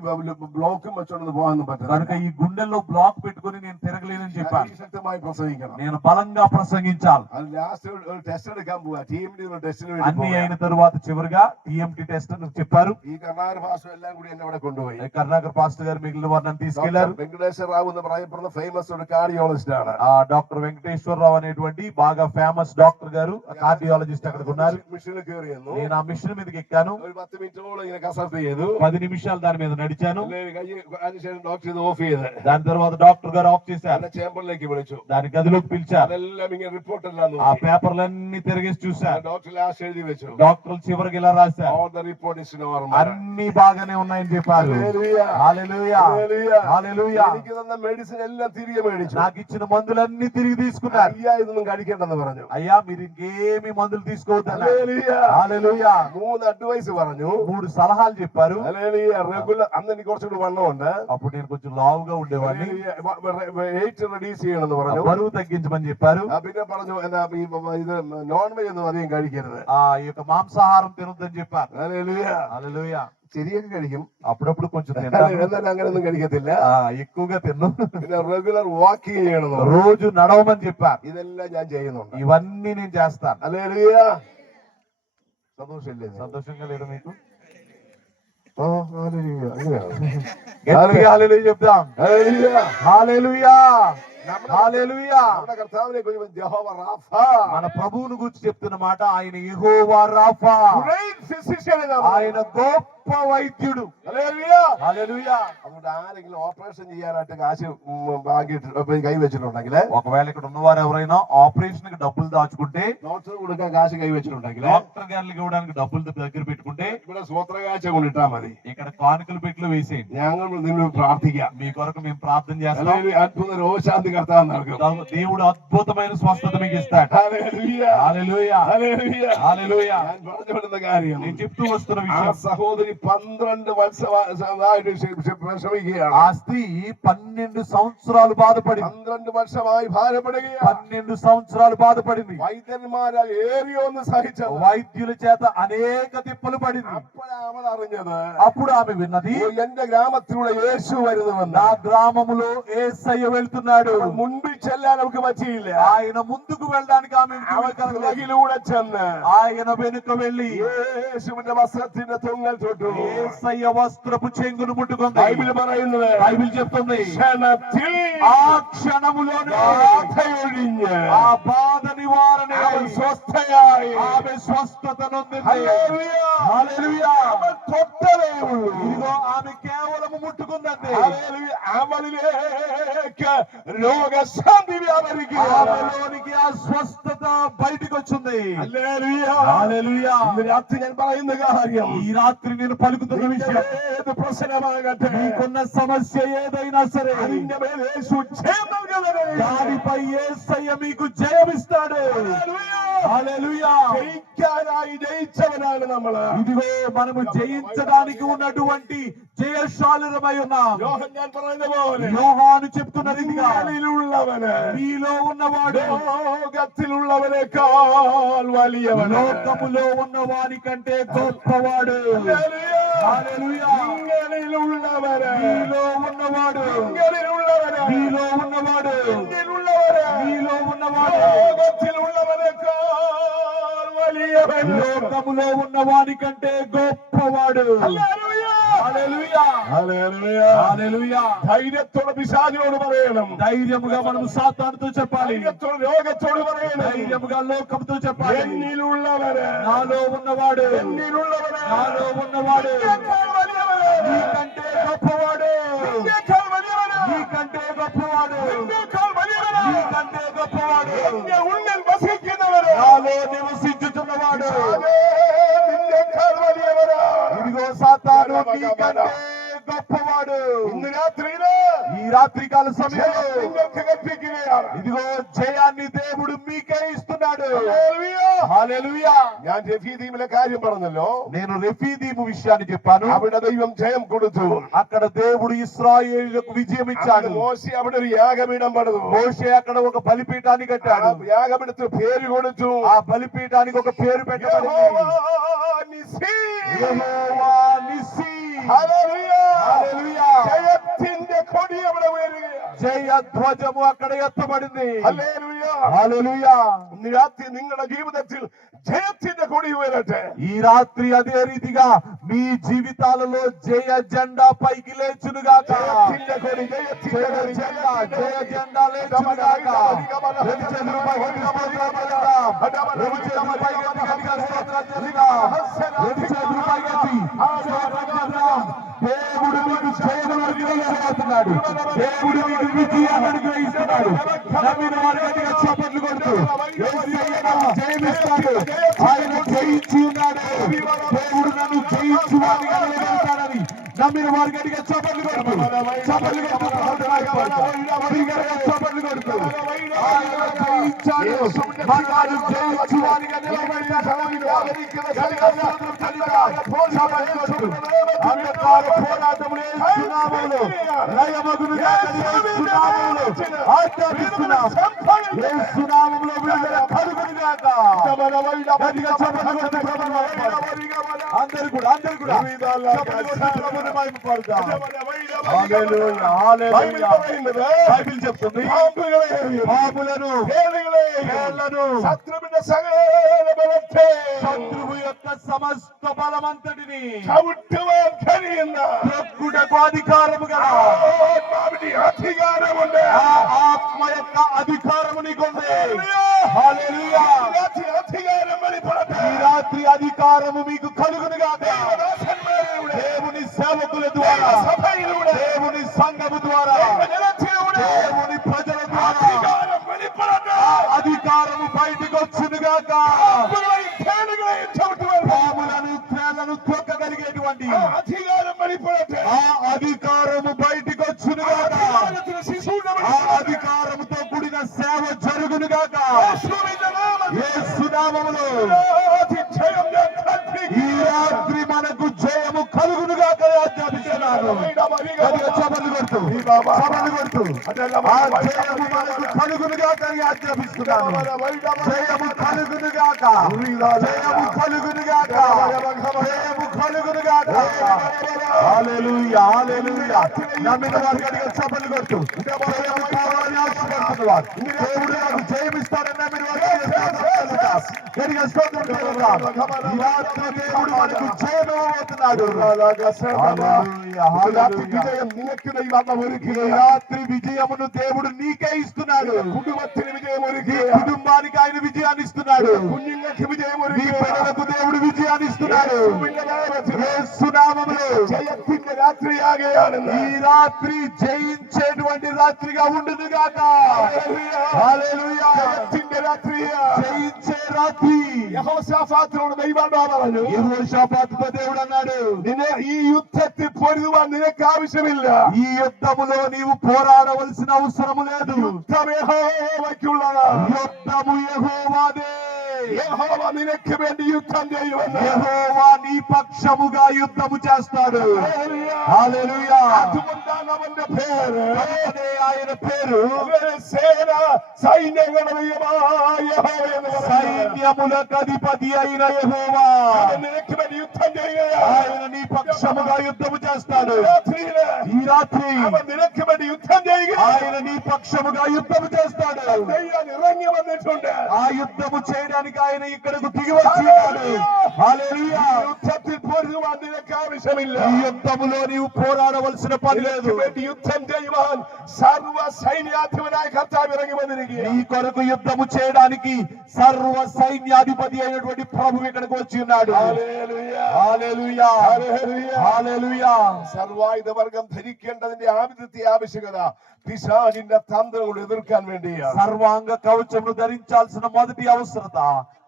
ബ്ലോക്കും വെച്ചോണ്ട് പോകാനൊന്നും కనుక പറ്റില്ല. ఈ గుండెల్లో బ్లాక్ పెట్టుకుని నేను తిరగలేనని చెప్పాను. ശക്തമായി പ്രസംഗിക്കണം. నేను బలంగా ప్రసంగించాలి. അത് ലാസ്റ്റ് ഒരു ടെസ്റ്റ് എടുക്കാൻ പോവാ. టీఎంటీ ടെസ്റ്റിന് വേണ്ടി అన్ని പോവാ. అయిన తరువాత చివరిగా టిఎంటి టెస్ట్ అని చెప్పారు. ഈ കർണാടക ഭാഷ എല്ലാം കൂടി എന്നെ അവിടെ കൊണ്ടുപോയി. కర్ణాకర్ పాస్టర్ గారు మిగిలిన వారిని తీసుకెళ్లారు. വെങ്കടേശ്വര റാവു എന്ന് പറയപ്പെടുന്ന ഫേമസ് ഒരു കാർഡിയോളജിസ്റ്റ് ആണ്. ఆ డాక్టర్ వెంకటేశ్వరరావు అనేటువంటి బాగా ఫేమస్ డాక్టర్ గారు, కార్డియాలజిస్ట్ అక్కడ ఉన్నారు. മിഷനിൽ കയറിയെന്നു. నేను ఆ మిషన్ మీదకి ఎక్కాను. ഒരു 10 മിനിറ്റോളം ഇങ്ങനെ കസർത്ത് ചെയ്തു. 10 నిమిషాలు దాని మీద నడిచాను. അതിനുശേഷം ഡോക്ടർ ഇത് ഓഫ് ചെയ്ത് దాని తర్వాత డాక్టర్ గారు ఆఫ్ చేశారు. എന്നെ ചേംബറിലേക്ക് വിളിച്ചു. దాని గదిలోకి పిలిచారు. അതെല്ലാം ഇങ്ങനെ റിപ്പോർട്ട് എല്ലാം ఆ നോക്കി. పేపర్లన్నీ తిరిగేసి చూశారు. ഡോക്ടർ ലാസ്റ്റ് എഴുതി വെച്ചു. డాక్టర్లు చివరికి ఇలా రాశారు, All the report is normal. అన్ని బాగానే ఉన్నాయని చెప్పారు. Hallelujah. హల్లెలూయా, Hallelujah. హల్లెలూయా. എനിക്ക് തന്ന മെഡിസിൻ എല്ലാം തിരികെ മേടിച്ചു. నాకు ఇచ్చిన మందులన్నీ తిరిగి తీసుకున్నారు. അയ്യാ ഇതൊന്നും കഴിക്കേണ്ടെന്ന് പറഞ്ഞു. అయ్యా మీరు ఇంకేమి మందులు తీసుకోవద్దన్నారు. Hallelujah. హల్లెలూయా. 3 అడ్వైస్ പറഞ്ഞു. 3 సలహాలు చెప్పారు. Hallelujah. റെഗുലർ അന്ന് എനിക്ക് കുറച്ചുകൂടി വണ്ണമുണ്ട്. అప్పుడు నేను కొంచెం లావుగా ఉండేవాడిని. വെയിറ്റ് റെഡ്യൂസ് ചെയ്യണമെന്ന് പറഞ്ഞു. బరువు తగ్గించమని చెప్పారు. പിന്നെ പറഞ്ഞു എന്താ ഇത് നോൺ വെജ് ഒന്നും അധികം കഴിക്കരുത്. ఈ యొక్క మాంసాహారం తినొద్దని చెప్పారు. Hallelujah. హల్లెలూయా. ശരിയൊക്കെ കഴിക്കും. అప్పుడప్పుడు కొంచెం తింటాను. എന്നാലും അങ്ങനെയൊന്നും കഴിക്കത്തില്ല. ఎక్కువగా తిన్ను. പിന്നെ റെഗുലർ വാക്കിംഗ് ചെയ്യണമെന്ന് പറഞ്ഞു. రోజు నడవమని చెప్పారు. ഇതെല്ലാം ഞാൻ ചെയ്യുന്നുണ്ട്. ఇవన్నీ నేను చేస్తాను. Hallelujah. സന്തോഷമില്ലേ? సంతోషంగా లేదు మీకు? Hallelujah. അങ്ങനെയാണ്. గట్టిగా హల్లెలూయా చెప్దాం. Hallelujah. హల్లెలూయా, హల్లెలూయా. നമ്മുടെ കർത്താവിനെ കുറിച്ച് യഹോവ റാഫ. మన ప్రభువును గురించి చెప్తున్న మాట, ఆయన యెహోవా రాఫా, Great physician എന്നാണ്. ఆయన గొప్ప వైద్యుడు. Hallelujah. హల్లెలూయా. അതുകൊണ്ട് ആരെങ്കിലും ഓപ്പറേഷൻ ചെയ്യാനായിട്ട് കാശ് ബാങ്കിട്ട് കൈവച്ചിട്ടുണ്ടെങ്കിൽ, ఒకవేళ ఇక్కడ ఉన్నవారు ఎవరైనా ఆపరేషన్ కి డబ్బులు దాచుకుంటే, ഡോക്ടർ കൊടുക്കാൻ കാശ് കൈവച്ചിട്ടുണ്ടെങ്കിൽ, డాక్టర్ గారికి ఇవ్వడానికి డబ్బులు దగ్గర పెట్టుకుంటే, ഇവിടെ സ്വത്രകാഴ്ച കൊണ്ടിട്ടാ മതി. ఇక్కడ కానుకలు పెట్లు వేసేయండి. ഞങ്ങൾ നിങ്ങൾ പ്രാർത്ഥിക്കാം. మీ కొరకు మేము ప్రార్థన చేస్తాం. Hallelujah. അത്ഭുത രോഗശാന്തി കർത്താവ് നൽകും. దేవుడు అద్భుతమైన స్వస్థత మీకు ఇస్తాడు. Hallelujah. హల్లెలూయా, Hallelujah. హల్లెలూయా. ഞാൻ പറഞ്ഞു വരുന്ന കാര്യം, నేను చెప్తూ వస్తున్న ആ విషయం, സഹോദരി 12 വർഷമായിട്ട് ശ്രമിക്കുകയാണ്. ఆ స్త్రీ 12 సంవత్సరాలు బాధపడింది. 12 വർഷമായി ഭാരപ്പെടുകയാണ്. 12 సంవత్సరాలు బాధపడింది. വൈദ്യന്മാരാൽ ഏറിയൊന്ന് സഹിച്ചത്. వైద్యుల చేత అనేక తిప్పలు పడింది. അപ്പോഴാണ് അവൾ അറിഞ്ഞത്, అప్పుడు ఆమె విన్నది, എന്റെ ഗ്രാമത്തിലൂടെ യേശു വരുന്നുവെന്ന്. నా గ్రామములో యేసయ్య వెళ్తున్నాడు. മുൻപിൽ ചെല്ലാൻ അവൾക്ക് പറ്റിയില്ല. ఆయన ముందుకు వెళ్ళడానికి ఆమె അവൾ പുറകിലൂടെ ചെന്ന് ఆయన వెనుక వెళ్ళి യേശുവിന്റെ വസ്ത്രത്തിന്റെ തൊങ്ങൽ തൊട്ടു. యేసయ్య వస్త్రపు చెంగును ముట్టుకుంది. ബൈബിൾ പറയുന്നത്, బైబిల్ చెప్తుంది, ക്ഷണത്തിൽ ఆ క్షణములోనే ബാധയൊഴിഞ്ഞ് ఆ బాధ నివారణ അവൾ സ്വസ്ഥയായി. ఆమె స్వస్థత నొందింది. ഹല്ലേലൂയ. హల్లెలూయా. അവൾ തൊട്ടതേ ഉള്ളൂ. ఇదిగో ఆమె కేవలం ముట్టుకుందండి. ഹല്ലേലൂയ. അവളിലേക്ക് രോഗശാന്തി വ്യാപരിക്കുകയാണ്. ఆమెలోనికి ఆ స్వస్థత బయటికి వచ్చింది. ഹല്ലേലൂയ. హల్లెలూయా. ഇന്ന് രാത്രി ഞാൻ പറയുന്ന കാര്യം, ఈ రాత్రి నేను పలుకుతున్న విషయం, ഏത് പ്രശ്നമാകട്ടെ, మీకున్న సమస్య ఏదైనా సరే അതിന്റെ മേൽ യേശു ജയം നൽകുന്നത്. దానిపై యేసయ్య మీకు జయమిస్తాడు. హల్లెలూయా. ജയിക്കാനായി ജയിച്ചവനാണ് നമ്മള്. ఇదిగో మనము జయించడానికి ఉన్నటువంటి జయశాలురమై ఉన్నాం. യോഹന്നാൻ പറയുന്ന പോലെ, యోహాను చెప్తున్న రీతిగా, ഉള്ളിലുള്ളവന് మీలో ఉన్నవాడు ലോകത്തിലുള്ളവനേക്കാൾ വലിയവൻ. లోకములో ఉన్నవాని కంటే గొప్పవాడు. హల్లెలూయా. ഇങ്ങനെയുള്ളവന്, మీలో ఉన్నవాడు, ഇങ്ങനെയുള്ളവന്, మీలో ఉన్నవాడు, ഇങ്ങനെയുള്ളവന് మీలో ఉన్నవాడు ലോകത്തിലുള്ളവനേക്കാൾ വലിയവൻ. లోకములో ఉన్నవాని కంటే గొప్పవాడు. ഹല്ലേലൂയ. హల్లెలూయా, ഹല്ലേലൂയ. హల్లెలూయా. ധൈര്യത്തോടെ പിശാചിനോട് പറയണം. ధైర్యముగా మనం సాతానుతో చెప్పాలి. ധൈര്യത്തോടെ രോഗത്തോട് പറയണം. ధైర్యముగా లోకంతో చెప్పాలి. എന്നിലുള്ളവന്, నాలో ఉన్నవాడు, എന്നിലുള്ളവന് నాలో ఉన్నవాడు നിന്നെക്കാൾ വലിയവന്, నీకంటే గొప్పవాడు, നിന്നെക്കാൾ రాత్రికాల సమయంలో നിങ്ങൾക്ക് കൽപ്പിക്കുകയാണ്. ఇదిగో జయాన్ని దేవుడు మీకే ఇస్తున్నాడు. ഹല്ലേലൂയ. హల్లెలూయా. ഞാൻ രഫീദീമിലെ കാര്യം പറഞ്ഞല്ലോ. నేను రెఫీదీము విషయాన్ని చెప్పాను. അവിടെ ദൈവം ജയം കൊടുത്തു. అక్కడ దేవుడు ఇశ్రాయేలులకు విజయం ఇచ్చాడు. మోషే അവിടെ ഒരു യാഗപീഠം പണിതു. మోషే అక్కడ ఒక బలిపీఠాన్ని కట్టాడు. ആ യാഗപീഠത്തിന് പേര് കൊടുത്തു. ఆ బలిపీఠానికి ఒక పేరు పెట్టబడింది. యెహోవా నిసి. యెహోవా నిసి. హల్లెలూయ. హల్లెలూయా. జయത്തിന്റെ కొడి അവിടെ ഉയരുകയാണ്. జయ ధ్వజము అక్కడ ఎత్తబడింది. హల్లెలూయ. హల్లెలూయా. ഇന്ന് രാത്രി നിങ്ങളുടെ ജീവിതത്തിൽ జయത്തിന്റെ కొడి ఉయరటే. ఈ రాత్రి అదే రీతిగా మీ జీవితాలలో జయ జెండా పైకి లేచునుగాక. జయത്തിന്റെ కొడి, జయത്തിന്റെ కొడి, జయ జెండా లేచునుగాక. వెలిచెదురు పైకి స్తోత్రం చేద్దాం. వెలిచెదురు పైకి గట్టిగా స్తోత్రం చేద్దాం. వెలిచెదురు పైకి స్తోత్రం చేద్దాం. దేవుడు మీకు జయమును అనుగ్రహిస్తున్నాడు. దేవుడు మీకు విజయాన్ని అనుగ్రహిస్తున్నాడు. నమ్మిన వారి గట్టిగా చప్పట్లు కొడుతూ యేసయ్య నాకు జయమిస్తాడు. ఆయన జయించి ఉన్నాడు. దేవుడు నన్ను జయించు వారిగా నిలబెడతాడని నమ్మిన వారి గట్టిగా చప్పట్లు కొడుతూ చప్పట్లు కొడుతూ చప్పట్లు కొడుతూ ఆయన జయించాడు. మనవాడు జయించు వారిగా నిలబెడతాడని అంధకార పోరాటములు యేసు నామములో లయమగునుగా యేసు నామములో ఆజ్ఞాపిస్తున్నాం. యేసు నామములో విడుదల కలుగునుగాక. గట్టిగా చప్పట్లు కొడుతూ ప్రభువును మహిమపడదాం. అందరూ కూడా చప్పట్లు కొడుతూ ప్రభువును మహిమపడదాం. హల్లెలూయా. హల్లెలూయా. బైబిల్ చెప్తుంది పాపులను హేళను శత్రువుల సకల బలത്തെ శత్రువు యొక్క సమస్త బలమంతటిని ചവിട്ടുവാൻ കഴിയുന്ന త్రొక్కుటకు అధికారము గల ആത്മാവിന്റെ അധികാരമുണ്ട്. ఆ ఆత్మ యొక్క అధికారము నీకుంది. హల్లెలూయా. അധികാരം വെളിപ്പെടട്ടെ. ఈ రాత్రి అధికారము మీకు కలుగునుగాక. ദൈവദാസന്മാരിലൂടെ, దేవుని సేవకుల ద్వారా, സഭയിലൂടെ, దేవుని సంఘము ద్వారా, ജനത്തിലൂടെ దేవుని ప్రజల ద్వారా അധികാരം വെളിപ്പെടട്ടെ. అధికారము బయటికి వచ్చునుగాక. പാമ്പുകളെയും തേളുകളെയും ചവിട്ടുവാൻ పాములను త్రేలను తొక్కగలిగేటువంటి ആ അധികാരം വെളിപ്പെടട്ടെ. ఆ అధికారము బయటికి వచ్చునుగాక. അധികാരത്തിന് ശിശുവിനെ ఆ అధికారముతో కూడిన సేవ జరుగునుగాక. യേശുവിന്റെ നാമത്തിൽ యేసు నామములో ജയം ഞാൻ കൽപ്പിക്കുന്നു. ఈ రాత్రి మనకు జయము కలుగునుగాక ఆజ్ఞాపిస్తున్నాను. గట్టిగా చప్పట్లు కొడుతూ చప్పట్లు కొడుతూ ఆ జయము మనకు కలుగునుగాక అని ఆజ్ఞాపిస్తున్నాను. జయము కలుగునుగాక. జయము కలుగునుగాక. జయము కలుగునుగాక. హల్లెలూయా. హల్లెలూయా. నమ్మిన వారు గట్టిగా చప్పట్లు కొడుతూ జయము కావాలని ఆశపడుతున్నవారు దేవుడు నాకు జయమిస్తాడని నమ్మిన వారు గట్టిగా స్తోత్రం చేద్దాం. ఈ రాత్రి దేవుడు మనకు జయమివ్వబోతున్నాడు. హల్లెలూయా. హల్లెలూయా. വിജയം നിനക്ക് ദൈവം ఈ ഒരുക്കുക. రాత్రి విజయమును దేవుడు నీకే ఇస్తున్నాడు. കുടുംബത്തിന് വിജയം నీ ഒരുക്കുക. కుటుంబానికి ఆయన విజయాన్ని ఇస్తున్నాడు. കുഞ്ഞുങ്ങൾക്ക് വിജയം నీ ഒരുക്കുക. పిల్లలకు దేవుడు విజయాన్ని ఇస్తున్నాడు. യേശുവിന്റെ നാമത്തിൽ యేసు నామములో ജയത്തിന്റെ രാത്രിയാകുകയാണെന്ന് ఈ రాత్రి జయించేటువంటి రాత్రిగా ఉండునుగాక. హల్లెలూయా. ജയത്തിന്റെ രാത്രിയാ. జయించే రాత్రి. യഹോശാഫാത്തിനോട് ദൈവാത്മാവ് പറഞ്ഞു, యెహోషాపాతుతో దేవుడు అన్నాడు, നിന്നെ ഈ യുദ്ധത്തിൽ പൊരുതുവാൻ നിനക്ക് ആവശ്യമില്ല. ఈ యుద్ధములో నీవు పోరాడవలసిన అవసరము లేదు. യുദ്ധം യഹോവയ്ക്കുള്ളതാണ്. యుద్ధము యెహోవాదే. യഹോവ നിനക്ക് വേണ്ടി യുദ്ധം ചെയ്യുമെന്ന്. యెహోవా నీ పక్షముగా యుద్ధము చేస్తాడు. హల్లెలూయా. അതുകൊണ്ടാണ് അവന്റെ പേര്. అదే ఆయన పేరు. സേന സൈന്യങ്ങളുടെ ദൈവമായ യഹോവ എന്ന് പറയുന്നത്. సైన్యములకు అధిపతి అయిన యెహోవా അവൻ നിനക്ക് വേണ്ടി യുദ്ധം ചെയ്യുകയാണ്. ఆయన నీ పక్షముగా యుద్ధము చేస్తాడు. രാത്രിയില് ఈ రాత్రి അവൻ നിനക്ക് വേണ്ടി യുദ്ധം ചെയ്യുകയാണ്. ఆయన నీ పక్షముగా యుద్ధము చేస్తాడు. ദൈവം ഇറങ്ങി വന്നിട്ടുണ്ട്. ఆ యుద్ధము చేయడానికి ఆయన ఇక్కడకు దిగి వచ్చినాడు. హల్లెలూయా. ഈ യുദ്ധത്തിൽ പൊരുതുവാൻ നിനക്ക് ആവശ്യമില്ല. ఈ యుద్ధములో నీవు పోరాడవలసిన పని లేదు. നിനക്ക് വേണ്ടി യുദ്ധം ചെയ്യുവാൻ സർവ്വ സൈന്യാധിപനായ കർത്താവ് ഇറങ്ങി വന്നിരിക്കുകയാണ്. నీ కొరకు యుద్ధము చేయడానికి సర్వ సైన్యాధిపతి అయినటువంటి ప్రభు ఇక్కడికి వచ్చి ఉన్నాడు. ഹല്ലേലൂയ. హల్లెలూయా. ഹല്ലേലൂയ. హల్లెలూయా. സർവായുധ വർഗം ധരിക്കേണ്ടതിന്റെ ആദ്യത്തെ ആവശ്യകത പിശാചിന്റെ തന്ത്രങ്ങൾ എതിർക്കാൻ വേണ്ടിയാണ്. సర్వాంగ కవచమును ధరించాల్సిన మొదటి అవసరత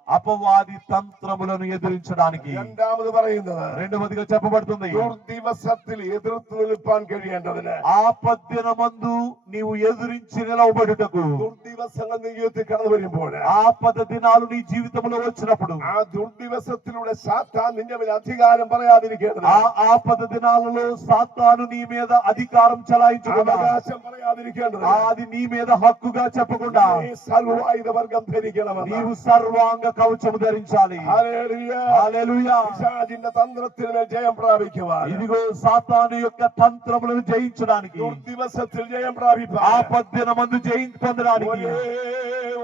అపవాది తంత్రములను ఎదిరించడానికి. രണ്ടാമത് പറയുന്നത് రెండవదిగా చెప్పబడుతుంది, ദുർദിവസത്തിൽ എതിർത്ത് നിൽപ്പാൻ കഴിയേണ്ടതിന്. ఆపద్దినమందు నీవు ఎదిరించి నిలవబడుటకు. ദുർദിവസങ്ങൾ നീ ജീവിതത്തിൽ കടന്നു വരുമ്പോൾ ఆపద దినాలు నీ జీవితంలో వచ్చినప్పుడు ആ ദുർദിവസത്തിലൂടെ സാത്താൻ നിന്റെ മേൽ അധികാരം പറയാതിരിക്കേണ്ടത്, ఆ ఆపద దినాలలో సాతాను నీ మీద అధికారం చలాయించకుండా, അവകാശം പറയാതിരിക്കേണ്ടത്, అది నీ మీద హక్కుగా చెప్పకుండా നീ സർവ്വായുധ വർഗം ധരിക്കണമെന്ന്. నీవు సర్వాంగ కవచము ధరించాలి. ഹല്ലേലൂയ. హల్లెలూయా. പിശാചിന്റെ തന്ത്രത്തിന് മേൽ ജയം പ്രാപിക്കുവാൻ, ఇదిగో సాతాను యొక్క తంత్రములను జయించడానికి, ദുർദിവസത്തിൽ ജയം പ്രാപിപ്പാൻ ఆపద్దినమందు జయం పొందడానికి ഒരേ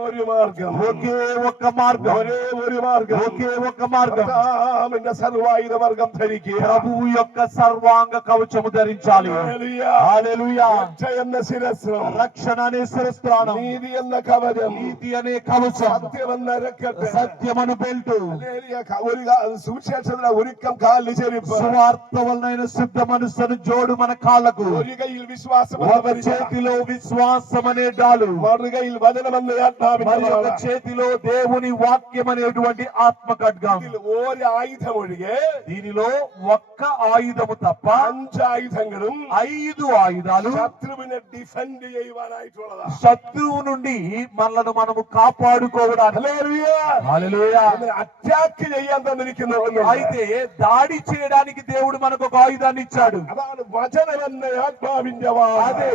ഒരു മാർഗം, ఒకే ఒక్క మార్గం, ഒരേ ഒരു മാർഗം, ఒకే ఒక్క మార్గం. കർത്താവിന്റെ സർവ്വായുധ വർഗം ധരിക്കുക. ప్రభువు యొక్క సర్వాంగ కవచము ధరించాలి. ഹല്ലേലൂയ. హల్లెలూయా. രക്ഷ എന്ന ശിരസ്സും, రక్షణ అనే శిరస్త్రాణం, നീതി എന്ന കവചം, నీతి అనే కవచం, സത്യമെന്ന രക്കത്ത്, సత్యమను బెల్టు, ഹല്ലേലൂയ. ഒരു സുവിശേഷത്തിന് ഒരുക്കം കാലിന് ചെരുപ്പ്, సువార్త వలనైన సిద్ధ మనస్సును జోడు మన కాళ్ళకు, ഒരു കയ്യിൽ വിശ്വാസം ఒక చేతిలో విశ్వాసం అనే డాలు, മറുകയിൽ വചനമെന്ന ആത്മാവിന്റെ మరి ఒక വാൾ. చేతిలో దేవుని వాక్యం అనేటువంటి ఆత్మ ఖడ్గం. ഇതിൽ ഒരു ആയുധം ഒഴികെ దీనిలో ఒక్క ఆయుధము తప్ప 5 ആയുധങ്ങളും 5 ఆయుధాలు ശത്രുവിനെ ഡിഫെൻഡ് ചെയ്യുവാനായിട്ടുള്ളതാണ്. శత్రువు నుండి మనలను మనము కాపాడుకోవడానికి. ഹല്ലേലൂയ. హల్లెలూయా. അറ്റാക്ക് ചെയ്യാൻ തന്നിരിക്കുന്ന ഒന്ന്. అయితే దాడి చేయడానికి దేవుడు మనకు ఒక ఆయుధాన్ని ఇచ్చాడు. അതാണ് വചനമെന്ന ആത്മാവിന്റെ വാൾ. అదే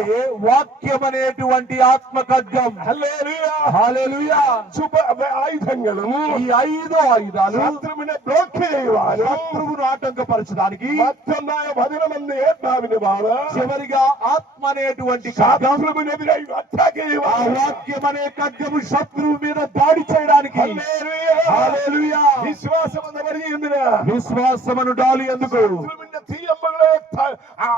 వాక్యం అనేటువంటి ఆత్మ ఖడ్గం. ഹല്ലേലൂയ. హల్లెలూయా. ആയുധങ്ങളും ఈ 5 ఆయుధాలు ശത്രുവിനെ ബ്ലോക്ക് ചെയ്യുവാനും శత్రువును ఆటంకపరచడానికి, മറ്റൊന്നായ വചനമെന്ന ആത്മാവിന്റെ വാള് చివరిగా ఆత్మ అనేటువంటి ఖడ్గం, ശത്രുവിനെതിരായി അറ്റാക്ക് ఆ ചെയ്യുവാനും. వాక్యం అనే ఖడ్గము శత్రువు మీద దాడి చేయడానికి. ഹല്ലേലൂയ. హల్లెలూయా. വിശ്വാസം എന്ന് പറയുന്നതിന് విశ్వాసమును డాలు ఎందుకు? ശത്രുവിന്റെ തീയമ്പകളെ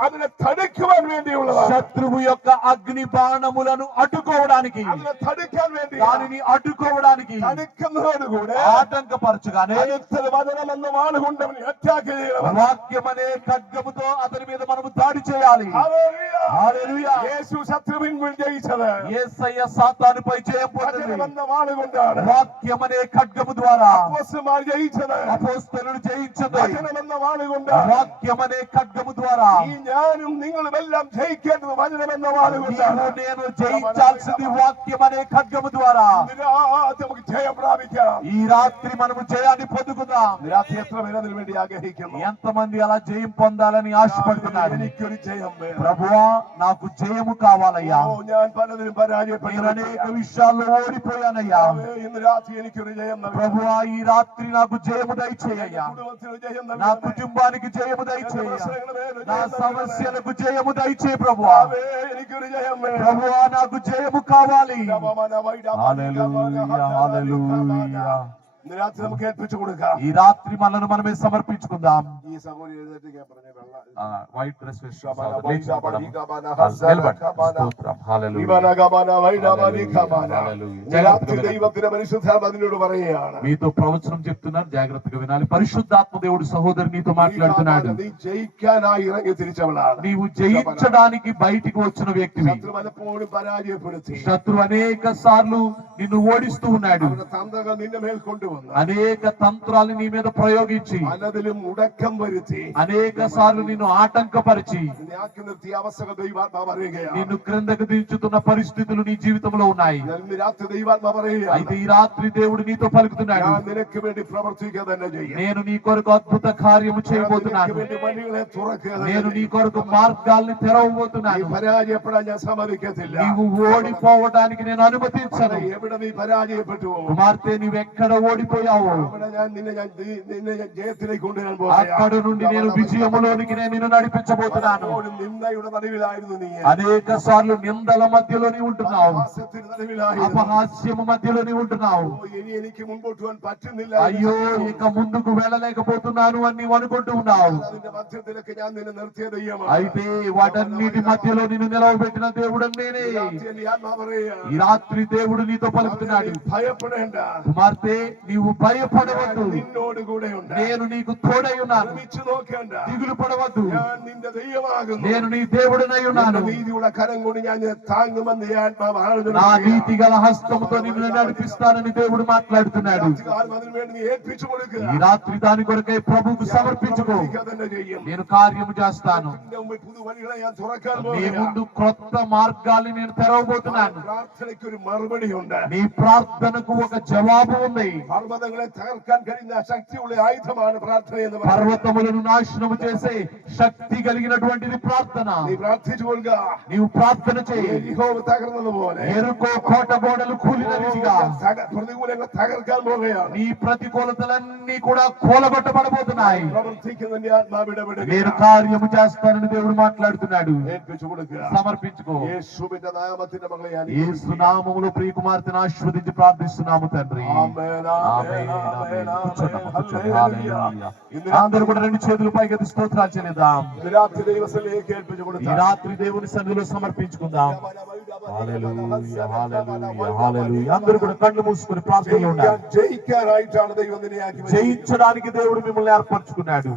അതിനെ തടുക്കുവാൻ വേണ്ടിയുള്ളതാണ്. శత్రువు యొక్క అగ్ని బాణములను అడ్డుకోవడానికి, അതിനെ തടുക്കാൻ വേണ്ടി దానిని అడ్డుకోవడానికి, തടുക്കുന്നതോടുകൂടെ ఆటంకపరచగానే അടുത്തത് വചനമെന്ന വാളുകൊണ്ട് അവനെ അറ്റാക്ക് ചെയ്യണം. వాక్యం అనే ఖడ్గముతో అతని మీద మనము దాడి చేయాలి. ഹല്ലേലൂയ. హల్లెలూయా. యేసు శత్రుവിൻ മേൽ ജയിച്ചത് యేసయ్య సాతానుపై జయం పొందింది വചനമെന്ന വാളുകൊണ്ടാണ്. వాక్యం అనే ఖడ్గము ద్వారా. അപ്പോസ്തലന്മാർ ജയിച്ചത് అపోస్తలులు జయించదు വചനമെന്ന വാളുകൊണ്ടാണ്. వాక్యం అనే ఖడ్గము ద్వారా. ഈ ഞാനും നിങ്ങളും എല്ലാം ജയിക്കേണ്ടത് വചനമെന്ന വാളുകൊണ്ടാണ്. నీవు నేను జయించాల్సింది వాక్యం అనే ఖడ్గము ద్వారా. ഇതിനകത്ത് നമുക്ക് ജയം പ്രാപിക്കാം. ఈ రాత్రి మనము జయాన్ని పొందుకుందాం. ഇതിനകത്ത് എത്ര പേര് അതിനു വേണ്ടി ആഗ്രഹിക്കുന്നു? ఎంతమంది అలా జయం పొందాలని ఆశపడుతున్నారు? എനിക്കൊരു ജയം വേണം. ప్రభువా, నాకు జయము కావాలయ్యా. ഓ, ഞാൻ പലതിലും నేను പരാജയപ്പെട്ടു. అనేక విషయాల్లో ఓడిపోయానయ్యా. ഇന്ന് രാത്രി എനിക്കൊരു ജയം നൽകണം. ప్రభువా, ఈ రాత్రి నాకు జయము దయచేయ్యా. കുടുംബത്തിന് ജയം నా നൽകണം. కుటుంబానికి జయము దయచేయ. പ്രശ്നങ്ങളുടെ నా ജയം നൽകണം. సమస్యలకు జయము దయచేయ ప్రభువా. എനിക്കൊരു ജയം വേണം. ప్రభువా, నాకు జయము కావాలి. ഹല്ലേലൂയ, హల్లెలూయా. ഇന്ന് രാത്രി നമുക്ക് ഏൽപ്പിച്ചു കൊടുക്കാം. ఈ రాత్రి మనల్ని మనమే సమర్పించుకుందాం. ഈ സഹോദരി എഴുന്നേറ്റ് ഞാൻ പറഞ്ഞ വെള്ളം వైట్ డ్రెస్ స్తోత్రం. രാത്രി ദൈവത്തിന്റെ പരിശുദ്ധാത്മ അതിനോട് പറയുകയാണ്, మీతో ప్రవచనం చెప్తున్నారు, జాగ్రత్తగా వినాలి. పరిశుద్ధాత్మ దేవుడు సహోదరు నీతో మాట్లాడుతున్నాడు. നീ ജയിക്കാനായി ഇറങ്ങി തിരിച്ചവളാണ്. నీవు జయించడానికి బయటికి వచ్చిన వ్యక్తివి. ശത്രു പലപ്പോഴും പരാജയപ്പെടുത്തി. శత్రు అనేక సార్లు నిన్ను ఓడిస్తూ ఉన్నాడు. അവരുടെ തന്ത്രങ്ങൾ നിന്റെ മേൽ കൊണ്ടുവന്നു. అనేక తంత్రాలు నీ మీద ప్రయోగించి പലതിലും മുടക്കം വരുത്തി అనేక సార్లు నిన్ను ఆటంకపరిచి നിന്നെ ആക്കി നിർത്തിയ അവസ്ഥകൾ ദൈവാത്മാ പറയുകയാണ്. నిన్ను క్రిందకు దించుతున్న పరిస్థితులు నీ జీవితంలో ఉన్నాయి. ഇന്ന് രാത്രി ദൈവാത്മാ പറയുകയാണ്, అయితే ఈ రాత్రి దేవుడు నీతో పలుకుతున్నాడు, ഞാൻ നിനക്ക് വേണ്ടി പ്രവർത്തിക്കുക തന്നെ ചെയ്യും. నేను నీ కొరకు అద్భుత కార్యము നിനക്ക് చేయబోతున్నాను. വേണ്ടി വഴികളെ തുറക്കുക തന്നെ నేను నీ ചെയ്യും. కొరకు మార్గాల్ని നീ తెరవబోతున్నాను. പരാജയപ്പെടാൻ ഞാൻ സമ്മതിക്കത്തില്ല. నీవు ఓడిపోవడానికి నేను అనుమతించను. എവിടെ നീ പരാജയപ്പെട്ടു కుమార్తె, నీవెక్కడ ఓడిపోయావో അവിടെ ഞാൻ നിന്നെ ജയത്തിലേക്ക് കൊണ്ടുവരാൻ అక్కడ నుండి నేను విజయములోనికి నేను నిన్ను నడిపించబోతున్నాను. നിന്ദയുടെ നടുവിലായിരുന്നു നീ. అనేక సార్లు నిందల మధ్యలోనే ఉంటున్నావు, അപഹാസ്യത്തിന് നടുവിലായിരുന്നു. అపహాస్యము మధ్యలోనే ఉంటున్నావు. ഇനി എനിക്ക് മുൻപോട്ട് പോകാൻ പറ്റുന്നില്ല. అయ్యో, ఇక ముందుకు వెళ్ళలేకపోతున్నాను అని నీవు అనుకుంటూ ఉన్నావు. അതിന്റെ മധ്യത്തിലൊക്കെ ഞാൻ നിന്നെ നിർത്തിയ ദൈവമാണ്. అయితే వాటన్నిటి మధ్యలో నిన్ను నిలవబెట్టిన దేవుడు నేనే. ഈ ആത്മാ പറയുകയാണ്, ఈ రాత్రి దేవుడు నీతో పలుకుతున్నాడు, ഭയപ്പെടേണ്ട. కుమార్తె, నీవు భయపడవద్దు, നിന്നോട് കൂടെ ഉണ്ട്. నేను నీకు తోడై ఉన్నాను. ഭ്രമിച്ചു നോക്കേണ്ട. దిగులు పడవద్దు, ഞാൻ നിന്റെ ദൈവമാകുന്നു. నేను నీ దేవుడినై ఉన్నాను. എന്റെ നീതിയുള്ള കരം കൊണ്ട് ഞാൻ നിന്നെ താങ്ങുമെന്ന് ഈ ആത്മാവ് ആലോചന నా ചെയ്യുക. నీతి గల హస్తముతో నిన్ను నడిపిస్తానని దేవుడు మాట్లాడుతున్నాడు. രാത്രികാലം അതിനുവേണ്ടി നീ ഏൽപ്പിച്ചു കൊടുക്കുക. ఈ రాత్రి దాని కొరకై ప్రభువుకు సమర్పించుకో. പ്രവർത്തിക്കുക തന്നെ ചെയ്യും. నేను కార్యము చేస్తాను. നിന്റെ മുമ്പിൽ പുതുവഴികളെ ഞാൻ തുറക്കാൻ నీ പോകുകയാണ്. ముందు క్రొత్త మార్గాల్ని నేను తెరవబోతున్నాను. പ്രാർത്ഥനയ്ക്ക് ഒരു മറുപടി ഉണ്ട്. నీ ప్రార్థనకు ఒక జవాబు ఉంది. പർവ്വതങ്ങളെ തകർക്കാൻ കഴിയുന്ന ശക്തിയുള്ള ആയുധമാണ് പ്രാർത്ഥന എന്ന് പറയുന്നത്. పర్వతములను నాశనము చేసే శక్తి కలిగినటువంటిది ప్రార్థన. നീ പ്രാർത്ഥിച്ചു കൊള്ളുക. నీవు ప్రార్థన చేయి. യഹോവ തകർന്നതുപോലെ ఎరుకో కోట గోడలు కూలినవిగా പ്രതികൂലങ്ങൾ തകർക്കാൻ പോകുകയാണ്. నీ ప్రతికూలతలన్నీ కూడా కూలగొట్టబడబోతున్నాయి. പ്രവർത്തിക്കുന്ന నీ ആത്മാവ് ഇടപെടുക. నేను కార్యము చేస్తానని దేవుడు మాట్లాడుతున్నాడు. ഏൽപ്പിച്ചു കൊടുക്കുക. సమర్పించుకో. യേശുവിന്റെ നാമത്തിന്റെ മകളെ ഞാൻ యేసు నామములో ప్రియ కుమార్తెను ఆశీర్వదించి ప్రార్థిస్తున్నాము తండ్రి. ആമേൻ, ఆమేన్, ആമേൻ, ఆమేన్. ആമേൻ, కూర్చోండి, కూర్చోండి. ഹല്ലേലൂയ. హల్లెలూయా. ഇന്ന് అందరూ కూడా రెండు చేతులు పైకెత్తి స్తోత్రాలు చెల్లిద్దాం. രാത്രി ദൈവസന്നിധിയിലേക്ക് ഏൽപ്പിച്ചു ఈ കൊടുക്കുക. రాత్రి దేవుని సన్నిధిలో సమర్పించుకుందాం. హల్లెలూయా, హల్లెలూయా, హల్లెలూయా. అందరూ కూడా కళ్ళు మూసుకొని ప్రార్థనలో ఉండాలి. ജയിക്കാനായിട്ടാണ് ദൈവം നിന്നെ ആക്കി വെച്ചത്. జయించడానికి దేవుడు మిమ్మల్ని ఏర్పరచుకున్నాడు.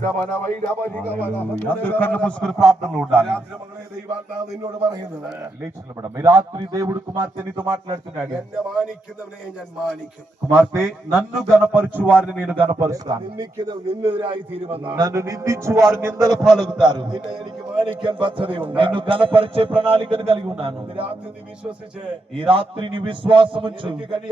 అందరూ కళ్ళు మూసుకొని ప్రార్థనలో ఉండాలి. രാത്രി മകളെ ദൈവാത്മാവ് നിന്നോട് പറയുന്നത്, లేచి నిలబడదాం. ఈ రాత్రి దేవుడు కుమార్తె నీతో మాట్లాడుతున్నాడు. എന്നെ മാനിക്കുന്നവനെ ഞാൻ മാനിക്കും. కుమార్తె, నన్ను గనపరచు వారిని నేను గనపరుస్తాను. നിന്ദിക്കുന്നവർ നിന്നെതിരായി തീരുമെന്നാണ്. నన్ను నిందించు వారు నిందలు పాలగుతారు. നിന്നെ എനിക്ക് മാനിക്കാൻ പദ്ധതിയുണ്ട്. నిన్ను గనపరిచే ప్రణాళికను కలిగి ఉన్నాను. രാത്രി നീ വിശ്വസിച്ച് ఈ రాత్రి నీ విశ్వాసముంచు. എനിക്ക് കഴിയും